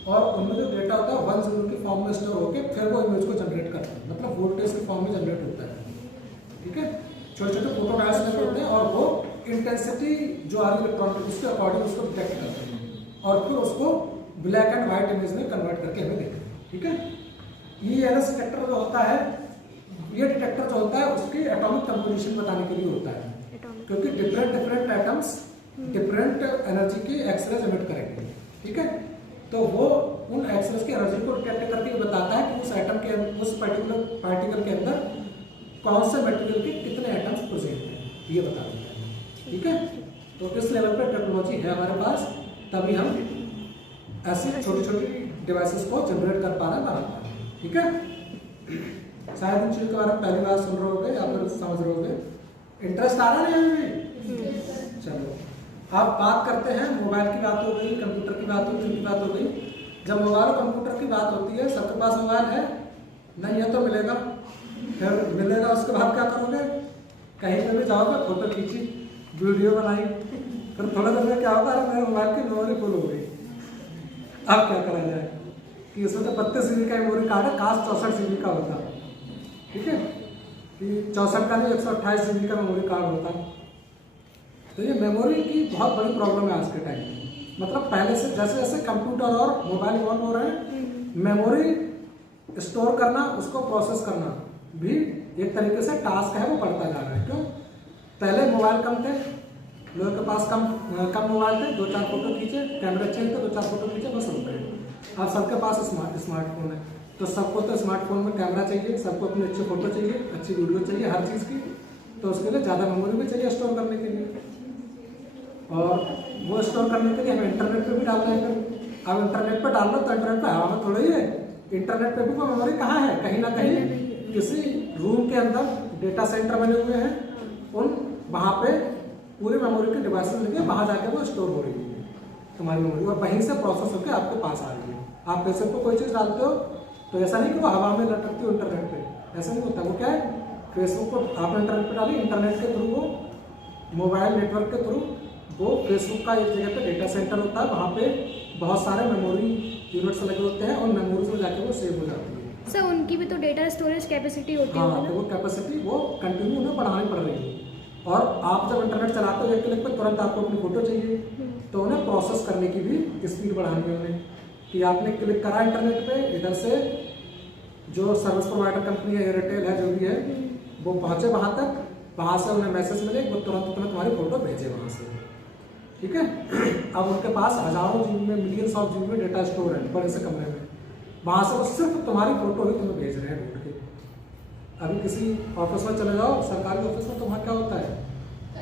और उनमें जो डेटा होता है 1 0 की फॉर्म में स्टोर होकर फिर वो इमेज को जनरेट करते हैं, मतलब वोल्टेज की फॉर्म में जनरेट होता है। ठीक है, छोटे छोटे फोटो डायल्स लगे होते हैं और वो इंटेंसिटी जो आ रही है इलेक्ट्रॉन की उसके अकॉर्डिंग उसको डिटेक्ट करते हैं और फिर उसको ब्लैक एंड व्हाइट इमेज में कन्वर्ट करके हमें देते हैं। ठीक है, ERS डिटेक्टर जो होता है, ये डिटेक्टर जो होता है उसकी एटॉमिक कंपोजिशन बताने के लिए होता है, क्योंकि डिफरेंट एटम्स डिफरेंट एनर्जी की एक्सरेज एमिट करेंगे। ठीक है, तो वो उन एक्सरेज की एनर्जी को डिटेक्ट करके बताता है कि उस एटम के उस पर्टिकुलर पार्टिकल के अंदर कौन से मटेरियल के कितने एटम्स प्रेजेंट हैं, ये बता देता है। ठीक है, तो इस लेवल पर टेक्नोलॉजी है हमारे पास, तभी हम ऐसी छोटी छोटी डिवाइसेस को जनरेट कर पा रहे हैं, बना पा रहे हैं। ठीक है, शायद इन चीज़ों के बारे में पहली बार सुन रहे होगे या फिर समझ रहे होगे। इंटरेस्ट आ रहा है नहीं? चलो, आप बात करते हैं, मोबाइल की बात हो गई, कंप्यूटर की बात हो गई, बात हो गई। जब मोबाइल और कंप्यूटर की बात होती है, सबके पास मोबाइल है, नहीं है तो मिलेगा, फिर मिलेगा उसके बाद क्या करोगे, कहीं पर भी जाओगे, फोटो खींची, वीडियो बनाई, फिर थोड़ा देर में क्या होगा, अरे मेरे मोबाइल की मेमोरी फुल हो गई, अब क्या करा जाए कि इसमें तो 32 GB का मेमोरी कार्ड है, काश 64 GB का होता। ठीक है, कि 64 का नहीं 128 GB का मेमोरी कार्ड होता। तो ये मेमोरी की बहुत बड़ी प्रॉब्लम है आज के टाइम में। मतलब पहले से जैसे जैसे कंप्यूटर और मोबाइल इवॉल्व हो रहे हैं, मेमोरी स्टोर करना, उसको प्रोसेस करना भी एक तरीके से टास्क है, वो बढ़ता जा रहा है। क्यों? पहले मोबाइल कम थे, लोगों के पास कम मोबाइल थे, 2-4 फोटो खींचे, कैमरे अच्छे थे, 2-4 फोटो खींचे, बस रुक गए। अब सबके पास स्मार्टफोन है, तो सबको तो स्मार्टफोन में कैमरा चाहिए, सबको अपनी अच्छी फोटो चाहिए, अच्छी वीडियो चाहिए, हर चीज़ की, तो उसके लिए ज़्यादा मेमोरी भी चाहिए स्टोर करने के लिए। और वो स्टोर करने के लिए हमें इंटरनेट पे भी डालना है। फिर अब इंटरनेट पे डाल लो तो इंटरनेट पे हवा में थोड़ा ही है, इंटरनेट पे भी वो मेमोरी कहाँ है, कहीं ना कहीं किसी रूम के अंदर डेटा सेंटर बने हुए हैं, उन वहाँ पे पूरी मेमोरी के डिवाइसेस लेके वहाँ जाके वो स्टोर हो रही है तुम्हारी मेमोरी, और वहीं से प्रोसेस होकर आपके पास आ रही है। आप फेसबुक पर कोई चीज़ डालते हो तो ऐसा नहीं कि वो हवा में लटकती हो इंटरनेट पे, ऐसा नहीं होता। वो क्या है, फेसबुक को आपने इंटरनेट पे डाली, इंटरनेट के थ्रू, वो मोबाइल नेटवर्क के थ्रू, वो फेसबुक का एक जगह पे डेटा सेंटर होता है, वहाँ पे बहुत सारे मेमोरी यूनिट्स लगे होते हैं और मेमोरीज में जाके वो सेव हो जाती है। सर उनकी भी तो डेटा स्टोरेज कैपेसिटी होती है। हाँ, तो वो कैपेसिटी वो कंटिन्यू उन्हें बढ़ानी पड़ रही है। और आप जब इंटरनेट चलाते हो एक क्लिक पर तुरंत आपको अपनी फोटो चाहिए, तो उन्हें प्रोसेस करने की भी स्पीड बढ़ानी है उन्हें, कि आपने क्लिक करा इंटरनेट पे, इधर से जो सर्विस प्रोवाइडर कंपनी है, एयरटेल है, जो भी है, वो पहुँचे वहाँ तक, वहाँ से उन्हें मैसेज मिले, वो तुरंत तुम्हारी फोटो भेजे वहाँ से। ठीक है, अब उनके पास हजारों जीबी में, मिलियंस ऑफ जीबी में डेटा स्टोर है बड़े से कमरे में, वहाँ से वो सिर्फ तुम्हारी फोटो ही तुम्हें भेज रहे हैं ढूंढ के। अभी किसी ऑफिस में चले जाओ, सरकारी ऑफिस में, तो वहाँ क्या होता है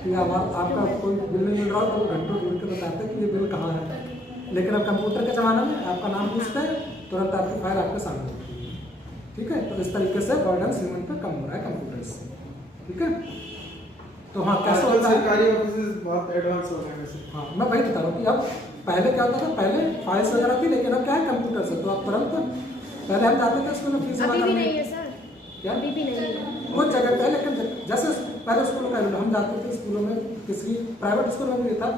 कि आपका कोई बिल नहीं मिल रहा हो तो वो घंटों ढूंढ के बताते हैं कि ये बिल कहाँ है। लेकिन अब कंप्यूटर के ज़माने में आपका नाम पूछते हैं, तुरंत आपकी फाइल आपके सामने होती है। ठीक है, तो इस तरीके से बर्डन ह्यूमन पर कम हो रहा है कंप्यूटर से। ठीक है। तो हाँ कैसे आजकल होता है, सरकारी ऑफिस बहुत एडवांस हो गए हैं वैसे। हाँ मैं वही बता रहा हूँ कि अब पहले क्या होता था, पहले फाइल्स वगैरह थी, लेकिन अब क्या है कंप्यूटर से, तो आप तुरंत पहले हम जाते थे स्कूल में फीस जमा अभी भी करने, नहीं है सर, क्या अभी भी नहीं है। कुछ जगह पे है, लेकिन जैसे पहले स्कूलों का हम जाते थे स्कूलों में, किसी प्राइवेट स्कूल में भी ये था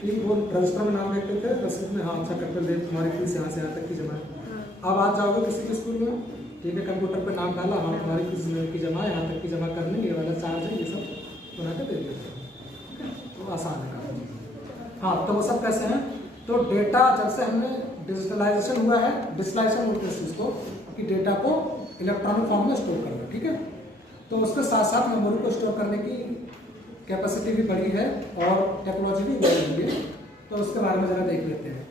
कि वो रजिस्टर में नाम लिखते थे, रसीद में हाँ अच्छा कपिल देव तुम्हारी फीस यहाँ से यहाँ तक की जमा है। अब आप जाओगे किसी भी स्कूल में, ठीक है, कंप्यूटर पे नाम डाला, हाँ तुम्हारी फीस की जमा है, यहाँ तक की जमा करनी, ये वाला चार्ज है, ये सब बना के दे देते हैं, तो आसान है काम। हाँ तो वो सब कैसे हैं, तो डेटा जब से हमने डिजिटलाइजेशन हुआ है, डिजिटलाइजेशन बोलते हैं इस चीज़ को कि डेटा को इलेक्ट्रॉनिक फॉर्म में स्टोर करना, ठीक है। तो उसके साथ साथ मेमोरी को स्टोर करने की कैपेसिटी भी बढ़ी है और टेक्नोलॉजी भी बढ़ी हुई है, तो उसके बारे में ज़रा देख लेते हैं।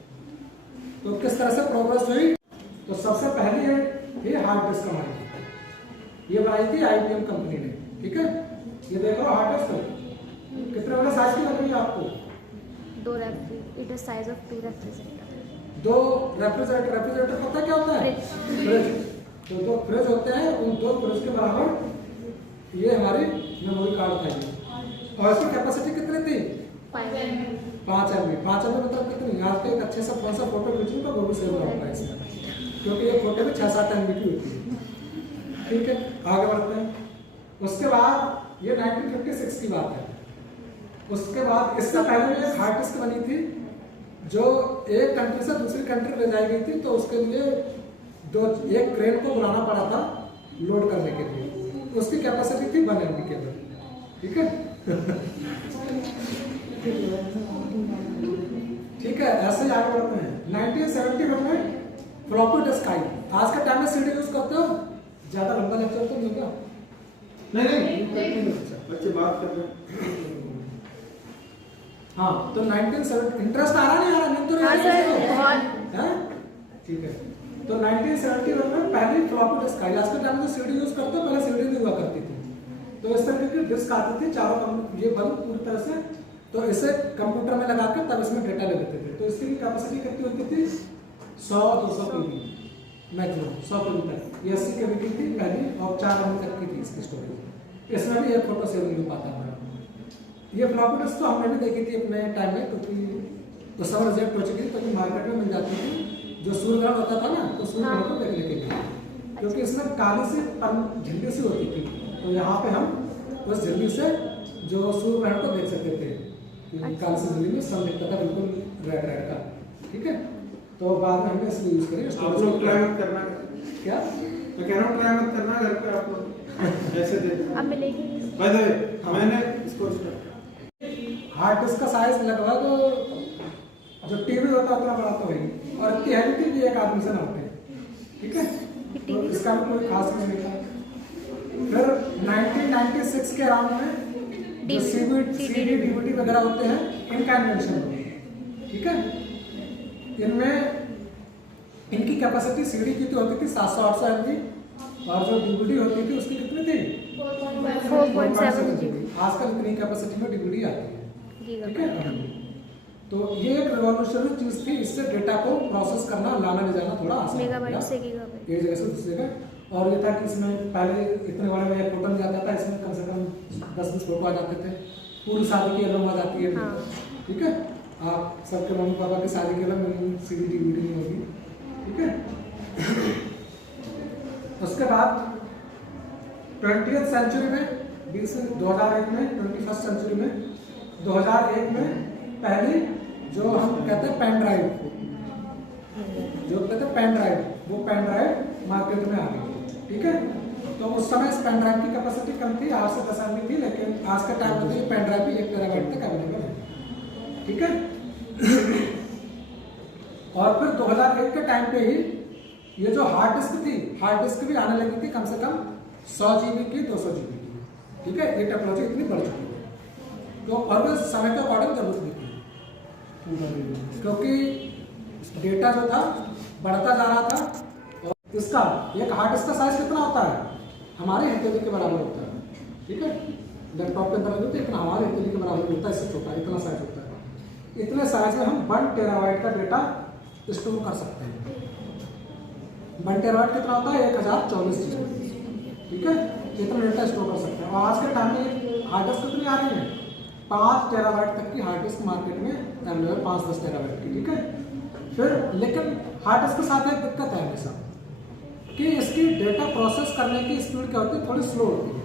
तो किस तरह से प्रोग्रेस हुई, तो सबसे पहले है ये हार्ड डिस्क हमारी, ये बनाई थी IBM कंपनी ने, ठीक है। ये देख लो हार्ड डिस्क कितने बड़े साइज की लग रही है आपको, 2 it is size of 2 refrigerator. 2 refrigerator पता क्या होता है, फ्रिज। तो 2 फ्रिज होते हैं, उन 2 फ्रिज के बराबर ये हमारी मेमोरी कार्ड था ये। और इसकी कैपेसिटी कितनी थी, 5 MB। 5 MB मतलब कितनी, यहाँ पे एक अच्छे से कौन सा फोटो खींचूंगा वो भी सेव होगा इसमें, क्योंकि ये फोटो में 6-7 MB की होती है, ठीक है। आगे बढ़ते हैं, उसके बाद ये 1956 की बात है। उसके बाद इससे पहले एक हार्ड डिस्क बनी थी जो एक कंट्री से दूसरी कंट्री ले जाई गई थी, तो उसके लिए एक क्रेन को बुलाना पड़ा था लोड करने के लिए, तो उसकी कैपेसिटी थी 1 MB केवल, ठीक है। ठीक है, ऐसे ही आगे बढ़ते हैं। 1971 में फ्लॉपी डिस्क आई। आज के टाइम में CD यूज करते हो, ज्यादा लंबा लेक्चर तो नहीं होगा, नहीं बच्चे बात कर रहे हैं। हाँ तो 1970 इंटरेस्ट आ रहा नहीं आ रहा, नहीं तो हाँ सर बहुत, है, ठीक है। तो 1971 में पहली फ्लॉपी डिस्क आई। आज के टाइम में CD यूज करते हो, पहले CD नहीं हुआ करती थी, तो इस तरह की डिस्क आती थी चारों, ये बंद पूरी तरह से, तो इसे कंप्यूटर में लगा के तब इसमें डेटा ले लेते थे। तो इसकी कैपेसिटी कितनी होती थी, 100-200 KB मैक्सिमम, 100 KB तक। ये 80 KB की थी पहली, और 4 MB तक की थी इसकी स्टोरेज। इसमें भी एक फोटो सेव नहीं हो पाता हमारा। ये फ्लॉपी डिस्क तो हमने भी देखी थी अपने टाइम में, क्योंकि तो सब रिजेक्ट हो चुकी थी, क्योंकि मार्केट में मिल जाती थी। जो सूर्यग्रहण होता था ना, तो सूर्यग्रहण को देख लेके गए, क्योंकि इसमें काली सी झिल्ली सी होती थी, तो यहाँ पे हम उस झिल्ली से जो सूर्यग्रहण को देख सकते थे, कि काली सी झिल्ली में सन दिखता था बिल्कुल रेड रेड का, ठीक है। तो बाद में हमने इसलिए यूज करी। आप लोग ट्राई मत करना, क्या मैं कह रहा हूँ ट्राई मत करना घर पे आप लोग ऐसे देखते अब मिलेगी। बाय द वे मैंने इसको हार्ड डिस्क का साइज लगभग जो टीवी होता है उतना बड़ा तो है, और इतनी हैवी थी कि एक आदमी से ना उठे, ठीक है। तो इसका भी कोई खास नहीं था। फिर 1996 के अराउंड में जो CD DVD वगैरह होते हैं, इनका इन्वेंशन हुआ, ठीक है। इनमें इनकी कैपेसिटी CD की तो होती थी 700-800 MB, और जो DVD होती थी उसकी कितनी थी, 4.7 GB। आजकल इतनी कैपेसिटी में DVD आती है, ठीक है। गीगाबाइट। तो ये एक रिवॉल्यूशनरी चीज थी, इससे डेटा को प्रोसेस करना, लाना ले जाना थोड़ा आसान मेगाबाइट से गीगाबाइट। एक जगह से दूसरी जगह। और ये था कि इसमें पहले इतने बड़े में फोटो नहीं आता था, इसमें कम से कम 10-20 फोटो आ जाते थे, पूरी शादी की एल्बम आ जाती है, हाँ। ठीक है। आप सबके मम्मी पापा की शादी के एल्बम CD DVD नहीं होगी, ठीक है। उसके बाद 20th सेंचुरी में 2001 में 21st सेंचुरी में 2001 में पहली जो हम कहते हैं पेन ड्राइव, जो कहते हैं पेन ड्राइव, वो पेन ड्राइव मार्केट में आ गई, ठीक है। तो उस समय इस पेन ड्राइव की कैपेसिटी कम थी, 8 से 10 MB थी, लेकिन आज के टाइम में ये पेन ड्राइव भी 1 TB तक अवेलेबल है, ठीक है। और फिर 2001 के टाइम पे ही ये जो हार्ड डिस्क थी, हार्ड डिस्क भी आने लगी थी, कम से कम 100 GB की, 200 GB की, ठीक है। ये टेक्नोलॉजी इतनी बढ़ चुकी है, तो और समय के अकॉर्डिंग जरूरत नहीं थी, क्योंकि डेटा जो था बढ़ता जा रहा था। और इसका एक हार्ड डिस्क का साइज कितना होता है, हमारे हथेली के बराबर होता है, ठीक है। लैपटॉप के अंदर होता है, इतना हमारे हथेली के बराबर होता है, इससे छोटा इतना साइज होता है। इतने साइज में हम 1 TB का डेटा स्टोर कर सकते हैं। 1 TB कितना होता है, 1024 GB, ठीक है। इतना डेटा स्टोर कर सकते हैं। और आज के टाइम में हार्ड डिस्क कितनी आ रही है, 5 टेराबाइट तक की हार्ड डिस्क मार्केट में अवेलेबल है, 5-10 टेराबाइट की, ठीक है। फिर लेकिन हार्ड डिस्क के साथ एक दिक्कत है हमेशा कि इसकी डेटा प्रोसेस करने की स्पीड क्या होती है, थोड़ी स्लो होती है।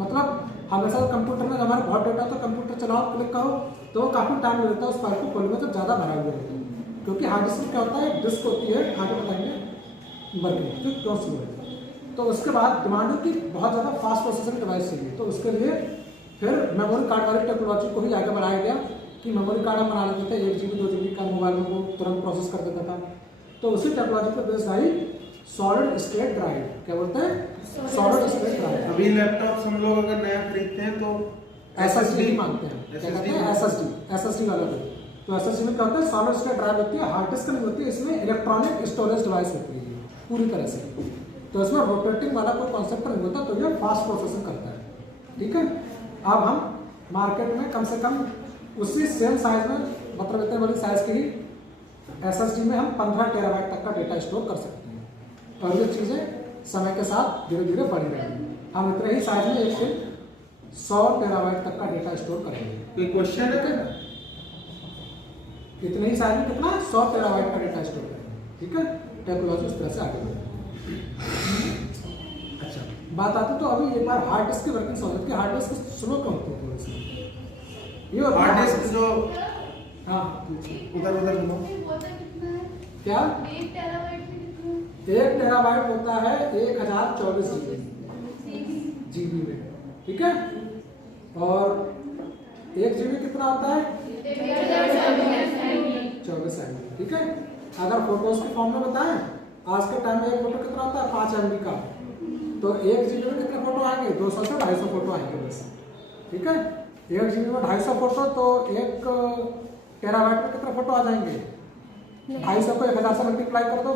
मतलब हमेशा कंप्यूटर में हमारा बहुत डेटा तो कंप्यूटर चलाओ, क्लिक करो तो काफ़ी टाइम लगता है उस फाइल को खोलने में, तो ज़्यादा भरा हुआ होता है। क्योंकि हार्ड डिस्क में क्या होता है, डिस्क होती है, आगे बताएंगे वर्किंग जो क्यों स्लो है। तो उसके बाद डिमांड की बहुत ज़्यादा फास्ट प्रोसेसिंग डिवाइस चाहिए, तो उसके लिए फिर मेमोरी कार्ड वाली टेक्नोलॉजी को ही आगे बढ़ाया गया कि मेमोरी कार्ड हम बना लेते थे, 1 GB 2 GB का मोबाइल में वो तुरंत प्रोसेस कर देता था। तो उसी टेक्नोलॉजी पर based I solid state drive, क्या बोलते हैं, सॉलिड स्टेट ड्राइव। अभी लैपटॉप हम लोग अगर नया खरीदते हैं तो SSD मांगते हैं, क्या कहते हैं, SSD वाला भी। तो SSD में क्या होता है, सॉलिड स्टेट ड्राइव होती है, हार्ड डिस्क नहीं होती है, इसमें इलेक्ट्रॉनिक स्टोरेज डिवाइस होती है पूरी तरह से। तो इसमें रोटेटिंग वाला कोई कॉन्सेप्ट नहीं होता, तो ये फास्ट प्रोसेसिंग करता है, ठीक है। अब हम मार्केट में कम से कम उसी सेम साइज में, मतलब इतने बड़ी साइज की ही SSD में हम 15 टेराबाइट तक का डेटा स्टोर कर सकते हैं। और ये चीज़ें समय के साथ धीरे धीरे बढ़ी रहेंगी। हम इतने ही साइज में एक दिन 100 टेराबाइट तक का डेटा स्टोर करेंगे। कोई क्वेश्चन है क्या? इतने ही साइज में कितना, 100 टेराबाइट का डेटा स्टोर करेंगे, ठीक है। टेक्नोलॉजी इस तरह से आगे बढ़ेगी। अच्छा, बात आती तो अभी एक बार हार्ड डिस्क की वर्किंग समझ कि हार्ड डिस्क स्लो क्यों होती है थोड़ी सी। ये हार्ड डिस्क जो हाँ उधर उधर घुमाओ। होता कितना है? क्या 1 टेराबाइट में कितना? 1 टेराबाइट होता है 1024 GB में, ठीक है। और 1 GB कितना होता है, 24 MB, ठीक है। अगर फोटोज के फॉर्म में बताएं, आज के टाइम में एक फोटो कितना होता है, 5 MB का। तो 1 GB में कितने फोटो आएंगे, 200 से 250 फोटो आएंगे बस, ठीक है। 1 GB में 250 फोटो, तो 1 टेराबाइट में कितने फोटो आ जाएंगे, 250 को 1000 से मल्टीप्लाई कर दो,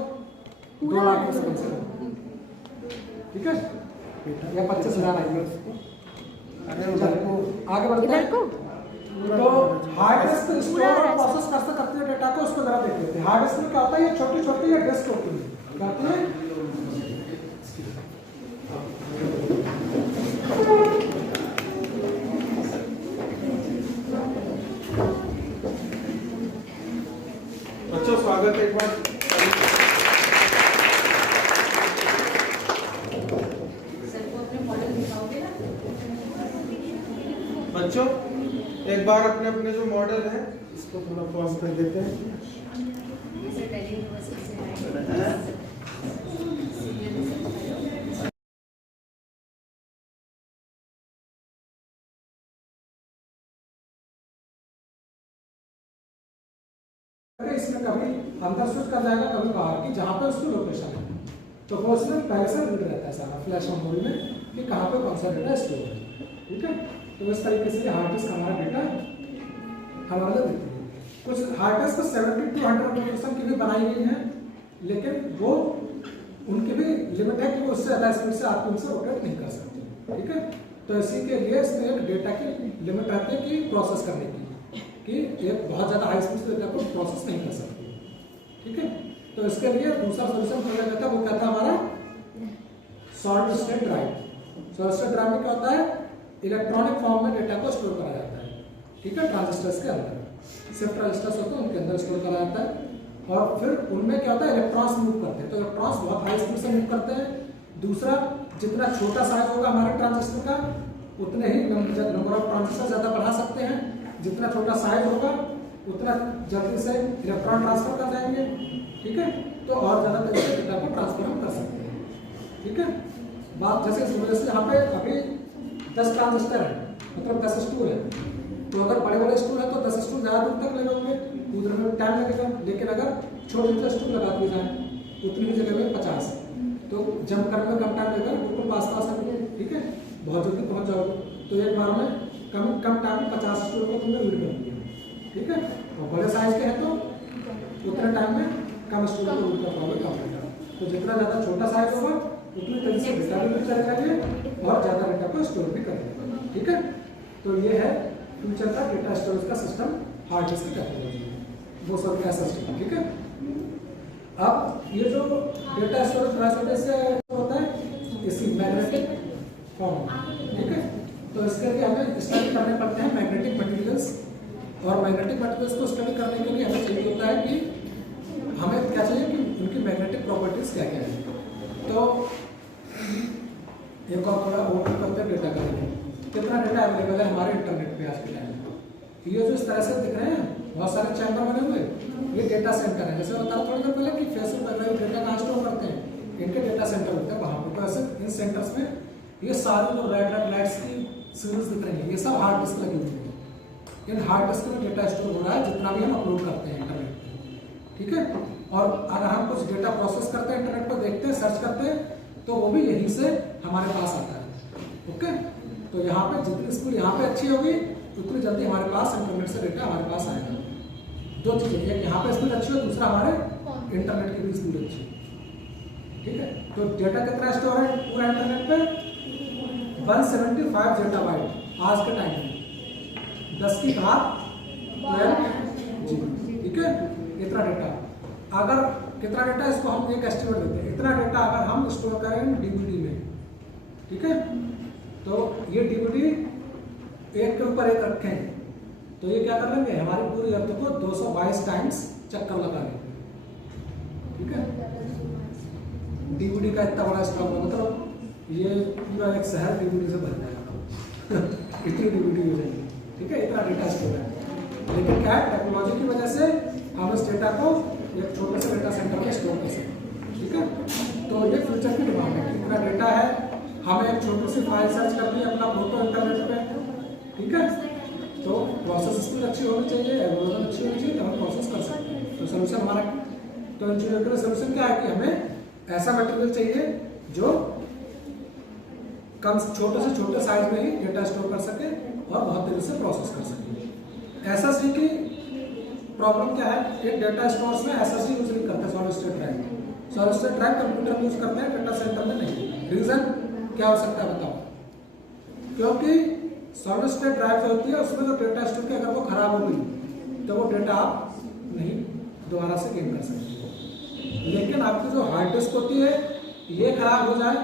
2 लाख से कम से कम, ठीक है, या 25,000 आएंगे। अरे उधर को आगे बढ़ते हैं। तो हार्ड डिस्क स्टोर और प्रोसेस कैसे करती है डेटा को, उसको जरा देख लेते हैं। हार्ड डिस्क में क्या होता है, ये छोटी छोटी ये डिस्क होती है, कहते हैं बच्चों स्वागत है एक बार। सर को अपने मॉडल दिखाओगे ना? बच्चों एक बार अपने अपने जो मॉडल है इसको थोड़ा पॉज कर देते हैं। सर दिल्ली यूनिवर्सिटी से आए हैं। इसमें कभी अंदर स्विच कर जाएगा, कभी बाहर की, जहाँ पे उसकी लोकेशन है। तो वो उसमें पहले से रीड रहता है सारा फ्लैश मेमोरी में कि कहाँ पे कौन सा डेटा स्टोर है, ठीक है। तो इस तरीके से हार्ड डिस्क हमारा डेटा हमारे लिए देती है। कुछ हार्ड डिस्क 70 to 100% की भी बनाई गई है, लेकिन वो उनकी भी लिमिट है कि वो उससे ज़्यादा स्पीड से आप उनसे रोटेट नहीं कर सकते, ठीक है। तो इसी के लिए इसमें एक डेटा की लिमिट रहती है कि प्रोसेस करने की, कि एक बहुत ज़्यादा हाई स्पीड से डेटा को प्रोसेस नहीं कर सकती, ठीक है। तो इसके लिए दूसरा सोल्यूशन खोजा जाता है, वो कहता है हमारा solid state drive. Solid state drive में क्या होता है, इलेक्ट्रॉनिक फॉर्म में डेटा को स्टोर करा जाता है, ठीक है। ट्रांजिस्टर्स के अंदर शिफ्ट ट्रांजिस्टर्स होते हैं, उनके अंदर स्टोर करा जाता है। और फिर उनमें क्या होता है, इलेक्ट्रॉन्स मूव करते हैं, तो इलेक्ट्रॉन्स बहुत हाई स्पीड से मूव करते हैं। दूसरा, जितना छोटा साइज होगा हमारे ट्रांजिस्टर का, उतने ही नंबर ऑफ ट्रांजिस्टर ज़्यादा बढ़ा सकते हैं। जितना छोटा साइज होगा उतना जल्दी से इलेक्ट्रॉन ट्रांसफर कर जाएंगे, ठीक है। तो और ज़्यादा तेजी से डेटा को ट्रांसफर हम कर सकते हैं, ठीक है। बात जैसे इस वजह से यहाँ पे अभी 10 ट्रांजिस्टर है, मतलब 10 स्टूल है। तो अगर बड़े बड़े स्टूल है तो 10 स्टूल ज़्यादा दूर तक ले जाओगे, उधर में टाइम लगेगा। लेकिन अगर छोटे छोटे स्टूल लगा दिए जाए उतनी ही जगह में 50, तो जंप करने में कम टाइम लगेगा, बिल्कुल पास पास है, ठीक है, बहुत जल्दी पहुँच जाओगे। तो एक बार में कम टाइम में 50 स्टूल को तुमने रीड कर दिया, ठीक है। और बड़े साइज के हैं तो उतने टाइम में कम स्टूल को रीड कर पाओगे, कम डेटा। तो जितना ज़्यादा छोटा साइज होगा उतनी तेजी से डेटा भी चल जाएंगे और ज़्यादा डेटा को स्टोर भी करेंगे, ठीक है। तो ये है फ्यूचर का डेटा स्टोरेज का सिस्टम, हार्ड डिस्क की टेक्नोलॉजी, वो सब SSD, ठीक है। अब ये जो डेटा स्टोरेज डिवाइस होता है, इससे होता है इसी मैग्नेटिक फॉर्म, ठीक है। तो इसके लिए हमें स्टडी करने पड़ते हैं मैग्नेटिक मटेरियल्स, और मैग्नेटिक मटेरियल्स को स्टडी करने के लिए हमें चाहिए होता है कि हमें क्या चाहिए कि उनकी मैग्नेटिक प्रॉपर्टीज क्या क्या है। तो एक और थोड़ा ओपन करते हैं डेटा का, कितना डेटा अवेलेबल है हमारे इंटरनेट पे आज के टाइम में। ये जो इस तरह से दिख रहे हैं बहुत सारे चैम्बर बने हुए, ये डेटा सेंटर है। जैसे बताया थोड़ी देर पहले कि फेसबुक वगैरह डेटा कहाँ स्टोर करते हैं, इनके डेटा सेंटर होते हैं वहाँ पर। तो ऐसे इन सेंटर्स में ये सारी जो रेड रेड लाइट्स की सीरीज दिख रही है, ये सब हार्ड डिस्क लगी हुई है। इन हार्ड डिस्क में डेटा स्टोर हो रहा है जितना भी हम अपलोड करते हैं इंटरनेट पे, ठीक है। और अगर हम कुछ डेटा प्रोसेस करते हैं इंटरनेट पर, देखते हैं, सर्च करते हैं, तो वो भी यहीं से हमारे पास आता है, ओके। तो यहाँ पे जितनी स्पीड यहाँ पे अच्छी होगी उतनी जल्दी हमारे पास इंटरनेट से डेटा हमारे पास आएगा। दो चीज़ें, एक यहाँ पे स्पीड अच्छी हो, दूसरा हमारे इंटरनेट की भी स्पीड अच्छी, ठीक है। तो डेटा कितना स्टोर है पूरा इंटरनेट पे, 175 जेटाबाइट आज के टाइम में, 10 की घात 12 जी, ठीक है। इतना डेटा, अगर कितना डेटा, इसको हम एक एस्टिमेट देते हैं, इतना डेटा अगर हम स्टोर करें डीवीडी में, ठीक है, तो ये डीवीडी एक के ऊपर एक रखें तो ये क्या कर लेंगे, हमारी पूरी अर्थ को 222 टाइम्स चक्कर लगा लेंगे, ठीक है। डीवीडी का इतना बड़ा स्टॉक, मतलब ये पूरा एक शहर डीवीडी से भर जाएगा इतनी डीवीडी हो जाएगी, ठीक है। इतना डेटा स्टोर है, लेकिन क्या है, टेक्नोलॉजी की वजह से हम इस डेटा को एक छोटे से डेटा सेंटर में स्टोर कर सकते हैं, ठीक है। तो ये फ्यूचर की डिमांड है कि इतना डेटा है, हमें एक छोटी सी फाइल सर्च करनी है अपना फोटो इंटरनेट पे, ठीक है। तो प्रोसेस स्पीड अच्छी होनी चाहिए, एल्गोरिथम अच्छी होनी चाहिए, तो हम प्रोसेस कर सकते हैं। तो सोल्यूशन हमारा, तो इन चीज़ों के लिए सोल्यूशन क्या है कि हमें ऐसा मटेरियल चाहिए जो कम छोटे से छोटे साइज में ही डेटा स्टोर कर सके और बहुत देर से प्रोसेस कर सके। एसएसडी की प्रॉब्लम क्या है, कि डेटा स्टोर्स में एसएसडी यूज नहीं करते, solid state drive. Solid state drive computer में यूज करते हैं, डेटा सेंटर में नहीं। रीजन क्या हो सकता है बताओ? क्योंकि सॉलिड स्टेट ड्राइव जो होती है उसमें जो डेटा स्टोर की अगर वो खराब हो गई तो वो डेटा आप नहीं दोबारा से गेन कर सकते। लेकिन आपकी जो हार्ड डिस्क होती है ये खराब हो जाए,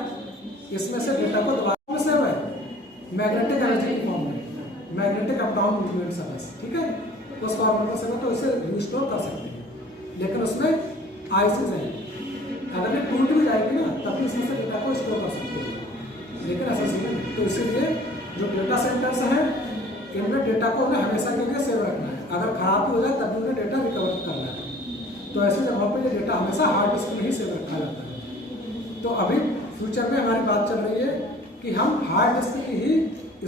इसमें से डेटा को दोबारा में सेव है मैग्नेटिक एनर्जी की फॉर्म में, magnetic up down movement service, ठीक है। उस फॉर्मेट से तो इसे रिस्टोर कर सकते हैं, लेकिन उसमें आईसीज है, अगर ये टूट भी जाएगी ना तब भी इसमें से डेटा को स्टोर कर सकते हैं, लेकिन ऐसा नहीं। तो इसीलिए जो डेटा सेंटर्स हैं इनमें डेटा को उन्हें हमेशा के लिए सेव रखना है, अगर खराब हो जाए तब भी उन्हें डेटा रिकवर करना है। तो ऐसी जगहों पर ये डेटा हमेशा हार्ड डिस्क में ही सेव रखा जाता है। तो अभी फ्यूचर में हमारी बात चल रही है कि हम हार्ड डिस्क की ही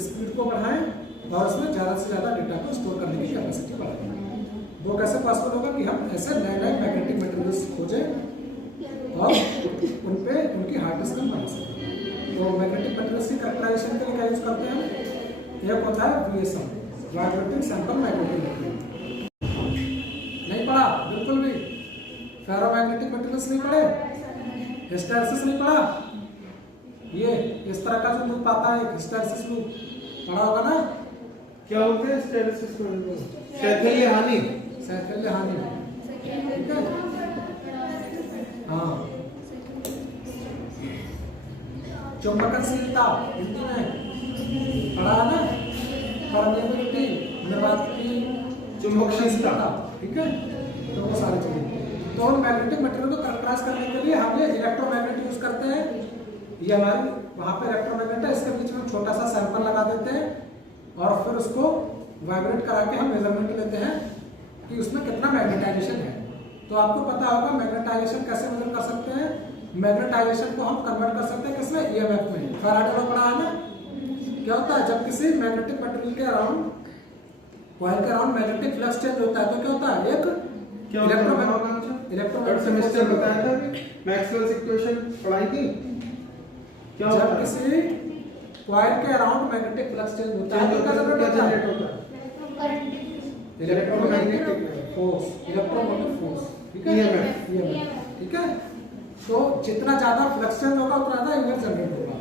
स्पीड को बढ़ाएं और उसमें ज़्यादा से ज़्यादा डेटा को स्टोर करने की कैपेसिटी बढ़ाएं। वो कैसे पॉसिबल होगा कि हम ऐसे नए नए मैग्नेटिक मटेरियल्स खोजें और उन पे उनकी हार्ड डिस्क बना सकें। तो मैग्नेटिक मटेरियल्स की कैरेक्टराइजेशन के लिए क्या यूज करते हैं? एक होता है VSM, vibrating sample magnetic material. नहीं पढ़ा बिल्कुल भी? फेरोमैग्नेटिक मटेरियल्स नहीं पढ़े? हिस्टैरिसीस नहीं पढ़ा? ये इस तरह का जो लूप आता है हिस्टैरिसीस लूप पढ़ा होगा ना? क्या होते हैं हिस्टैरिसीस को? शैथिल्य हानि, शैथिल्य हानि, ठीक है। हाँ, चुंबकशीलता हिंदी में पढ़ा है ना? परमेबिलिटी, निर्वात की चुंबकशीलता, ठीक है। तो वो सारी चीजें, तो मैग्नेटिक मटेरियल को कैरेक्टराइज करने के लिए हम ये इलेक्ट्रोमैग्नेट यूज करते हैं। ये हमारी वहाँ पे इलेक्ट्रोमैग्नेट है, इसके बीच में छोटा सा सैंपल लगा देते हैं और फिर उसको वाइब्रेट करा के हम मेजरमेंट लेते हैं कि उसमें कितना मैग्नेटाइजेशन है। तो आपको पता होगा मैग्नेटाइजेशन कैसे मेजर कर सकते हैं। मैग्नेटाइजेशन को हम कन्वर्ट कर सकते हैं किसमें? EMF में। फैराडे लॉ पढ़ा है ना? क्या होता है जब किसी मैग्नेटिक मटेरियल के अराउंड, कॉइल के अराउंड मैग्नेटिक फ्लक्स चेंज होता है तो क्या होता है? एक इलेक्ट्रोमैग्नेटिक सेमेस्टर बताया था मैक्सवेल्स इक्वेशन पढ़ाई थी। क्या जब किसी कॉइल के अराउंड मैग्नेटिक फ्लक्स चेंज होता है तो क्या जनरेट होता है? इलेक्ट्रोमैग्नेटिक फोर्स, इलेक्ट्रोमैग्नेटिक फोर्स, ठीक है। EMF, ठीक है। तो जितना ज्यादा फ्लक्स चेंज होगा उतना ज्यादा EMF जनरेट होगा।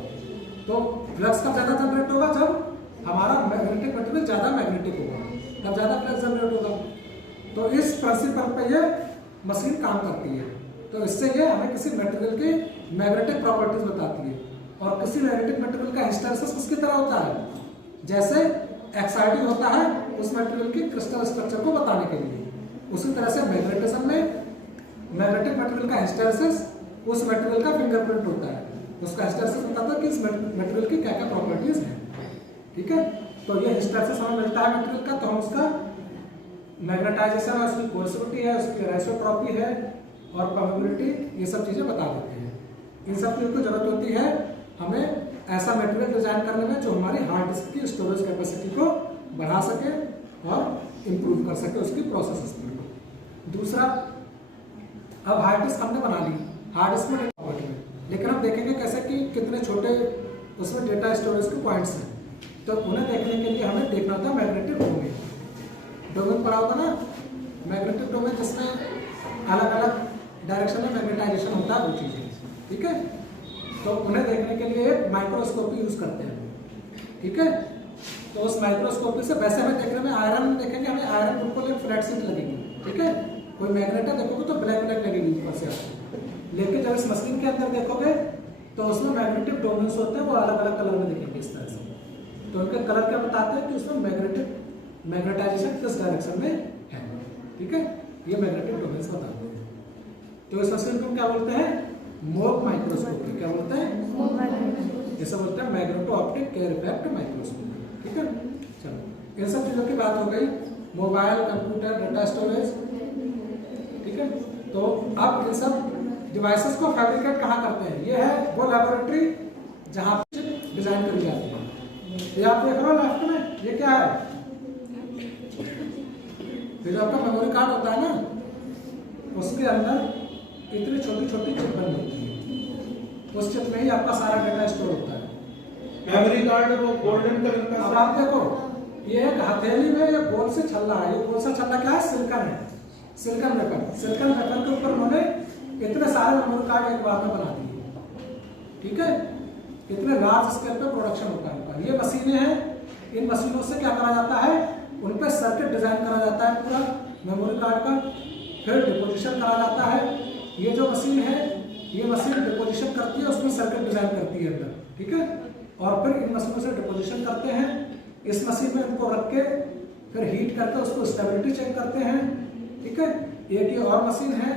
तो फ्लक्स कब ज्यादा जनरेट होगा? जब हमारा मैग्नेटिक मटेरियल ज्यादा मैग्नेटिक होगा, तब ज्यादा फ्लक्स जनरेट होगा। तो इस प्रिंसिपल पे ये मशीन काम करती है। तो इससे ये हमें किसी मटेरियल की मैग्नेटिक प्रॉपर्टीज बताती है और किसी मैग्नेटिक मटेरियल का हिस्टैरिसीस किसकी तरह होता है, जैसे एक्साइटिंग होता है उस मटेरियल के क्रिस्टल स्ट्रक्चर को बताने के लिए, उसी तरह से मैग्नेटिज्म में मैग्नेटिक मटेरियल का हिस्टैरिसीस उस मटेरियल का फिंगरप्रिंट होता है, उसका हिस्टैरिसीस बताता है कि इस मटेरियल की क्या क्या प्रॉपर्टीज हैं। ठीक है, तो ये हिस्टैरिसीस हमें मिलता है मटेरियल का, तो हम उसका मैग्नेटाइजेशन है, उसकी कोर्सिविटी है, उसकी आइसोट्रॉपी है और परमेबिलिटी, ये सब चीजें बता देते हैं। इन सब चीजों की जरूरत होती है हमें ऐसा मटेरियल डिजाइन करने में जो हमारी हार्ड डिस्क की स्टोरेज कैपेसिटी को बढ़ा सके और इम्प्रूव कर सके उसकी प्रोसेस स्पीड को। दूसरा, अब हार्ड डिस्क हमने बना ली, हार्ड डिस्क में लेकिन हम देखेंगे कैसे कि कितने छोटे उसमें डेटा स्टोरेज के पॉइंट्स हैं, तो उन्हें देखने के लिए हमें देखना होता है मैग्नेटिक डोमेन। डोमेन पढ़ा होगा ना, मैग्नेटिक डोमेन जिसमें अलग अलग डायरेक्शन में मैग्नेटाइजेशन होता है वो चीज़ें। ठीक है, तो उन्हें देखने के लिए माइक्रोस्कोपी यूज करते हैं। ठीक है, तो उस माइक्रोस्कोपी से वैसे हमें देखने में आयरन देखेंगे, हमें आयरन बिल्कुल एक फ्लैट शीट लगेगी। ठीक है, कोई मैग्नेट देखोगे तो ब्लैक ब्लैक लगेगी ऊपर से आपको, लेकिन जब इस मशीन के अंदर देखोगे तो उसमें मैग्नेटिक डोमेन्स होते हैं, वो अलग अलग कलर में दिखेंगे इस तरह से। तो उनके कलर क्या बताते हैं कि उसमें मैग्नेटाइजेशन किस डायरेक्शन में है। ठीक है, ये मैग्नेटिक डोमेन्स बताते हैं। तो इस मशीन को क्या बोलते हैं, मोब माइक्रोस्कोपी। क्या बोलते हैं, जैसे बोलते हैं magneto optic care effect microscopy. ठीक है, चलो इन सब चीजों की बात हो गई, मोबाइल, कंप्यूटर, डेटा स्टोरेज। ठीक है, तो अब इन सब डिवाइसेस को फैब्रिकेट कहाँ करते हैं, ये है वो लैबोरेटरी जहाँ डिजाइन करी जाती है। ये आप देख रहे हो लेफ्ट में, ये क्या है, ये जो आपका मेमोरी कार्ड होता है ना, उसके अंदर इतनी छोटी छोटी चिप बनी होती है, उस चिप में ही आपका सारा डेटा स्टोर होता है। मेमोरी कार्ड वो गोल्डन कलर का। अब आप देखो, ये एक हथेली में ये गोल से छल्ला है, ये गोल से छल्ला क्या है, सिलिकॉन है, सिलिकॉन वेफर। सिलिकॉन वेफर के ऊपर उन्होंने इतने सारे मेमोरी कार्ड एक बार में बना दिए। ठीक है, इतने लार्ज स्केल पे प्रोडक्शन होता है। ये मशीनें हैं, इन मशीनों से क्या करा जाता है, उन पे सर्किट डिजाइन करा जाता है पूरा मेमोरी कार्ड का, फिर डिपोजिशन करा जाता है। ये जो मशीन है, ये मशीन डिपोजिशन करती है, उसमें सर्किट डिजाइन करती है अंदर। ठीक है, और फिर इन मशीनों से डिपोजिशन करते हैं, इस मशीन में इनको रख के फिर हीट करके उसको स्टेबिलिटी चेक करते हैं। ठीक है, एक ये और मशीन है,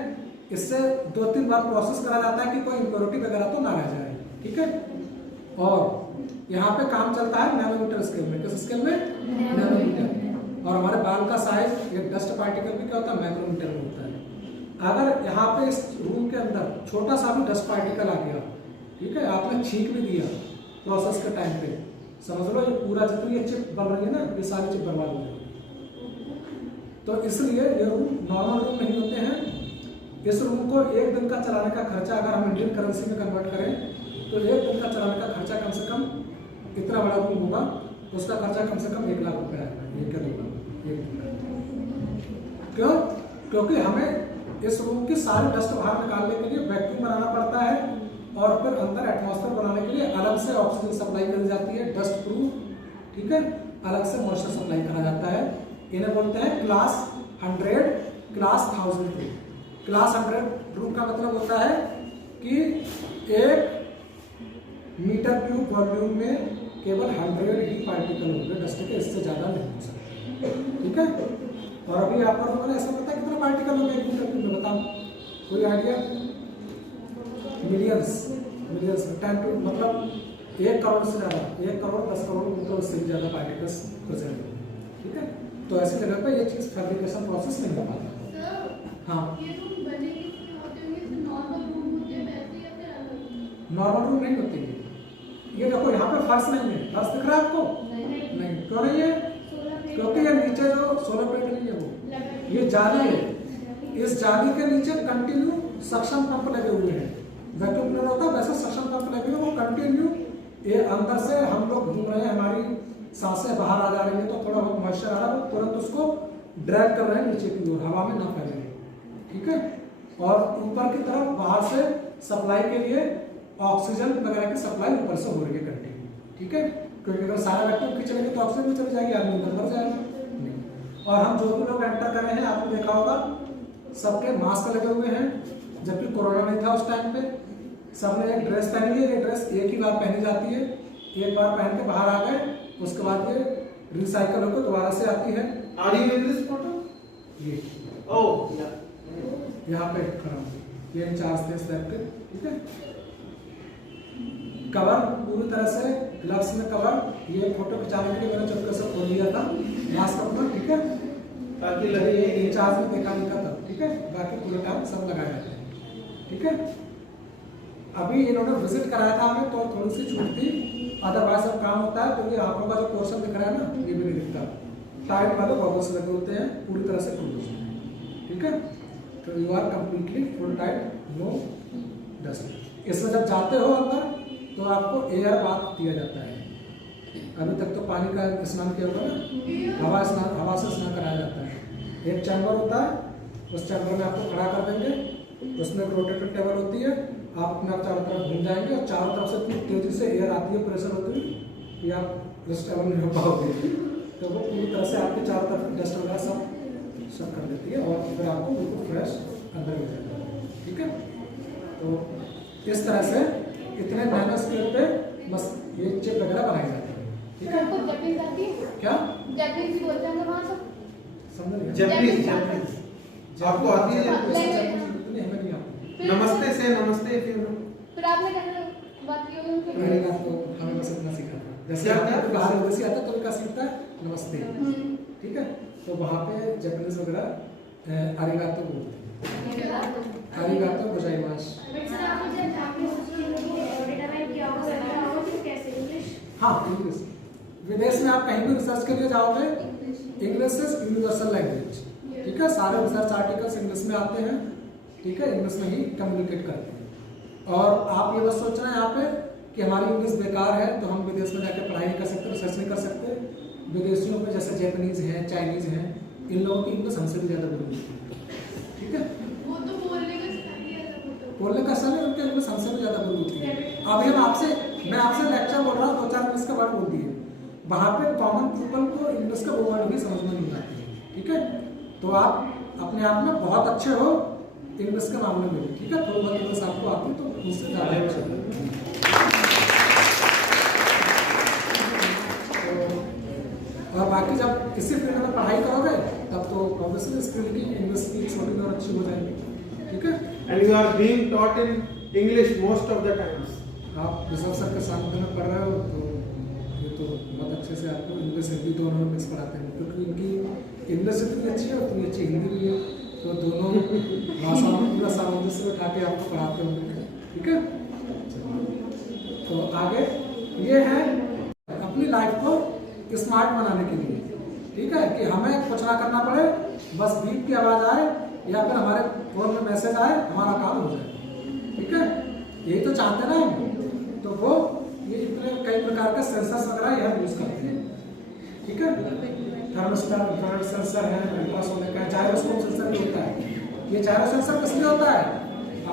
इससे 2-3 बार प्रोसेस करा जाता है कि कोई इम्प्योरिटी वगैरह तो ना रह जाए। ठीक है, और यहाँ पे काम चलता है नैनोमीटर स्केल में। किस स्केल में, नैनोमीटर। और हमारे बाल का साइज, ये डस्ट पार्टिकल भी क्या होता है, माइक्रोमीटर में होता है। अगर यहाँ पे इस रूम के अंदर छोटा सा भी डस्ट पार्टिकल आ गया, ठीक है, आपने छींक भी दिया प्रोसेस के टाइम पे, समझ लो ये पूरा जितनी ये चिप बन रही है ना, ये सारी चिप बर्बाद हो जाएगी। तो इसलिए ये रूम नॉर्मल रूम नहीं होते हैं। इस रूम को एक दिन का चलाने का खर्चा अगर हम इंडियन करेंसी में कन्वर्ट करें तो एक दिन का चलाने का खर्चा कम से कम, इतना बड़ा रूम होगा उसका खर्चा कम से कम 1 लाख रुपए आएगा, 1 या 2 लाख एक दिन का। क्यों? क्योंकि हमें इस रूम की सारी डस्ट बाहर निकालने के लिए वैक्यूम बनाना पड़ता है और फिर अंदर एटमॉस्फेयर बनाने के लिए अलग से ऑक्सीजन सप्लाई करी जाती है, डस्ट प्रूफ। ठीक है, अलग से मॉइस्चर सप्लाई करा जाता है। इन्हें बोलते हैं class 100, class 1000 room. Class 100 room का मतलब होता है कि 1 मीटर क्यूब वॉल्यूम में केवल 100 ही पार्टिकल होंगे डस्ट के, इससे ज्यादा नहीं हो सकते। ठीक है, और अभी आपका तो मैंने ऐसा पता है कितना पार्टिकल होंगे 1 मीटर क्यूब में, बताओ कोई आइडिया? मिलियंस 10 टू मतलब 1 करोड़ से ज्यादा, 1 करोड़ 10 करोड़ मतलब उससे भी ज्यादा पार्टिकल्स प्रेजेंट होंगे। ठीक है, तो ऐसी जगह पे ये चीज फैब्रिकेशन प्रोसेस नहीं हो पाता। हाँ, नॉर्मल रूम नहीं होती है। ये देखो यहाँ पे फर्श नहीं है, फर्श दिख रहा है आपको? नहीं। क्यों नहीं है? क्योंकि ये नीचे जो सोलर प्लेट नहीं है वो, ये जाली है। इस जाली के नीचे कंटिन्यू सक्शन पंप लगे हुए हैं। वैक्यूम क्लीनर होता है वैसे सक्शन पंप लगे हुए, वो कंटिन्यू ये अंदर से हम लोग घूम रहे हैं, हमारी सांसें बाहर आ जा रही है तो थोड़ा बहुत मॉइस्चर आ रहा है, तुरंत उसको ड्रैग कर रहे हैं नीचे की ओर, हवा में ना फैले। ठीक है, और ऊपर की तरफ बाहर से सप्लाई के लिए ऑक्सीजन वगैरह की सप्लाई ऊपर से हो रही है कंटिन्यू। ठीक है, क्योंकि अगर सारा वैक्यूम खींचेंगे तो ऑक्सीजन भी चली जाएगी, आदमी अंदर मर जाएगा। और हम जो भी लोग एंटर कर रहे हैं, आपने देखा होगा सबके मास्क लगे हुए हैं, जबकि कोरोना नहीं था उस टाइम पे। सबने एक ड्रेस पहनी है, ये ड्रेस एक ही बार पहनी जाती है, एक बार पहन के बाहर आ गए, उसके बाद ये रिसाइकल होकर दोबारा से आती है। Are you in this photo? ये ओह यहाँ पे खड़ा हूँ, ये इंचार्ज थे इस लैब के, ठीक है। कवर पूरी तरह से ग्लव्स में कवर, ये फोटो खिंचाने के लिए मैंने चक्कर से खोल लिया था मास्क अपना, ठीक है, ताकि लगे लगे ये इंचार्ज में देखा नहीं था, ठीक है। बाकी पूरे टाइम सब लगाए रहते हैं, ठीक है। अभी इन्होंने विजिट कराया था हमें, तो थोड़ी सी छूट थी, अदरवाइज सब काम होता है। तो ये आप लोगों का जो पोर्शन दिख रहा है ना, ये भी नहीं दिखता, टाइट वाले गॉगल्स लगे होते हैं, पूरी तरह से क्लोज, ठीक है। तो you are completely full tight, no dust. इसमें जब जाते हो अंदर तो आपको एयर बाथ दिया जाता है। अभी तक तो पानी का स्नान किया होगा ना, हवा से स्नान कराया जाता है। एक चैम्बर होता है, उस चैम्बर में आपको खड़ा कर देंगे, उसमें एक रोटेटर टेबल होती है, आप अपने चारों तरफ घूम जाएंगे और चारों तरफ से इतनी तेजी से एयर आती है, प्रेशर होती है कि आप रिस्टेबल नहीं हो पाओगे। तो वो पूरी तरह से आपके चारों तरफ डस्ट वगैरह सब कर देती है और फिर आपको बिल्कुल फ्रेश अंदर मिल जाएगा, ठीक है। तो इस तरह से इतने नैनो स्केल पे बस ये चिप वगैरह बनाई जाती है, ठीक है। आपको जापानीज आती है? क्या जापानीज भी बोलते हैं वहाँ सब? समझ नहीं आया? जैपनीज आपको आती है Language। नहीं, हमें नहीं आती। नमस्ते से नमस्ते if you know। फिर आपने कैसे बात की होगी उनके पहले बात तो हमें बस इतना सीखा था, जैसे क्या? आपको बाहर विदेशी आता है तो उनका सीखता है नमस्ते, ठीक है। तो वहाँ पे जापानीज वगैरह अरिगातो बोलते हैं, अरिगातो गोजाइमास। हाँ, इंग्लिश। विदेश में आप कहीं भी रिसर्च के लिए जाओगे, इंग्लिश इज यूनिवर्सल लैंग्वेज, ठीक है। सारे रिसर्च आर्टिकल्स इंग्लिश में आते हैं, ठीक है, इंग्लिश में ही कम्युनिकेट करते हैं। और आप ये बस सोचना है यहाँ पे कि हमारी इंग्लिश बेकार है तो हम विदेश में जाकर पढ़ाई नहीं कर सकते, रिसर्च नहीं कर सकते। विदेशियों में जैसे जापानीज हैं, चाइनीज हैं, इन लोगों की इंग्लिश हमसे भी ज़्यादा बोलती है, ठीक है। वो तो बोलने का स्टाइल है, ऐसा बोलते हैं। बोलने का समय उनके इंग्लिश हमसे भी ज़्यादा बोल होती है। अभी मैं आपसे लेक्चर बोल रहा हूँ, 2-4 इंग्लिश का वर्ड बोल दिए, वहाँ पे कॉमन पीपल को इंग्लिश का वो वर्ड भी समझ में नहीं आती है, ठीक है। तो आप अपने आप में बहुत अच्छे हो इंग्लिश के मामले में, ठीक है। थोड़ी बहुत इंग्लिश आपको आती है तो मुझसे ज़्यादा अच्छा है। और बाकी जब इसी फील्ड में पढ़ाई करोगे तब तो ऑब्वियसली इस फील्ड की इंग्लिश की थोड़ी और अच्छी हो जाएगी, ठीक है। And you are being taught in English most of the times। आप रिसर्च सर के सामने में पढ़ रहे हो तो ये तो बहुत अच्छे से आपको इंग्लिश हिंदी दोनों में मिक्स पढ़ाते हैं, क्योंकि इनकी इंग्लिश इतनी अच्छी है उतनी अच्छी हिंदी भी है, तो दोनों भाषाओं में पूरा सामंजस्य बैठा के आपको पढ़ाते होंगे, ठीक है। तो आगे ये है अपनी लाइफ को स्मार्ट बनाने के लिए, ठीक है, कि हमें कुछ ना करना पड़े, बस बीप की आवाज़ आए या फिर हमारे फोन में मैसेज आए, हमारा काम हो जाए, ठीक है। यही तो चाहते ना हम, तो वो ये इतने कई प्रकार के सेंसर्स वगैरह ये हम यूज़ करते हैं, ठीक है। थर्मोस्टेट, इंफ्रारेड सेंसर है, अल्ट्रासोनिक का जायरोस्कोप सेंसर भी होता है। ये जायरो सेंसर किस लिए होता है?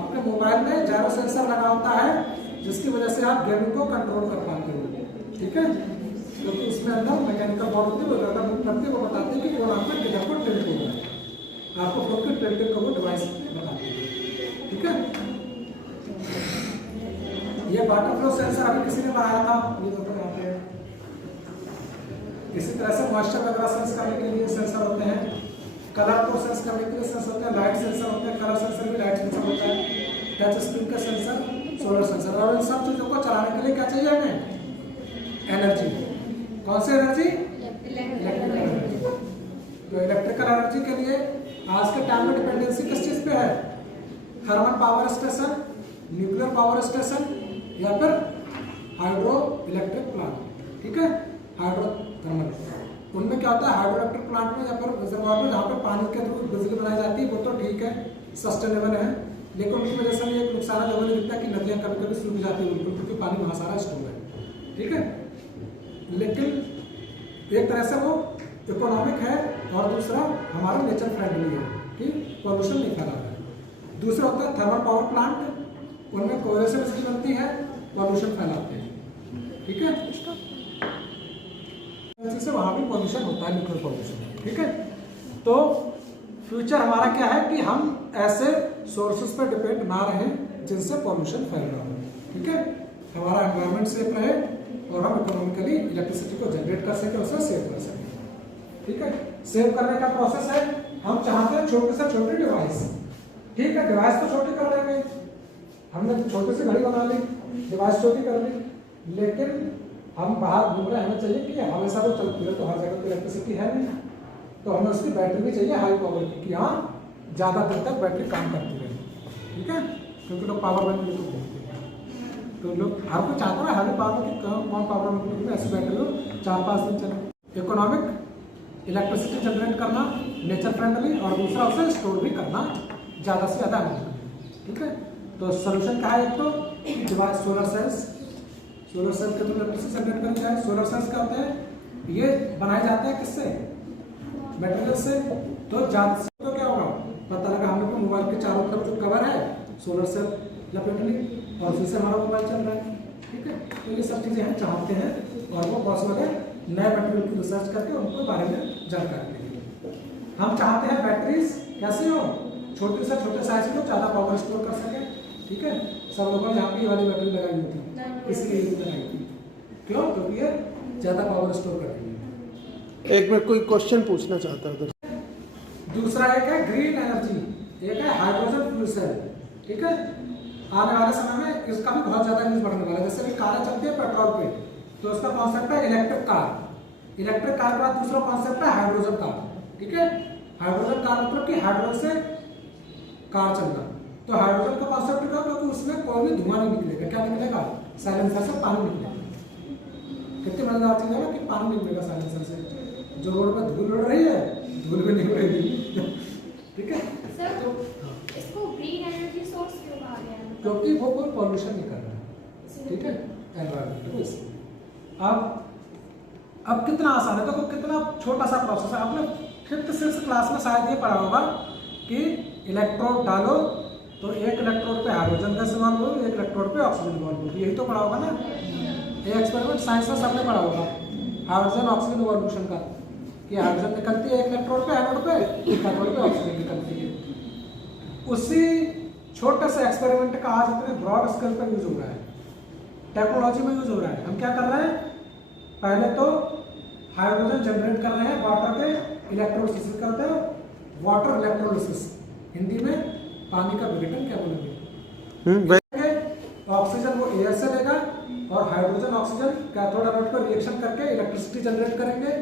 आपके मोबाइल में जायरो सेंसर लगा होता है, जिसकी वजह से आप गेमिंग को कंट्रोल कर पाते हो, ठीक है। क्योंकि उसमें अंदर मैकेनिकल बोर्ड होती है, वो डाटा बुक करती है, वो बताती है कि कौन आपका किधर को टिल्ट हो रहा है, आपको फोन के टिल्टिंग को वो डिवाइस बताती है, ठीक है। ये वाटर फ्लो सेंसर अभी किसी ने बनाया था, ये देखो यहाँ पे। इसी तरह से मॉइस्चर वगैरह सेंस करने के लिए सेंसर होते हैं, कलर को सेंस करने के लिए सेंसर होते हैं, लाइट सेंसर होते हैं, कलर सेंसर भी लाइट सेंसर होता है, टच स्क्रीन का सेंसर, सोलर सेंसर। और इन सब चीज़ों को चलाने के लिए क्या चाहिए हमें? एनर्जी। कौन सी एनर्जी? Electrical energy. तो इलेक्ट्रिकल एनर्जी के लिए आज के टाइम में डिपेंडेंसी किस चीज़ पे है? Thermal power station, nuclear power station या फिर हाइड्रो इलेक्ट्रिक प्लांट, ठीक है। हाइड्रो थर्मल, उनमें क्या होता है, हाइड्रो इलेक्ट्रिक प्लांट में या फिर रिजर्वायर में जहाँ पर पानी के थ्रू बिजली बनाई जाती है, वो तो ठीक है, सस्टेनेबल है, लेकिन उनकी वजह से एक नुकसान जो हमें दिखता है कि नदियाँ कभी कभी सूख जाती है बिल्कुल, क्योंकि पानी वहाँ सारा स्टोर है, ठीक है। लेकिन एक तरह से वो इकोनॉमिक है और दूसरा हमारा नेचर फ्रेंडली है कि पॉल्यूशन नहीं फैला रहा है। दूसरा होता है थर्मल पावर प्लांट, उनमें कोयले से बिजली बनती है, पॉल्यूशन फैलाते हैं, ठीक है। से वहाँ भी पॉल्यूशन होता है, न्यूक्लियर पॉल्यूशन, ठीक है। तो फ्यूचर हमारा क्या है कि हम ऐसे सोर्सेस पर डिपेंड ना रहें जिनसे पॉल्यूशन फैल रहा हो। ठीक है, हमारा एनवायरनमेंट सेफ रहे और हम इकोनॉमिकली इलेक्ट्रिसिटी को जनरेट कर सकें, उसे सेव कर सकें। ठीक है, सेव करने का प्रोसेस है, हम चाहते हैं छोटे से छोटी डिवाइस। ठीक है, डिवाइस तो छोटी कर लेंगे, हमने छोटी सी घड़ी बना ली, डिवाइस छोटी कर ली, लेकिन हम बाहर घूम रहे, हमें चाहिए कि हमेशा तो चलती है, तो हर जगह तो इलेक्ट्रिसिटी है नहीं, तो हमें उसकी बैटरी भी चाहिए हाई पावर की, कि हाँ ज़्यादा देर तक बैटरी काम करती रहे। ठीक है, क्योंकि लोग पावर बैंक लेकर घूमते हैं, तो लोग हर कोई चाहता है हाई पावर की, कौन पावर बैंक में ऐसी बैटरी हो 4-5 दिन चले। इकोनॉमिक इलेक्ट्रिसिटी जनरेट करना, नेचर फ्रेंडली, और दूसरा उसे स्टोर भी करना ज़्यादा से ज़्यादा अमाउंट। ठीक है, तो सोल्यूशन क्या है? एक तो डिवाइस सोलर सेल्स के थ्रू इलेक्ट्रिसिटी जनरेट करी जाए। सोलर सेल्स क्या होते हैं? ये बनाए जाते हैं किससे? मटेरियल से। तो ज़्यादा से तो क्या होगा, पता लगा हम लोग को मोबाइल के चारों तरफ जो कवर है सोलर सेल लपेट ली, और उसी से हमारा मोबाइल चल रहा है। ठीक है, तो ये सब चीज़ें हम चाहते हैं, और वो पॉसिबल है नए मटेरियल की रिसर्च करके उनको बारे में जानकारी देंगे। हम चाहते हैं बैटरीज कैसे हो, छोटे से छोटे साइज में ज़्यादा पावर स्टोर कर सके। ठीक है, सब लोगों ने यहाँ की वाली बैटरी लगाई हुई थी, इसके लिए लगाई थी, क्यों? क्योंकि ये ज़्यादा पावर स्टोर करती है। एक मैं कोई क्वेश्चन पूछना चाहता हूँ। दूसरा एक है ग्रीन एनर्जी, एक है हाइड्रोजन फ्यूल सेल। ठीक है, आने वाले समय में इसका भी बहुत ज़्यादा यूज बढ़ने वाला है। जैसे कि कारें चलती है पेट्रोल पे, तो उसका कॉन्सेप्ट है इलेक्ट्रिक कार। इलेक्ट्रिक कार के बाद दूसरा कॉन्सेप्ट है हाइड्रोजन कार। ठीक है, हाइड्रोजन कार मतलब कि हाइड्रोजन से कार चलना। तो हाइड्रोजन का कॉन्सेप्ट क्या, क्योंकि उसमें कोई भी धुआं नहीं निकलेगा। क्या निकलेगा? साइलेंसर से पानी निकलेगा। कितनी मजेदार चीज है ना कि पानी निकलेगा साइलेंसर से, जो रोड पर धूल उड़ रही है धूल भी नहीं उड़ेगी। ठीक है, सर इसको ग्रीन एनर्जी सोर्स क्यों कहा गया है? क्योंकि वो कोई पॉल्यूशन नहीं कर रहा है। ठीक है, एनवायरमेंट को इसलिए। अब कितना आसान है, तो कितना छोटा सा प्रोसेस है। आपने 5th-6th क्लास में शायद ये पढ़ा होगा कि इलेक्ट्रोड डालो तो एक इलेक्ट्रोड पे हाइड्रोजन गैस इन्वॉल्व हो, एक इलेक्ट्रोड पे ऑक्सीजन इन्वॉल्व हो, यही तो पढ़ा होगा ना। ये एक्सपेरिमेंट साइंस में सबने पढ़ा होगा, हाइड्रोजन ऑक्सीजन इवोल्यूशन का, कि हाइड्रोजन निकलती है एक इलेक्ट्रोड पे, एनोड पे, एक एनोड पे ऑक्सीजन निकलती है। उसी छोटे से एक्सपेरिमेंट का आज इतने ब्रॉड स्केल पर यूज हो रहा है, टेक्नोलॉजी में यूज हो रहा है। हम क्या कर रहे हैं? पहले तो हाइड्रोजन जनरेट कर रहे हैं वाटर के इलेक्ट्रोलिसिस करते हैं, वाटर इलेक्ट्रोलिसिस, हिंदी में पानी का विघटन क्या बोलेंगे। ऑक्सीजन वो एयर से लेगा, और हाइड्रोजन ऑक्सीजन कैथोड एनोड पर रिएक्शन करके इलेक्ट्रिसिटी जनरेट करेंगे,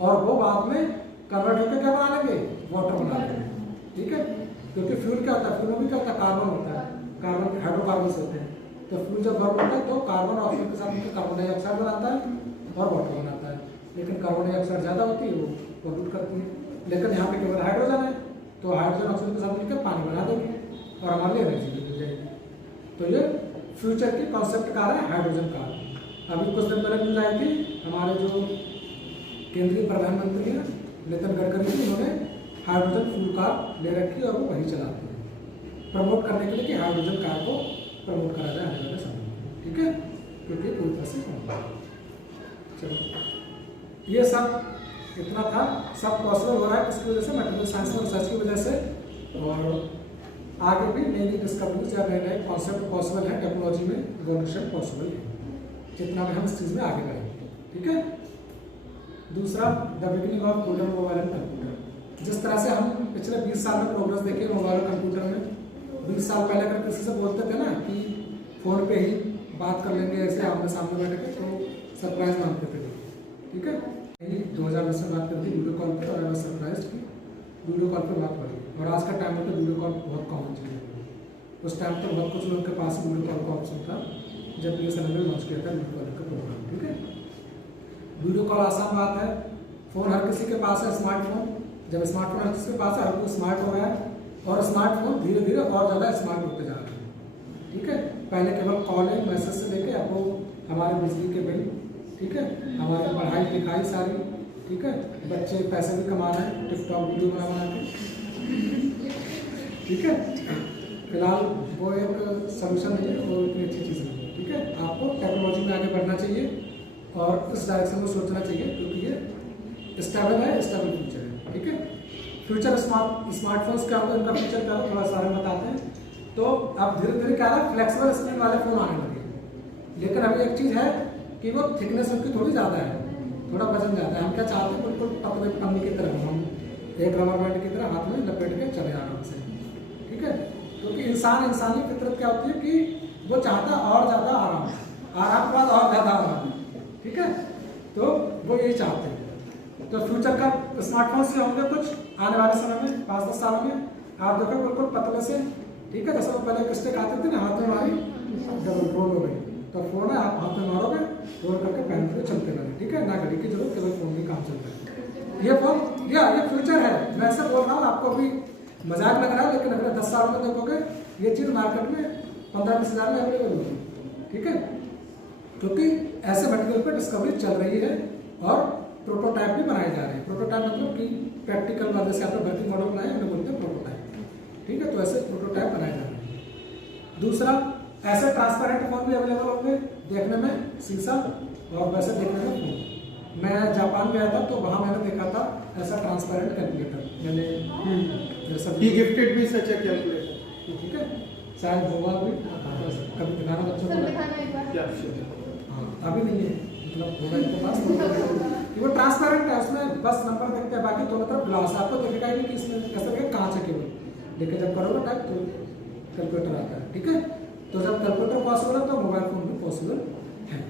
और वो बाद में कन्वर्ट होकर क्या बना लेंगे? वाटर बना लेंगे। ठीक है, क्योंकि फ्यूल क्या होता है? फ्यूल में क्या होता है? कार्बन होता है, कार्बन हाइड्रोकार्बन होते हैं। तो फ्यूल जब बर्न होता है तो कार्बन ऑक्सीजन के साथ मिलकर कार्बन डाइऑक्साइड बनाता है और वाटर बनाता है। लेकिन कार्बन डाइऑक्साइड ज़्यादा होती है, वो पोल्यूट करती है। लेकिन यहाँ पे केवल हाइड्रोजन है, तो हाइड्रोजन ऑक्सीजन के साथ मिलकर पानी बना देंगे और हमारे लिए एनर्जी मिल जाएगी। तो ये फ्यूचर की कॉन्सेप्ट कार है हाइड्रोजन कार। अभी कुछ दिन पहले न्यूज आई थी, हमारे जो केंद्रीय प्रधानमंत्री हैं नितिन गडकरी जी, उन्होंने हाइड्रोजन फ्यूल कार ले रखी और वो वही चलाते हैं, प्रमोट करने के लिए कि हाइड्रोजन कार को प्रमोट करा जाए आने वाले समय में। ठीक है, क्योंकि पूरी तरह से चलो ये सब इतना था, सब पॉसिबल हो रहा है किसकी वजह से? मटेरियल साइंस में रिसर्च की वजह से। और आगे भी नई नई डिस्कवरीज या नए नए कॉन्सेप्ट पॉसिबल है, टेक्नोलॉजी में रिवॉल्यूशन पॉसिबल है, जितना भी हम इस चीज़ में आगे बढ़ेंगे। ठीक है, दूसरा the beginning of modern mobile and computer. जिस तरह से हम पिछले 20 साल में प्रोग्रेस देखे मोबाइल और कंप्यूटर में, 20 साल पहले अगर किसी से बोलते थे ना कि फ़ोन पे ही बात कर लेंगे ऐसे आमने सामने बैठ के, तो सरप्राइज मानते थे। ठीक है, 2020 में बात करती वीडियो कॉल पर, और सरप्राइज की वीडियो कॉल पर बात करी। और आज का टाइम में तो वीडियो कॉल बहुत कॉमन चीज़ है। उस टाइम पर बहुत कुछ लोगों के पास वीडियो कॉल का ऑप्शन था जब BSNL ने लॉन्च किया था वीडियो कॉल का प्रोग्राम। ठीक है, वीडियो कॉल आसान बात है, फ़ोन हर किसी के पास है, स्मार्टफोन। जब स्मार्टफोन हर किसी के पास है, हर कोई स्मार्ट हो गया है, और स्मार्टफोन धीरे धीरे और ज़्यादा स्मार्ट होते जा रहे हैं। ठीक है, पहले केवल कॉलिंग मैसेज से लेके अब वो हमारे बिजली के बिल, ठीक है, हमारी पढ़ाई लिखाई सारी, ठीक है, बच्चे पैसे भी कमा रहे हैं टिकटॉक वीडियो बना के। ठीक है, फिलहाल वो एक सोल्यूशन नहीं है, वो इतनी अच्छी चीज़ नहीं है। ठीक है, आपको टेक्नोलॉजी में आगे बढ़ना चाहिए और इस डायरेक्शन में सोचना चाहिए, क्योंकि ये स्टेबल है, स्टेबल फ्यूचर है। ठीक है, फ्यूचर स्मार्टफोन्स क्या होगा, इनका फ्यूचर क्या होगा, थोड़ा सारे बताते हैं। तो अब धीरे धीरे क्या है, फ्लेक्सिबल स्क्रीन वाले फोन आने लगे। लेकिन अभी एक चीज़ है कि वो थिकनेस उनकी थोड़ी ज़्यादा है, थोड़ा वजन ज़्यादा है। हम क्या चाहते हैं, बिल्कुल पतले पन्नी की तरह, हम एक रबर बैंड की तरह हाथ में लपेट के चले आराम से, ठीक है। क्योंकि इंसानी फितरत क्या होती है कि वो चाहता है और ज़्यादा आराम के बाद और ज़्यादा आराम, ठीक है। तो वो यही चाहते हैं। तो फ्यूचर का स्मार्टफोन से होंगे कुछ आने वाले समय में 5-10 सालों में आप देखो बिल्कुल पतले से, ठीक है। जैसे वो पहले किस्टें खाते थे ना, हाथ में मारी डबल रोल हो गई, तो फोन है आप हाथ में मारोगे रोल करके पहनते हुए चलते लगे, ठीक है। ना घड़ी की जरूरत, केवल फोन में काम चलता है। ये फोन ये फ्यूचर है। मैं ऐसे बोल रहा हूँ, आपको अभी मजाक लग रहा है, लेकिन अगले 10 सालों में देखोगे ये चीज़ मार्केट में 15-20 हज़ार में अवेलेबल होगी, ठीक है। क्योंकि ऐसे मटेरियल पर डिस्कवरी चल रही है और प्रोटोटाइप भी बनाए जा रहे हैं। प्रोटोटाइप मतलब कि प्रैक्टिकल वाले से आपने वर्किंग मॉडल बनाए, उन्हें बोलते हैं प्रोटोटाइप, ठीक है। तो ऐसे प्रोटोटाइप बनाए जा रहे हैं। दूसरा, ऐसे ट्रांसपेरेंट फोन भी अवेलेबल होंगे, देखने में शीशा और वैसे देखने में फोन। मैं जापान गया था तो वहाँ मैंने देखा था ऐसा ट्रांसपेरेंट कैलकुलेटर, मैंने He gifted me such a calculator. ठीक है, शायद होगा भी, कभी दिखाना बच्चों सर को। दिखाना एक बार। Yeah, sure. हाँ, अभी नहीं है, मतलब होगा इनके पास। वो ट्रांसपेरेंट है, उसमें बस नंबर देखते हैं, बाकी दोनों तरफ ग्लास, आपको दिखेगा ही नहीं कि इसमें ऐसा लगे कांच है केवल, लेकिन जब करोगे टाइप तो कैलकुलेटर आता है, ठीक है। तो जब कैलकुलेटर पॉसिबल है तो मोबाइल फोन भी पॉसिबल है,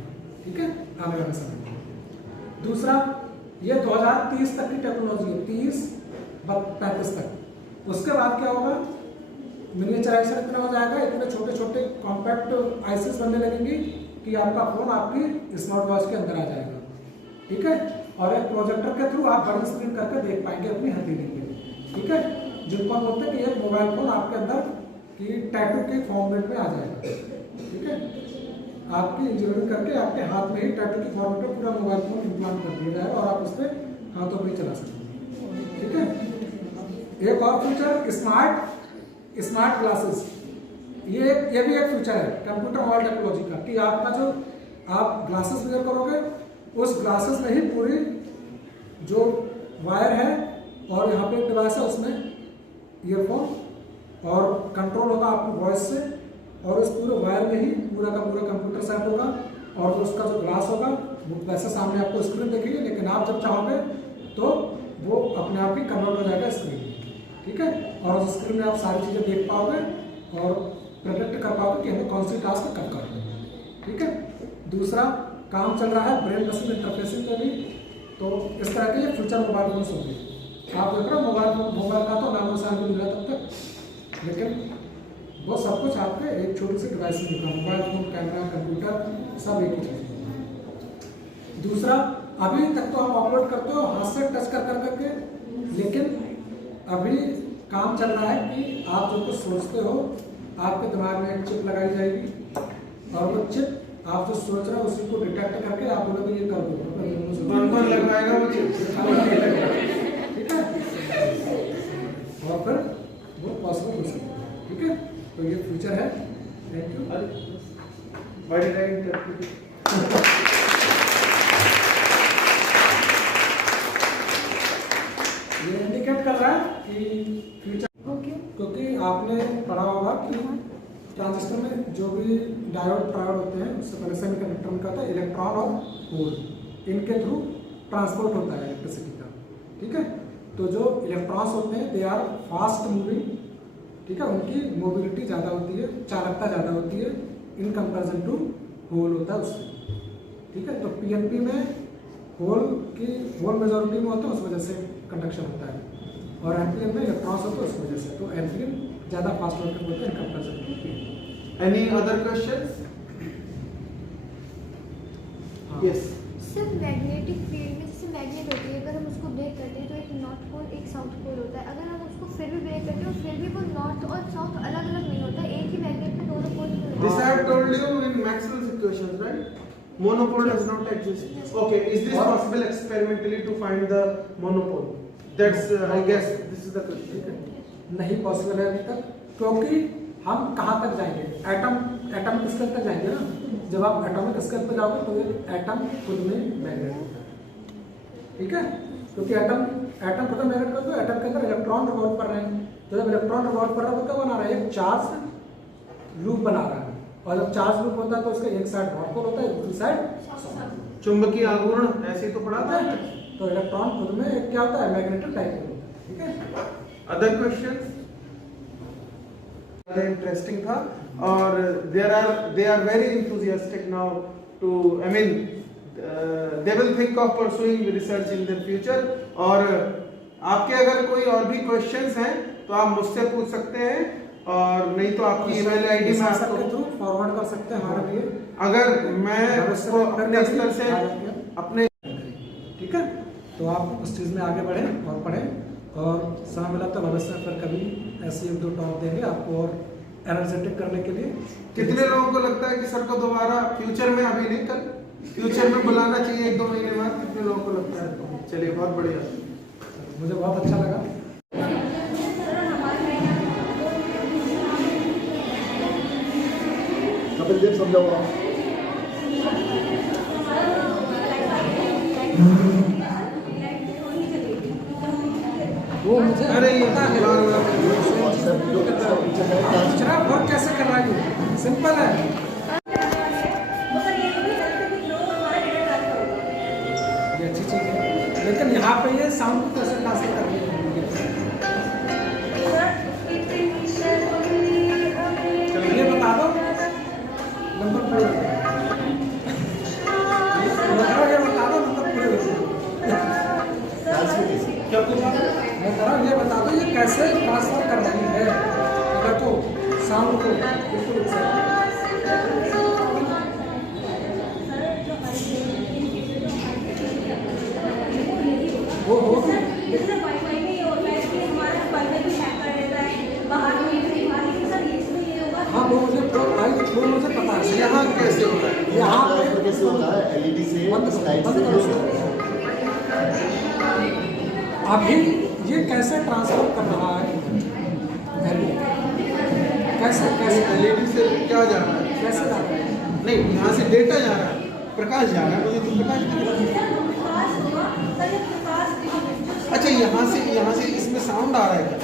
ठीक है, आने वाले समय में। दूसरा, ये 2030 तक की टेक्नोलॉजी है, 30-35 तक। उसके बाद क्या होगा, मिनिएचराइजेशन इतना हो जाएगा, इतने छोटे छोटे कॉम्पैक्ट आईसीस बनने लगेंगी कि आपका फोन आपकी स्मार्ट वॉच के अंदर आ जाएगा, ठीक है। और एक प्रोजेक्टर के थ्रू आप बड़ी स्क्रीन करके देख पाएंगे अपनी हथेली पे, ठीक है। जिनको हम बोलते हैं कि एक मोबाइल फोन आपके अंदर की टैटू के फॉर्मेट में आ जाएगा, ठीक है। आपकी इंजीनियरिंग करके आपके हाथ में ही टैटू की फॉर्मेट में पूरा मोबाइल फोन इम्प्लांट कर दिया जाएगा और आप उस पर हाथों पर ही चला सकते, ठीक है। एक और फीचर, स्मार्ट ग्लासेस, ये भी एक फीचर है कंप्यूटर मोबाइल टेक्नोलॉजी का, कि आपका जो आप ग्लासेस वेयर करोगे उस ग्लासेस में ही पूरी जो वायर है और यहाँ पे एक डिवाइस है, उसमें ईयरफोन और कंट्रोल होगा आपकी वॉइस से, और उस पूरे वायर में ही पूरा का पूरा कंप्यूटर सेट होगा, और जो उसका जो ग्लास होगा वो वैसे सामने आपको स्क्रीन दिखेगी, लेकिन आप जब चाहोगे तो वो अपने आप ही कन्वर्ट हो जाएगा स्क्रीन में, ठीक है। और उस स्क्रीन में आप सारी चीज़ें देख पाओगे और प्रोजेक्ट कर पाओगे कि हमें कौन सी टास्क कब करना है, ठीक है। दूसरा, काम चल रहा है ब्रेन मशीन इंटरफेसिंग पे भी, तो इस तरह के ये फ्यूचर मोबाइल फोन होंगे। आप देख रहे हो मोबाइल का तो नाम निशान भी मिला तब तक, लेकिन वो सब कुछ आपके एक छोटी सी डिवाइस में दिखा, मोबाइल फोन, कैमरा, कंप्यूटर, सब एक ही चीज़। दूसरा, अभी तक तो आप अपलोड करते हो हाथ से टच कर करके, लेकिन अभी काम चल रहा है कि आप जो कुछ सोचते हो आपके दिमाग में एक चिप लगाई जाएगी, और वो चिप आप जो सोच रहे हो उसी को डिटेक्ट करके आप बोलोगे ये कर दो, कौन लगवाएगा वो चिप, ठीक है। और फिर वो पॉसिबल हो सकता है, ठीक है। तो ये फ्यूचर है। Thank you. Why did I interrupt you? ये इंडिकेट कर रहा है कि फ्यूचर, क्योंकि आपने पढ़ा होगा कि ट्रांजिस्टर में जो भी डायोड ट्रायोड होते हैं, उससे पहले सेमीकंडक्टर में कहता है इलेक्ट्रॉन और होल, इनके थ्रू ट्रांसपोर्ट होता है इलेक्ट्रिसिटी का, ठीक है। तो जो इलेक्ट्रॉन्स होते हैं दे आर फास्ट मूविंग, ठीक है, उनकी मोबिलिटी ज़्यादा होती है, चालकता ज़्यादा होती है इन कंपेरिजन टू होल होता है उससे, ठीक है। तो पीएनपी में होल मेजॉरिटी में होता है, उस वजह से कंडक्शन होता है, और एनपीएन में इलेक्ट्रॉन्स होते हैं उस वजह से, तो एनपीएन ज़्यादा फास्ट वर्किंग होता है in comparison to PN. Any other questions? Yes. सिर्फ मैग्नेटिक फील्ड में जैसे मैग्नेट होती है, अगर हम उसको ब्रेक करते हैं तो एक नॉर्थ पोल एक साउथ पोल होता है, अगर हम उसको फिर भी ब्रेक करते हैं फिर भी वो नॉर्थ और साउथ अलग अलग नहीं होता, एक ही मैग्नेट में दोनों पोल। This I have told you in Maxwell's equations, right? Monopole does not exist. Okay, is this possible experimentally to find the monopole? That's I guess this is the question. नहीं possible है अभी तक, क्योंकि हम कहाँ तक जाएंगे, एटॉमिक स्केल तक जाएंगे ना। जब आप एटॉमिक स्केल पर जाओगे तो एक एटम खुद में मैग्नेट होता है, ठीक है, क्योंकि एटम खुद में मैग्नेट करते हो, एटम के अंदर इलेक्ट्रॉन रिवॉल्व कर रहे हैं, तो जब इलेक्ट्रॉन रिवॉल्व कर रहा है तो क्या बना रहा है, एक चार्ज लूप बना रहा है, और जब चार्ज लूप होता है तो उसका एक साइड नॉर्थ पोल होता है, दूसरी साइड चुंबकीय आघूर्ण ऐसे ही तो पढ़ा था। तो इलेक्ट्रॉन खुद में क्या होता है, मैग्नेटिक डाइपोल होता है, ठीक है। Other questions? इंटरेस्टिंग था, और they are very enthusiastic now to, I mean, they will think of pursuing research in their future। और आपके अगर कोई और भी क्वेश्चंस हैं तो आप मुझसे पूछ सकते हैं, और नहीं तो आपकी ईमेल आईडी में के आपको थ्रू फॉरवर्ड कर सकते हैं हमारे लिए, अगर मैं भविष्य में अपने स्तर से अपने, ठीक है। तो आप उस चीज़ में आगे बढ़ें और पढ़ें, और समय मिला तो भविष्य में फिर कभी ऐसे 1-2 टॉप देंगे आपको और एनर्जेटिक करने के लिए। कितने लोगों को लगता है कि सर को दोबारा फ्यूचर में, अभी नहीं कल फ्यूचर में बुलाना चाहिए 1-2 महीने बाद? कितने लोगों को लगता है? चलिए, बहुत बढ़िया, मुझे बहुत अच्छा लगा। कपिल देव समझाओ आप। वो मुझे अरे ये पता है वर्क कैसे कर रहा है, सिंपल है। ये अच्छी चीज़ है, लेकिन यहाँ पे ये साउंड को कैसे ट्रांसफर करनी है, ये बता दो। नंबर पूरे ये बता दो, नंबर पूरे क्या पूछा? मैं कह रहा हूँ ये बता दो ये कैसे ट्रांसफर कर रही है, अगर तो साउंड को बिल्कुल वो हो हाँ, वो मुझे वो मुझे पता है। यहाँ कैसे होता है? यहाँ ट्रांसफर कैसे होता है? एलईडी से लाइट से अभी ये कैसे ट्रांसफर कर रहा है, कैसे कैसे एलईडी से क्या जा रहा है? कैसे जा रहा है? नहीं, यहाँ से डेटा जा रहा है, प्रकाश जा रहा है, मुझे तो प्रकाश दिख रहा है। अच्छा, यहाँ से इसमें साउंड आ रहा है क्या?